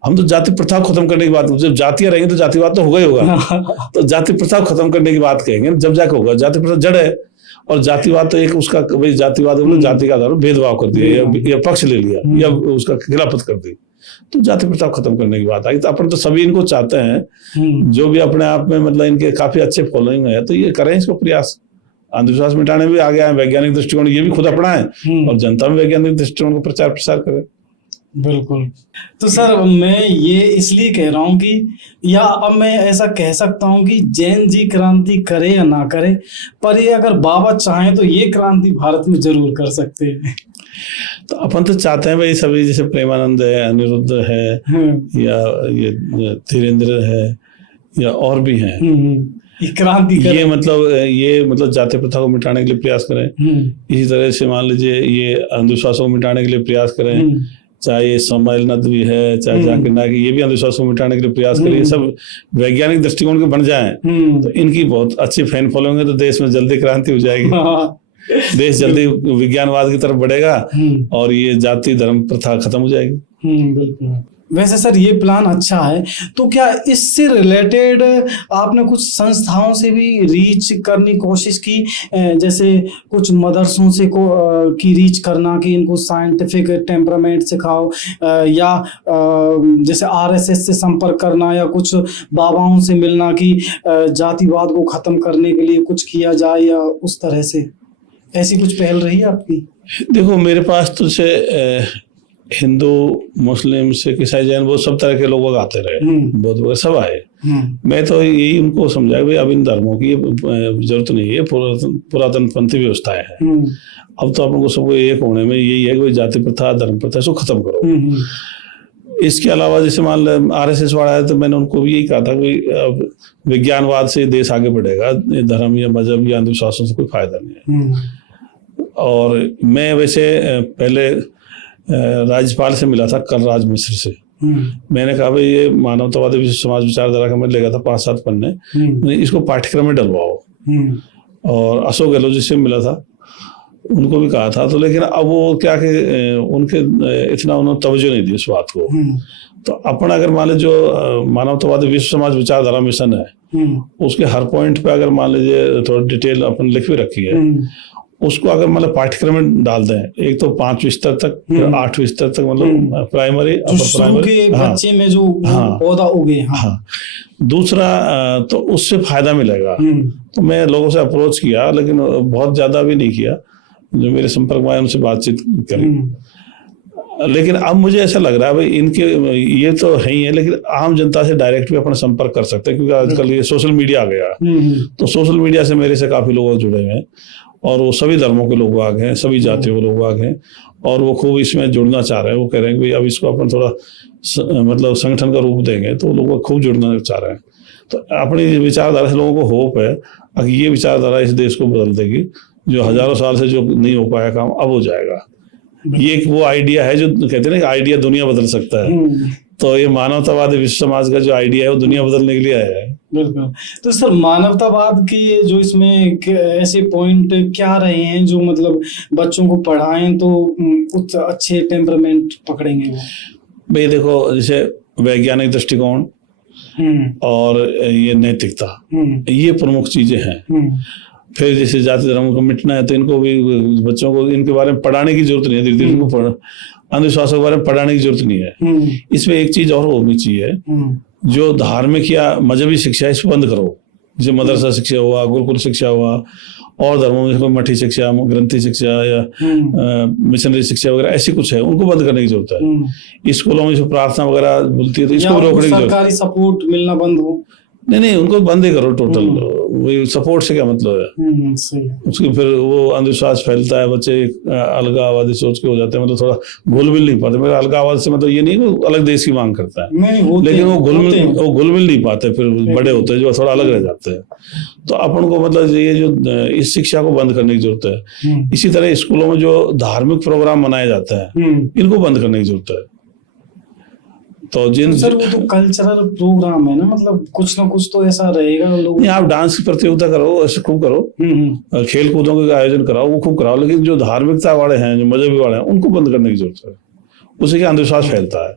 हम तो जाति प्रथा को खत्म करने की बात, जब जातियां रहेंगी तो जातिवाद तो होगा ही होगा। तो जाति प्रथा को खत्म करने की बात कहेंगे जब जाके होगा। जाति प्रथा जड़ है, और जातिवाद तो एक उसका भाई जातिवाद जाति का आधार भेदभाव कर दिया, या पक्ष ले लिया, या उसका खिलाफत कर दी, तो जाति प्रथा खत्म करने की बात आई। तो अपन तो सभी इनको चाहते हैं, जो भी अपने आप में मतलब इनके काफी अच्छे फॉलोइंग है, तो ये करें इसको प्रयास। अंधविश्वास मिटाने भी आगे आए, वैज्ञानिक दृष्टिकोण ये भी खुद अपनाएं, और जनता में वैज्ञानिक दृष्टिकोण को प्रचार प्रसार करें। बिल्कुल। तो सर, मैं ये इसलिए कह रहा हूँ कि, या अब मैं ऐसा कह सकता हूँ कि जैन जी क्रांति करे या ना करे, पर ये अगर बाबा चाहें तो ये क्रांति भारत में जरूर कर सकते हैं। तो अपन तो चाहते हैं भाई सभी, जैसे प्रेमानंद है, अनिरुद्ध है, या ये धीरेन्द्र है, या और भी हैं, क्रांति ये मतलब जाति प्रथा को मिटाने के लिए प्रयास करें। इसी तरह से मान लीजिए ये अंधविश्वासों को मिटाने के लिए प्रयास करें, चाहे ये समाइल नदवी है, चाहे जाकिर नायक, ये भी अंधविश्वास को मिटाने के लिए प्रयास करें। ये सब वैज्ञानिक दृष्टिकोण के बन जाएं, तो इनकी बहुत अच्छी फैन फॉलोइंग है, तो देश में जल्दी क्रांति हो जाएगी। देश जल्दी विज्ञानवाद की तरफ बढ़ेगा, और ये जाति धर्म प्रथा खत्म हो जाएगी। बिल्कुल। वैसे सर, ये प्लान अच्छा है, तो क्या इससे रिलेटेड आपने कुछ संस्थाओं से भी रीच करने की कोशिश की, जैसे कुछ मदरसों से की रीच करना कि इनको साइंटिफिक टेम्परामेंट सिखाओ, या जैसे आरएसएस से संपर्क करना, या कुछ बाबाओं से मिलना कि जातिवाद को खत्म करने के लिए कुछ किया जाए, या उस तरह से ऐसी कुछ पहल रही है आपकी? देखो, मेरे पास तो से हिंदू, मुस्लिम, सिख, ईसाई, जैन, वो सब तरह के लोग आते रहे, बौद्ध वगैरह सब आए। मैं तो यही उनको समझाया भाई अब इन धर्मों की जरूरत नहीं है, पुरातन पंथी व्यवस्थाएं हैं। अब तो अपन को सबको एक होने में यही है कि जाति प्रथा, धर्म प्रथा, इसको खत्म करो। इसके अलावा जैसे मान लो आरएसएस वाला है, तो मैंने उनको भी यही कहा था कि अब विज्ञानवाद से देश आगे बढ़ेगा, धर्म या मजहब या अंधविश्वासों से कोई फायदा नहीं है। और मैं वैसे पहले राज्यपाल से मिला था, कलराज मिश्र से। मैंने कहा भाई ये मानवतावादी विश्व समाज विचारधारा का मैं लेगा था 5-7 पन्ने, इसको पाठ्यक्रम में डलवाओ। और अशोक गहलोत जी से मिला था, उनको भी कहा था, तो लेकिन अब वो क्या कि उनके इतना उन्होंने तवज्जो नहीं दी इस बात को। तो अपन अगर मान लीजिए जो मानवतावादी विश्व समाज विचारधारा मिशन है, उसके हर पॉइंट पे अगर मान लीजिए थोड़ा डिटेल अपन लिख भी रखी है, उसको अगर मतलब पाठ्यक्रम में डाल दें, एक तो 5वीं स्तर तक, फिर 8वीं स्तर तक, मतलब प्राइमरी, अपर प्राइमरी, बच्चे में जो पौधा उगे। हाँ, दूसरा तो उससे फायदा मिलेगा। तो मैं लोगों से अप्रोच किया, लेकिन बहुत ज्यादा भी नहीं किया, जो मेरे संपर्क में आए उनसे बातचीत करी। लेकिन अब मुझे ऐसा लग रहा है भाई इनके ये तो है ही है, लेकिन आम जनता से डायरेक्ट भी अपना संपर्क कर सकते हैं, क्योंकि आजकल ये सोशल मीडिया आ गया। तो सोशल मीडिया से मेरे से काफी लोग जुड़े हुए हैं, और वो सभी धर्मों के लोग आगे हैं, सभी जातियों के लोग आगे हैं, और वो खूब इसमें जुड़ना चाह रहे हैं। वो कह रहे हैं कि अब इसको अपन थोड़ा मतलब संगठन का रूप देंगे, तो लोग खूब जुड़ना चाह रहे हैं। तो अपनी विचारधारा से लोगों को होप है कि ये विचारधारा इस देश को बदल देगी, जो हजारों साल से जो नहीं हो पाया काम अब हो जाएगा। ये एक वो आइडिया है जो कहते हैं ना कि आइडिया दुनिया बदल सकता है, तो ये मानवतावादी विश्व समाज का जो आइडिया है वो दुनिया बदलने के लिए आया है। बिल्कुल। तो सर मानवतावाद की जो इसमें ऐसे पॉइंट क्या रहे हैं जो मतलब बच्चों को पढ़ाएं तो कुछ अच्छे टेम्परामेंट पकड़ेंगे वो? भाई देखो, जैसे वैज्ञानिक दृष्टिकोण और ये नैतिकता, ये प्रमुख चीजें हैं। फिर जैसे जाति धर्म को मिटना है, तो इनको भी बच्चों को इनके बारे में पढ़ाने की जरूरत नहीं है, धीरे धीरे इनको अंधविश्वासों के बारे में पढ़ाने की जरूरत नहीं है। इसमें एक चीज और होनी चाहिए, जो धार्मिक या मजहबी शिक्षा है इसको बंद करो। जैसे मदरसा शिक्षा हुआ, गुरुकुल शिक्षा हुआ, और धर्मों में मठी शिक्षा, ग्रंथी शिक्षा या मिशनरी शिक्षा वगैरह ऐसी कुछ है, उनको बंद करने की जरूरत है। स्कूलों में जो प्रार्थना वगैरह बोलती है तो इसको रोकने की जरूरत है। सरकारी सपोर्ट मिलना बंद हो, नहीं, उनको बंद ही करो टोटल। वही सपोर्ट से क्या मतलब है? उसकी फिर वो अंधविश्वास फैलता है, बच्चे अलगाववादी सोच के हो जाते हैं, मतलब थोड़ा घुल मिल नहीं पाते। मेरा अलगाववाद से मतलब ये नहीं कि अलग देश की मांग करता है, लेकिन वो घुल मिल नहीं पाते, फिर बड़े होते हैं जो थोड़ा अलग रह जाते हैं। तो अपन को मतलब ये जो इस शिक्षा को बंद करने की जरूरत है। इसी तरह स्कूलों में जो धार्मिक प्रोग्राम मनाए जाते हैं, इनको बंद करने की जरूरत है। तो सर वो तो कल्चरल प्रोग्राम है ना, मतलब कुछ ना कुछ तो ऐसा रहेगा लोग। नहीं, आप डांस की प्रतियोगिता करो, ऐसे खूब करो, खेल कूदों का आयोजन कराओ, वो खूब कराओ, लेकिन जो धार्मिकता वाले हैं, जो मजहबी वाले हैं, उनको बंद करने की जरूरत है। उसी के अंधविश्वास फैलता है।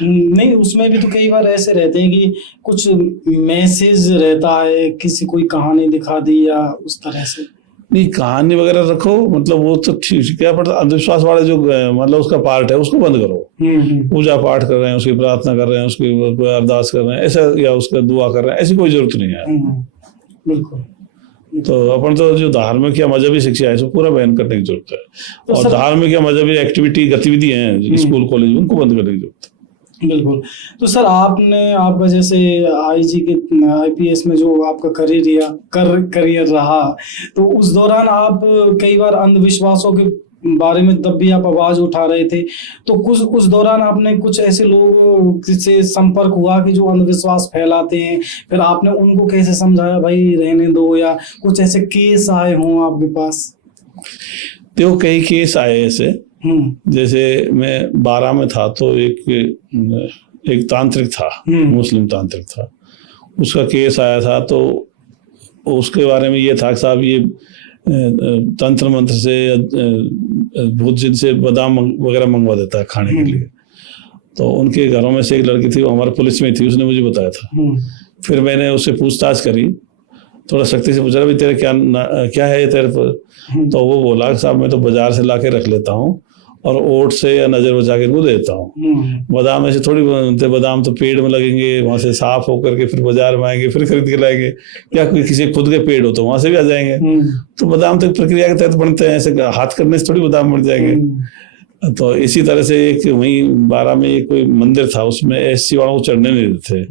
नहीं, उसमें भी तो कई बार ऐसे रहते हैं कि कुछ मैसेज रहता है, किसी कोई कहानी दिखा दी या उस तरह से। नहीं, कहानी वगैरह रखो, मतलब वो तो ठीक है, पर अंधविश्वास वाले जो मतलब उसका पार्ट है उसको बंद करो। पूजा पाठ कर रहे हैं, उसकी प्रार्थना कर रहे हैं, उसकी अरदास कर रहे हैं ऐसा, या उसका दुआ कर रहे हैं, ऐसी कोई जरूरत नहीं है। बिल्कुल। तो अपन तो जो धार्मिक या मजहबी शिक्षा है इसको पूरा बैन करने की जरूरत है। तो और धार्मिक या मजहबी एक्टिविटी गतिविधि हैं स्कूल कॉलेज, उनको बंद करने की जरूरत है। बिल्कुल। तो सर आपका जैसे आईजी के आईपीएस में जो आपका करियर रहा, तो उस दौरान आप कई बार अंधविश्वासों के बारे में तब भी आप आवाज उठा रहे थे, तो कुछ उस दौरान आपने कुछ ऐसे लोग से संपर्क हुआ कि जो अंधविश्वास फैलाते हैं, फिर आपने उनको कैसे समझाया भाई रहने दो, या कुछ ऐसे केस आए हों आपके पास? देखो, कई केस आए ऐसे। जैसे मैं 12 में था, तो एक तांत्रिक था, मुस्लिम तांत्रिक था, उसका केस आया था। तो उसके बारे में ये था कि साहब ये तंत्र मंत्र से, भूत जिन से बादाम वगैरह मंगवा देता है खाने के लिए। तो उनके घरों में से एक लड़की थी, वो हमारे पुलिस में थी, उसने मुझे बताया था। फिर मैंने उससे पूछताछ करी, थोड़ा सख्ती से पूछा, भाई तेरे क्या है तेरे पर? तो वो बोला कि साहब मैं तो बाजार से ला के रख लेता हूँ, और ओट से या नजर बचा के इनको देता हूँ। बादाम ऐसे थोड़ी बनते, बादाम तो पेड़ में लगेंगे, वहां से साफ होकर के फिर बाजार में आएंगे, फिर खरीद के लाएंगे, या कोई किसी खुद के पेड़ हो तो वहां से भी आ जाएंगे। तो बादाम तो प्रक्रिया के तहत बनते हैं, ऐसे हाथ करने से थोड़ी बादाम बन जाएंगे। तो इसी तरह से एक वहीं 12 में एक कोई मंदिर था, उसमें एससी वालों को चढ़ने नहीं देते थे।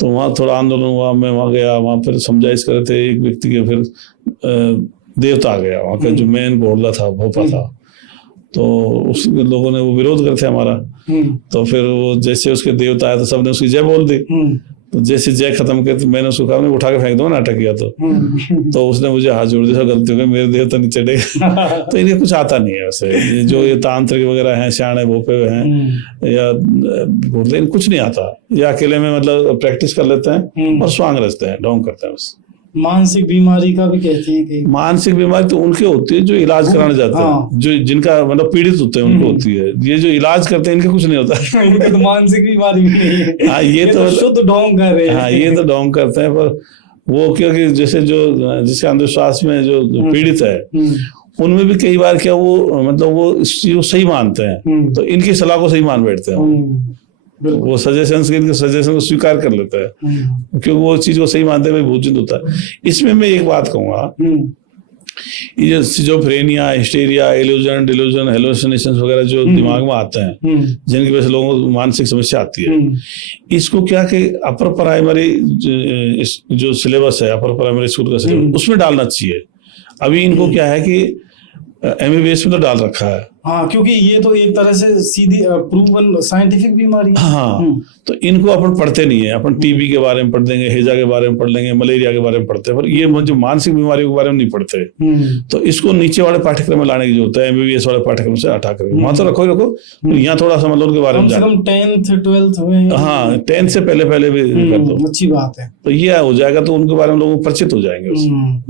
तो वहाँ थोड़ा आंदोलन हुआ, मैं वहाँ गया, वहाँ फिर समझाइश करे थे एक व्यक्ति के, फिर देवता आ गया, वहाँ का जो मेन घोड़ला था, भोपा था, तो उस लोगों ने वो विरोध करते हमारा। तो फिर वो जैसे उसके देवता आया तो सबने उसकी जय बोल दी। तो जैसे जय खत्म कर, तो मैंने उसको कहा उठा के फेंक दो, नाटक किया तो उसने मुझे हाथ जोड़ दिया, गलती हो गई, मेरे देवता नहीं चढ़ेगा। तो इन्हें कुछ आता नहीं है वैसे, जो ये तांत्रिक वगैरह हैं, श्याणे भोपे हैं या घोड़ले, कुछ नहीं आता। ये अकेले में मतलब प्रैक्टिस कर लेते हैं और स्वांग रचते हैं, ढोंग करते हैं बस। मानसिक बीमारी का भी कहते हैं कि मानसिक बीमारी तो उनके होती है जो इलाज कराने जाते हाँ। हैं, जो जिनका मतलब पीड़ित होते हैं उनको होती है। ये जो इलाज करते हैं इनके कुछ नहीं होता। इनके तो मानसिक बीमारी भी नहीं है। हाँ ये तो शुद्ध ढोंग कर रहे हैं। हाँ ये तो ढोंग करते हैं, पर वो क्योंकि जैसे जो जिसके अंधविश्वास में जो पीड़ित है उनमें भी कई बार क्या वो मतलब वो इस चीज को सही मानते हैं, तो इनकी सलाह को सही मान बैठते हैं। वो सजेशंस के इनके सजेशन को स्वीकार कर लेता है क्योंकि वो चीज को सही मानते हुए भूजित होता है। इसमें मैं एक बात कहूंगा, ये जो schizophrenia, hysteria, illusion, delusion, hallucinations वगैरह जो दिमाग में आते हैं, जिनकी वजह से लोगों को मानसिक समस्या आती है, इसको क्या कि अपर प्राइमरी जो सिलेबस है, अपर प्राइमरी स्कूल का सिलेबस, उसमें डालना चाहिए। अभी इनको क्या है कि MBBS में तो डाल रखा है। हाँ, क्योंकि ये तो एक तरह से सीधी प्रूवन साइंटिफिक बीमारी। हाँ, तो इनको अपन पढ़ते नहीं है। अपन टीबी के बारे में पढ़ देंगे, हैजा के बारे में पढ़ लेंगे, मलेरिया के बारे में पढ़ते हैं, पर ये जो मानसिक बीमारियों के बारे में नहीं पढ़ते। तो इसको नीचे वाले पाठ्यक्रम में लाने की जरूरत है, MBBS वाले पाठ्यक्रम से हटा कर वहां तो रखो ही रखो, यहाँ थोड़ा सा मतलब उनके बारे में जानो। 10th 12th में, हाँ 10th से पहले भी कर दो, अच्छी बात है। तो ये हो जाएगा, तो उनके बारे में लोग परिचित हो जाएंगे,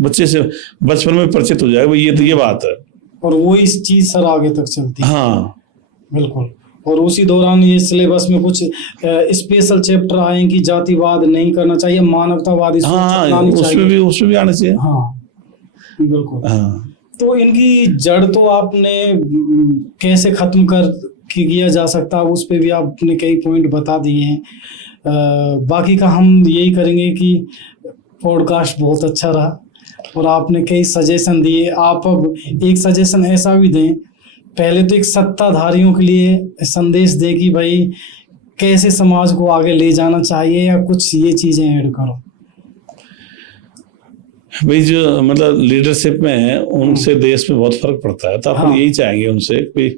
बच्चे से बचपन में परिचित हो जाएगा। ये तो ये बात है, और वो इस चीज सर आगे तक चलती है। हाँ बिल्कुल। और उसी दौरान ये सिलेबस में कुछ स्पेशल चैप्टर आए कि जातिवाद नहीं करना चाहिए, मानवतावादी सोच अपनानी चाहिए। उसमें भी आना चाहिए। हाँ बिल्कुल। हाँ। तो इनकी जड़ तो आपने कैसे खत्म किया जा सकता है, उस पे भी आपने कई पॉइंट बता दिए हैं। बाकी का हम यही करेंगे कि पॉडकास्ट बहुत अच्छा रहा और आपने कई सजेशन दिए। आप अब एक सजेशन ऐसा भी दें, पहले तो एक सत्ताधारियों के लिए संदेश दें कि भाई कैसे समाज को आगे ले जाना चाहिए, या कुछ ये चीजें ऐड करो। भाई जो मतलब लीडरशिप में है उनसे देश में बहुत फर्क पड़ता है, तो अपन यही चाहेंगे उनसे कि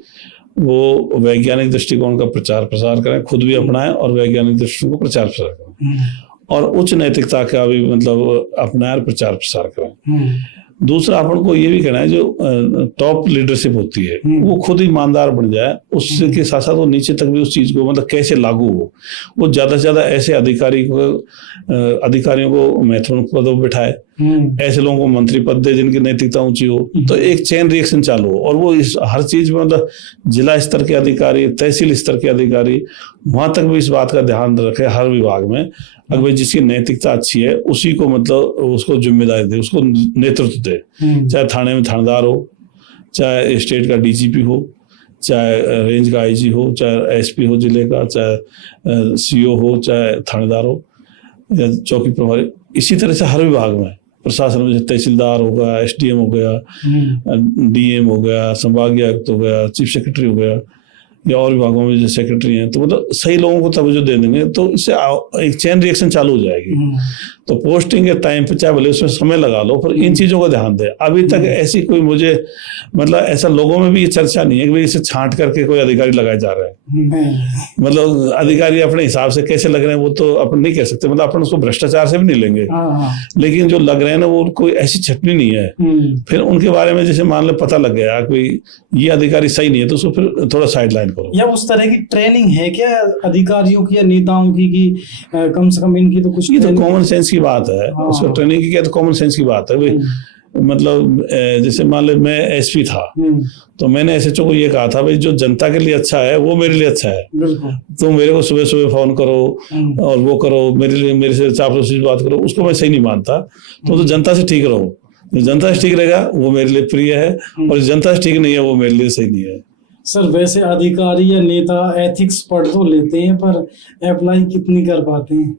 वो वैज्ञानिक दृष्टिकोण का प्रचार प्रसार करें, खुद भी अपनाएं और वैज्ञानिक दृष्टिकोण को प्रचार प्रसार करें, और उच्च नैतिकता का भी मतलब अपनाए प्रचार प्रसार करें। दूसरा अपन को ये भी कहना है, जो टॉप लीडरशिप होती है वो खुद ईमानदार बन जाए, उसके साथ साथ वो नीचे तक भी उस चीज को मतलब कैसे लागू हो, वो ज्यादा से ज्यादा ऐसे अधिकारियों को महत्वपूर्ण पदों पर बिठाए, ऐसे लोगों को मंत्री पद दे जिनकी नैतिकता ऊंची हो, तो एक चेन रिएक्शन चालू हो। और वो इस हर चीज में मतलब जिला स्तर के अधिकारी, तहसील स्तर के अधिकारी, वहां तक भी इस बात का ध्यान रखे हर विभाग में, अगर भाई जिसकी नैतिकता अच्छी है उसी को मतलब उसको जिम्मेदारी दे, उसको नेतृत्व दे, चाहे थाने में थानेदार हो, चाहे स्टेट का DGP हो, चाहे रेंज का IG हो, चाहे SP हो जिले का, चाहे CO हो, चाहे थानेदार हो या चौकी प्रभारी। इसी तरह से हर विभाग में प्रशासन में तहसीलदार हो गया, SDM हो गया, DM हो गया, संभागीय आयुक्त हो गया, चीफ सेक्रेटरी हो गया, या और विभागों में जो सेक्रेटरी हैं, तो मतलब सही लोगों को तवज्जो दे देंगे तो इससे एक चेन रिएक्शन चालू हो जाएगी। तो पोस्टिंग के टाइम पे चाहे भले उसमें समय लगा लो, पर इन चीजों को ध्यान दे। अभी तक ऐसी कोई मुझे मतलब ऐसा लोगों में भी ये चर्चा नहीं है कि भाई इसे छांट करके कोई अधिकारी लगाए जा रहे हैं। मतलब अधिकारी अपने हिसाब से कैसे लग रहे हैं वो तो अपन नहीं कह सकते, मतलब अपन उसको भ्रष्टाचार से भी नहीं लेंगे, लेकिन जो लग रहे हैं ना वो कोई ऐसी छटनी नहीं है। फिर उनके बारे में जैसे मान लो पता लग गया कोई ये अधिकारी सही नहीं है, तो उसको फिर थोड़ा साइडलाइन करो। या उस तरह की ट्रेनिंग है क्या अधिकारियों की या नेताओं की कि कम से कम इनकी तो कुछ, ये तो कॉमन सेंस की बात है। उसको ट्रेनिंग की क्या, तो कॉमन सेंस की बात है भाई। मतलब जैसे मान लो मैं SP था, तो मैंने SHO को ये कहा था भाई जो जनता के लिए अच्छा है वो मेरे लिए अच्छा है, तो मेरे को सुबह सुबह फोन करो और वो करो, मेरे से चापलूसी बात करो, उसको मैं सही नहीं मानता। तो जनता से ठीक रहो, जो जनता से ठीक रहेगा वो मेरे लिए प्रिय है, और जनता से ठीक नहीं है वो मेरे लिए सही नहीं है। सर वैसे अधिकारी या नेता एथिक्स पढ़ तो लेते हैं, पर अप्लाई कितनी कर पाते हैं?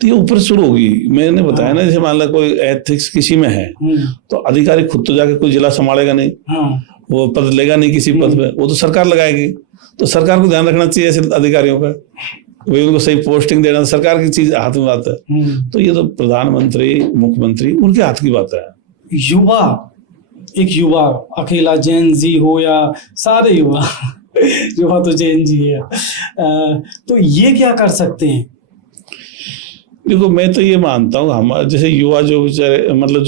तो ये ऊपर शुरू होगी। मैंने बताया ना, जैसे मान लो कोई एथिक्स किसी में है, तो अधिकारी खुद तो जाके कोई जिला संभालेगा नहीं, वो पद लेगा नहीं किसी पद पे, वो तो सरकार लगाएगी। तो सरकार को ध्यान रखना चाहिए ऐसे अधिकारियों का, वही उनको सही पोस्टिंग देना, सरकार की चीज हाथ में बात है। तो ये तो प्रधानमंत्री, मुख्यमंत्री उनके हाथ की बात है। एक युवा अकेला जैन जी हो या सारे युवा युवा तो जैन जी है, तो ये क्या कर सकते हैं? देखो मैं तो ये मानता हूँ हमारे जैसे युवा जो बेचारे मतलब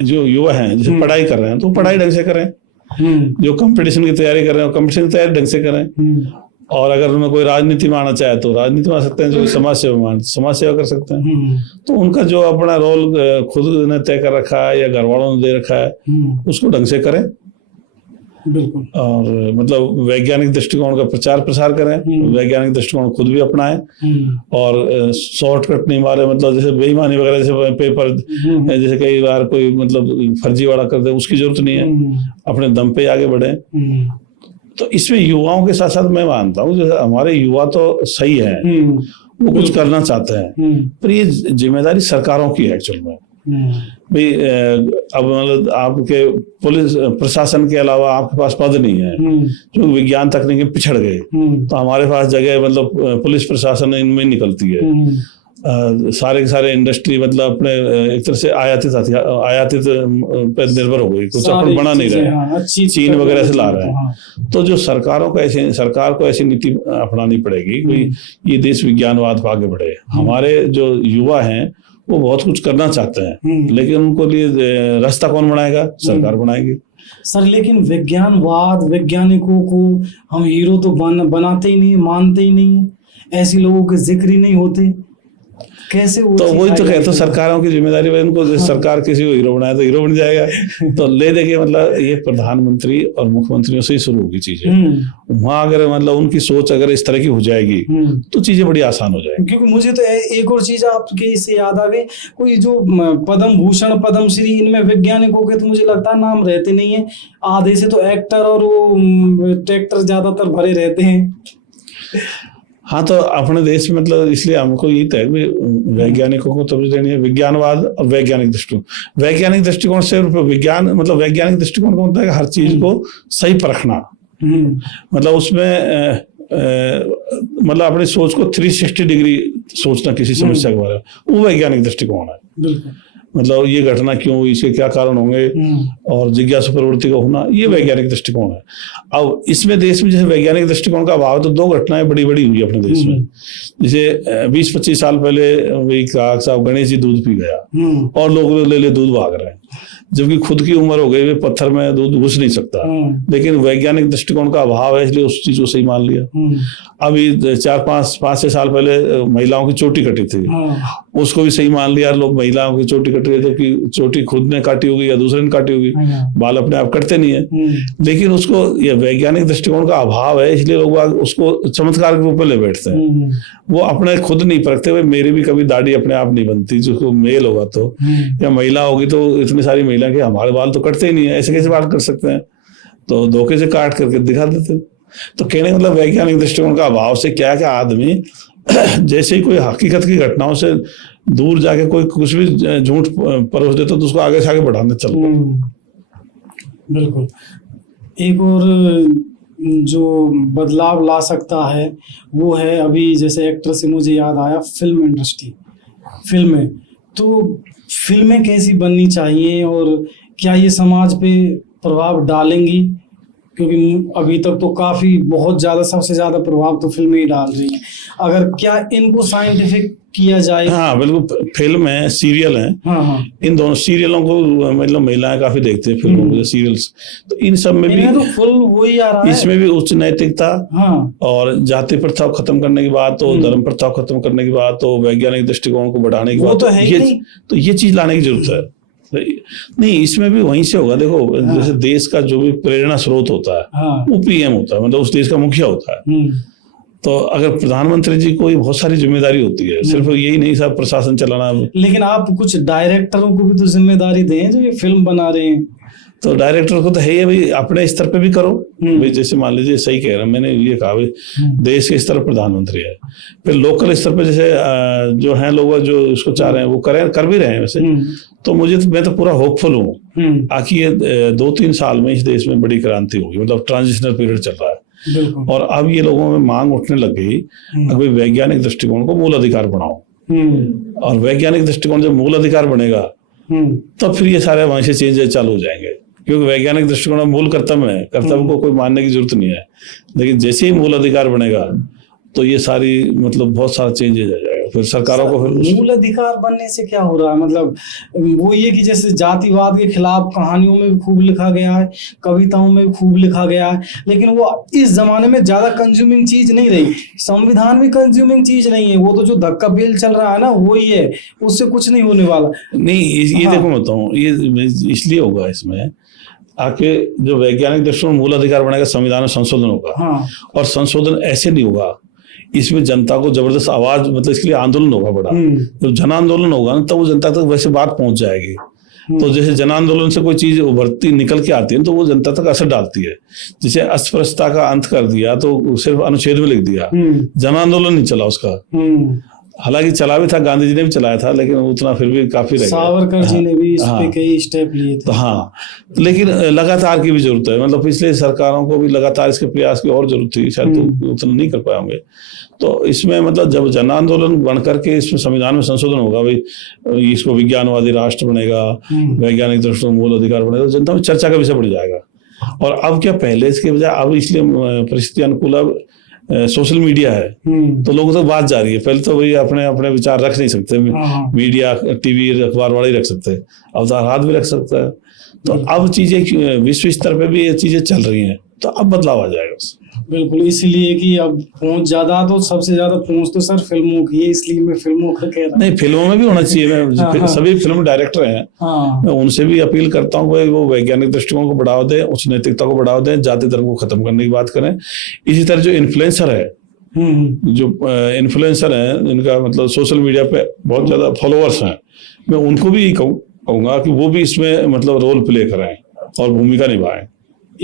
जो युवा हैं जैसे पढ़ाई कर रहे हैं तो पढ़ाई ढंग से करें, जो कंपटीशन की तैयारी कर रहे हैं कंपटीशन की तैयारी ढंग से करें, और अगर उन्हें कोई राजनीति में आना चाहे तो राजनीति में आ सकते हैं, जो समाज सेवा कर सकते हैं। तो उनका जो अपना रोल खुद ने तय कर रखा है या घर वालों ने दे रखा है, उसको ढंग से करें। बिल्कुल। और मतलब वैज्ञानिक दृष्टिकोण का प्रचार प्रसार करें, वैज्ञानिक दृष्टिकोण खुद भी अपनाएं, और शॉर्टकट नहीं मारे, मतलब जैसे बेईमानी वगैरह, जैसे पेपर जैसे कई बार कोई मतलब फर्जीवाड़ा कर दे, उसकी जरूरत नहीं है, अपने दम पे आगे बढ़े। तो इसमें युवाओं के साथ साथ मैं मानता हूँ जैसे हमारे युवा तो सही है, वो कुछ करना चाहते हैं, पर ये जिम्मेदारी सरकारों की है एक्चुअल में। भाई अब मतलब आपके पुलिस प्रशासन के अलावा आपके पास पद नहीं है, जो विज्ञान तकनीक में पिछड़ गए, तो हमारे पास जगह मतलब पुलिस प्रशासन इनमें निकलती है। सारे के सारे इंडस्ट्री मतलब अपने एक तरह से आयातित पे निर्भर हो गई, कुछ अपन बना नहीं रहे, चीन वगैरह से ला रहे हैं। तो जो सरकार को ऐसी नीति अपनानी पड़ेगी कि ये देश विज्ञानवाद पर आगे बढ़े। हमारे जो युवा हैं वो बहुत कुछ करना चाहते हैं, लेकिन उनको लिए रास्ता कौन बनाएगा? सरकार बनाएगी। सर लेकिन विज्ञानवाद, वैज्ञानिकों को हम हीरो तो बनाते ही नहीं, मानते ही नहीं, ऐसे लोगों के जिक्र ही नहीं होते, कैसे? वो तो वही तो कहते, सरकारों की जिम्मेदारी है इनको। सरकार किसी को हीरो बनाए तो हीरो बन जाएगा। तो ले देखिए मतलब ये प्रधानमंत्री और मुख्यमंत्रियों से ही शुरू होगी चीजें। वहां अगर मतलब उनकी सोच अगर इस तरह की हो जाएगी तो चीजें बड़ी आसान हो जाएगी। क्योंकि मुझे तो एक और चीज आपके इससे याद आ गई, कोई जो पद्म भूषण, पद्म श्री, इनमें वैज्ञानिकों के तो मुझे लगता है नाम रहते नहीं है, आधे से तो एक्टर और वो ट्रैक्टर ज्यादातर भरे रहते हैं। हाँ, तो अपने देश में मतलब इसलिए हमको ये तय वैज्ञानिकों को तवज्जो देनी है। विज्ञानवाद और वैज्ञानिक दृष्टिकोण, वैज्ञानिक दृष्टिकोण से विज्ञान मतलब वैज्ञानिक दृष्टिकोण का मतलब है हर चीज को सही परखना, मतलब उसमें मतलब अपनी सोच को 360 डिग्री सोचना किसी समस्या के बारे में, वो वैज्ञानिक दृष्टिकोण है। मतलब ये घटना क्यों हुई, इसके क्या कारण होंगे, और जिज्ञासु प्रवृत्ति का होना, ये वैज्ञानिक दृष्टिकोण है। अब इसमें देश में जैसे वैज्ञानिक दृष्टिकोण का अभाव, तो 2 घटनाएं बड़ी बड़ी हुई अपने देश में। जैसे 20-25 साल पहले वही साहब गणेश जी दूध पी गया और लोग ले दूध भाग रहे हैं, जबकि खुद की उम्र हो गई, वे पत्थर में दूध घुस नहीं सकता, लेकिन वैज्ञानिक दृष्टिकोण का अभाव है, इसलिए उस चीज को सही मान लिया। अभी 4-5-6 साल पहले महिलाओं की चोटी कटी थी, उसको भी सही मान लिया लोग, महिलाओं की चोटी कट रही है, जबकि चोटी खुद ने काटी होगी या दूसरे ने काटी होगी, बाल अपने आप कटते नहीं है, लेकिन उसको ये वैज्ञानिक दृष्टिकोण का अभाव है, इसलिए लोग उसको चमत्कार के रूप में ले बैठते हैं। वो अपने खुद नहीं परखते हुए, मेरी भी कभी दाढ़ी अपने आप नहीं बनती, जो मेल होगा तो या महिला होगी तो इतनी सारी महिला के हमारे बाल तो कटते ही नहीं है, ऐसे कैसे बाल कर सकते हैं, तो धोखे से काट करके दिखा देते। तो कहने मतलब वैज्ञानिक दृष्टिकोण का अभाव से क्या क्या आदमी जैसे ही कोई हकीकत की घटनाओं से दूर जाके कोई कुछ भी झूठ परोस देता तो उसको आगे से आगे बढ़ाने चल रहे। बिल्कुल। एक और जो बदलाव ला सकता है वो है, अभी जैसे एक्टर से मुझे याद आया, फिल्म इंडस्ट्री, फिल्में, तो फिल्में कैसी बननी चाहिए और क्या ये समाज पे प्रभाव डालेंगी? क्योंकि अभी तक तो काफी बहुत ज्यादा, सबसे ज्यादा प्रभाव तो फिल्में ही डाल रही हैं। अगर क्या इनको साइंटिफिक किया जाए? हाँ बिल्कुल, फिल्म है, सीरियल है, इन दोनों सीरियलों को मतलब महिलाएं काफी देखते हैं, फिल्मों को, सीरियल्स, तो इन सब में भी तो फुल वही आ रहा है, इसमें भी उच्च नैतिकता और जाति प्रथा को खत्म करने की बात हो, धर्म प्रथा को खत्म करने की बात हो, वैज्ञानिक दृष्टिकोण को बढ़ाने की बात हो, तो ये चीज लाने की जरूरत है। नहीं, इसमें भी वहीं से होगा। देखो जैसे देश का जो भी प्रेरणा स्रोत होता है वो पीएम होता है, मतलब उस देश का मुखिया होता है। तो अगर प्रधानमंत्री जी को बहुत सारी जिम्मेदारी होती है, सिर्फ यही नहीं सब प्रशासन चलाना। लेकिन आप कुछ डायरेक्टरों को भी तो जिम्मेदारी दें जो ये फिल्म बना रहे हैं। तो डायरेक्टर को तो है ही भाई, अपने स्तर पे भी करो भाई। जैसे मान लीजिए, सही कह रहे हैं, मैंने ये कहा भाई देश के स्तर पर प्रधानमंत्री है, फिर लोकल स्तर पे जैसे जो है लोग जो इसको चाह रहे हैं वो कर भी रहे हैं वैसे। तो मैं तो पूरा होपफुल हूँ आखिर ये 2-3 साल में इस देश में बड़ी क्रांति होगी, मतलब ट्रांजिशनल पीरियड चल रहा है। और अब ये लोगों में मांग उठने लग गई, अभी वैज्ञानिक दृष्टिकोण को मूल अधिकार बनाओ, और वैज्ञानिक दृष्टिकोण जब मूल अधिकार बनेगा तो फिर ये सारे वहां से चेंजेस चालू हो जाएंगे, क्योंकि वैज्ञानिक दृष्टिकोण मूल कर्तव्य है, कर्तव्य को कोई मानने की जरूरत नहीं है। लेकिन जैसे ही मूल अधिकार बनेगा तो ये सारी मतलब बहुत सारा चेंजेस आ जाएगा। फिर सरकारों को फिर मूल अधिकार बनने से क्या हो रहा है? मतलब वो ये कि जैसे जातिवाद के खिलाफ कहानियों में भी खूब लिखा गया है, कविताओं में भी खूब लिखा गया है, लेकिन वो इस जमाने में ज्यादा कंज्यूमिंग चीज नहीं रही। संविधान भी कंज्यूमिंग चीज नहीं है, वो तो जो धक्का बेल चल रहा है ना वो ही है, उससे कुछ नहीं होने वाला। नहीं। ये हाँ। देखो मैं बताऊँ, ये इसलिए होगा इसमें आके जो वैज्ञानिक दृष्टिकोण मूल अधिकार बनेगा, संविधान में संशोधन होगा। हाँ। और संशोधन ऐसे नहीं होगा, इसमें जनता को जबरदस्त आवाज, मतलब इसके लिए आंदोलन होगा बड़ा। जब जन आंदोलन होगा ना, तब वो जनता तक वैसे बात पहुंच जाएगी। तो जैसे जन आंदोलन से कोई चीज उभरती निकल के आती है तो वो जनता तक असर डालती है। जैसे अस्पृश्यता का अंत कर दिया तो सिर्फ अनुच्छेद में लिख दिया, जन आंदोलन नहीं चला उसका। हालांकि चला भी था, गांधी जी ने भी चलाया था, लेकिन उतना फिर भी काफी रह गया। सावरकर जी ने भी इस पे कई स्टेप लिए थे। तो हाँ, लेकिन लगातार की भी जरूरत है। मतलब पिछले सरकारों को भी लगातार इसके प्रयास की और जरूरत थी, शायद तो उतना नहीं कर पाए होंगे। तो इसमें मतलब जब जन आंदोलन बन करके इसमें संविधान में संशोधन होगा, भाई इसको विज्ञानवादी राष्ट्र बनेगा, वैज्ञानिक दृष्टिकोण मूल अधिकार बनेगा, तो जनता में चर्चा का विषय बढ़ जाएगा। और अब क्या, पहले इसके बजाय अब इसलिए परिस्थिति अनुकूल अब सोशल मीडिया है, तो लोगों तक बात जा रही है। पहले तो वही अपने अपने विचार रख नहीं सकते, मीडिया टीवी अखबार वाले ही रख सकते हैं, अब तो हाथ भी रख सकता है। तो अब चीजें विश्व स्तर पे भी ये चीजें चल रही हैं, तो अब बदलाव आ जाएगा। बिल्कुल, इसलिए कि अब पहुंच ज्यादा, तो सबसे ज्यादा पहुंच तो सर फिल्मों की है, इसलिए मैं फिल्मों का कह रहा हूँ। नहीं, फिल्मों में भी होना चाहिए। मैं सभी फिल्म डायरेक्टर हैं, मैं उनसे भी अपील करता हूँ कि वो वैज्ञानिक दृष्टिकोण को बढ़ावा दें, उच्च नैतिकता को बढ़ावा दें, जाति धर्म को खत्म करने की बात करें। इसी तरह जो इन्फ्लुएंसर है, जो इन्फ्लुएंसर हैं जिनका मतलब सोशल मीडिया पे बहुत ज्यादा फॉलोअर्स हैं, मैं उनको भी कहूंगा कि वो भी इसमें मतलब रोल प्ले करें और भूमिका निभाएं।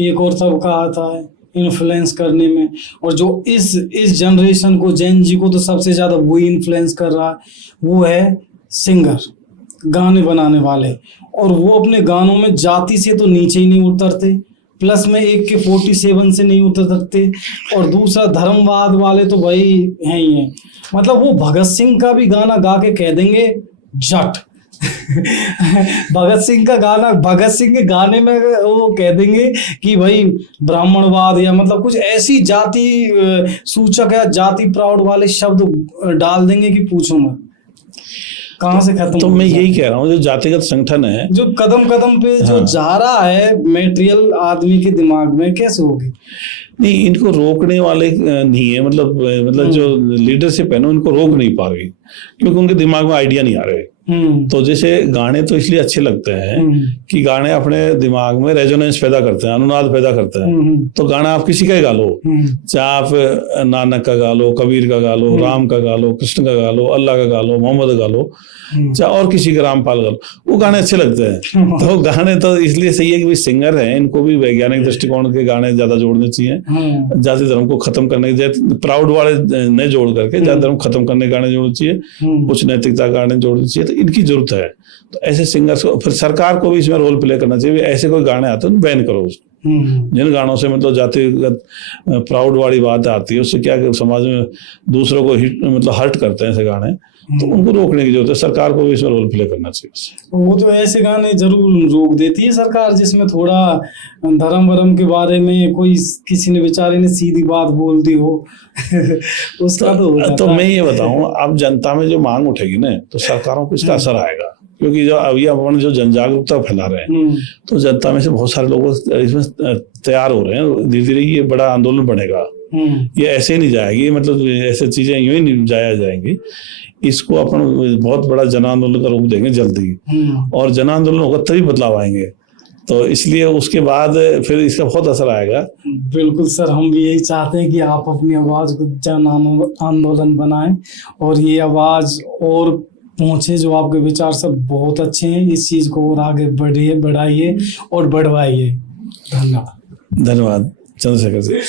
एक और तबका आता है इन्फ्लुएंस करने में, और जो इस जनरेशन को, जेन जी को तो सबसे ज्यादा वही इन्फ्लुएंस कर रहा है, वो है सिंगर, गाने बनाने वाले। और वो अपने गानों में जाति से तो नीचे ही नहीं उतरते, प्लस में एक के 47 से नहीं उतर सकते, और दूसरा धर्मवाद वाले तो भाई हैं ही हैं। मतलब वो भगत सिंह का भी गाना गा के कह देंगे जट। भगत सिंह का गाना, भगत सिंह के गाने में वो कह देंगे कि भाई ब्राह्मणवाद, या मतलब कुछ ऐसी जाति सूचक या जाति प्राउड वाले शब्द डाल देंगे कि पूछो मत कहाँ से खत्म। तो मैं यही कह रहा हूँ, जो जातिगत संगठन है, जो कदम कदम पे जो जा रहा है मेटेरियल आदमी के दिमाग में, कैसे होगी? नहीं, इनको रोकने वाले नहीं है। मतलब जो लीडरशिप है ना, उनको रोक नहीं पा रही, क्योंकि उनके दिमाग में आइडिया नहीं आ रहे। तो जैसे गाने तो इसलिए अच्छे लगते हैं कि गाने अपने दिमाग में रेजोनेंस पैदा करते हैं, अनुनाद पैदा करते हैं। तो गाना आप किसी का ही गा लो, चाहे आप नानक का गा लो, कबीर का गा लो, राम का गा लो, कृष्ण का गा लो, अल्लाह का गा लो, मोहम्मद का लो, चाहे और किसी का, रामपाल का लो, वो गाने अच्छे लगते हैं। तो गाने तो इसलिए सही है कि सिंगर हैं, इनको भी वैज्ञानिक दृष्टिकोण के गाने ज्यादा जोड़ने चाहिए। जाति धर्म को खत्म करने के, प्राउड वाले ने जोड़ करके जाति धर्म खत्म करने के गाने जोड़ने चाहिए, कुछ नैतिकता गाने जोड़ने चाहिए। तो इनकी जरूरत है। तो ऐसे सिंगर्स को, फिर सरकार को भी इसमें रोल प्ले करना चाहिए। ऐसे कोई गाने आते हैं बैन करो उसको, जिन गानों से मतलब जातिगत प्राउड वाली बात आती है, उससे क्या समाज में दूसरों को मतलब हर्ट करते हैं ऐसे गाने, तो उनको रोकने की जरूरत है। सरकार को भी इसमें रोल प्ले करना चाहिए। वो तो ऐसे गाने जरूर रोक देती है सरकार जिसमें थोड़ा धर्म वरम के बारे में कोई किसी ने बेचारे ने सीधी बात बोल दी हो। उसका तो मैं ये बताऊं, अब जनता में जो मांग उठेगी ना, तो सरकारों को इसका असर आएगा। क्योंकि जो अभी अपन जो जनजागरूकता फैला रहे हैं, तो जनता में से बहुत सारे लोग इसमें तैयार हो रहे हैं। धीरे धीरे ये बड़ा आंदोलन बनेगा। ये ऐसे ही नहीं जाएगी, मतलब ऐसे चीजें यूं ही नहीं जाएंगी। इसको अपन बहुत बड़ा जन आंदोलन का रूप देंगे जल्दी, और जन आंदोलन होगा तभी बदलाव आएंगे। तो इसलिए उसके बाद फिर इसका बहुत असर आएगा। बिल्कुल सर, हम भी यही चाहते हैं कि आप अपनी आवाज को जन आंदोलन बनाएं, और ये आवाज और पहुंचे। जो आपके विचार सब बहुत अच्छे हैं, इस चीज को और आगे बढ़ाइए और बढ़वाइए। धन्यवाद चंद्रशेखर जी।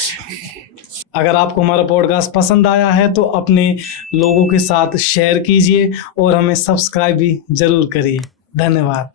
अगर आपको हमारा पॉडकास्ट पसंद आया है तो अपने लोगों के साथ शेयर कीजिए और हमें सब्सक्राइब भी जरूर करिए। धन्यवाद।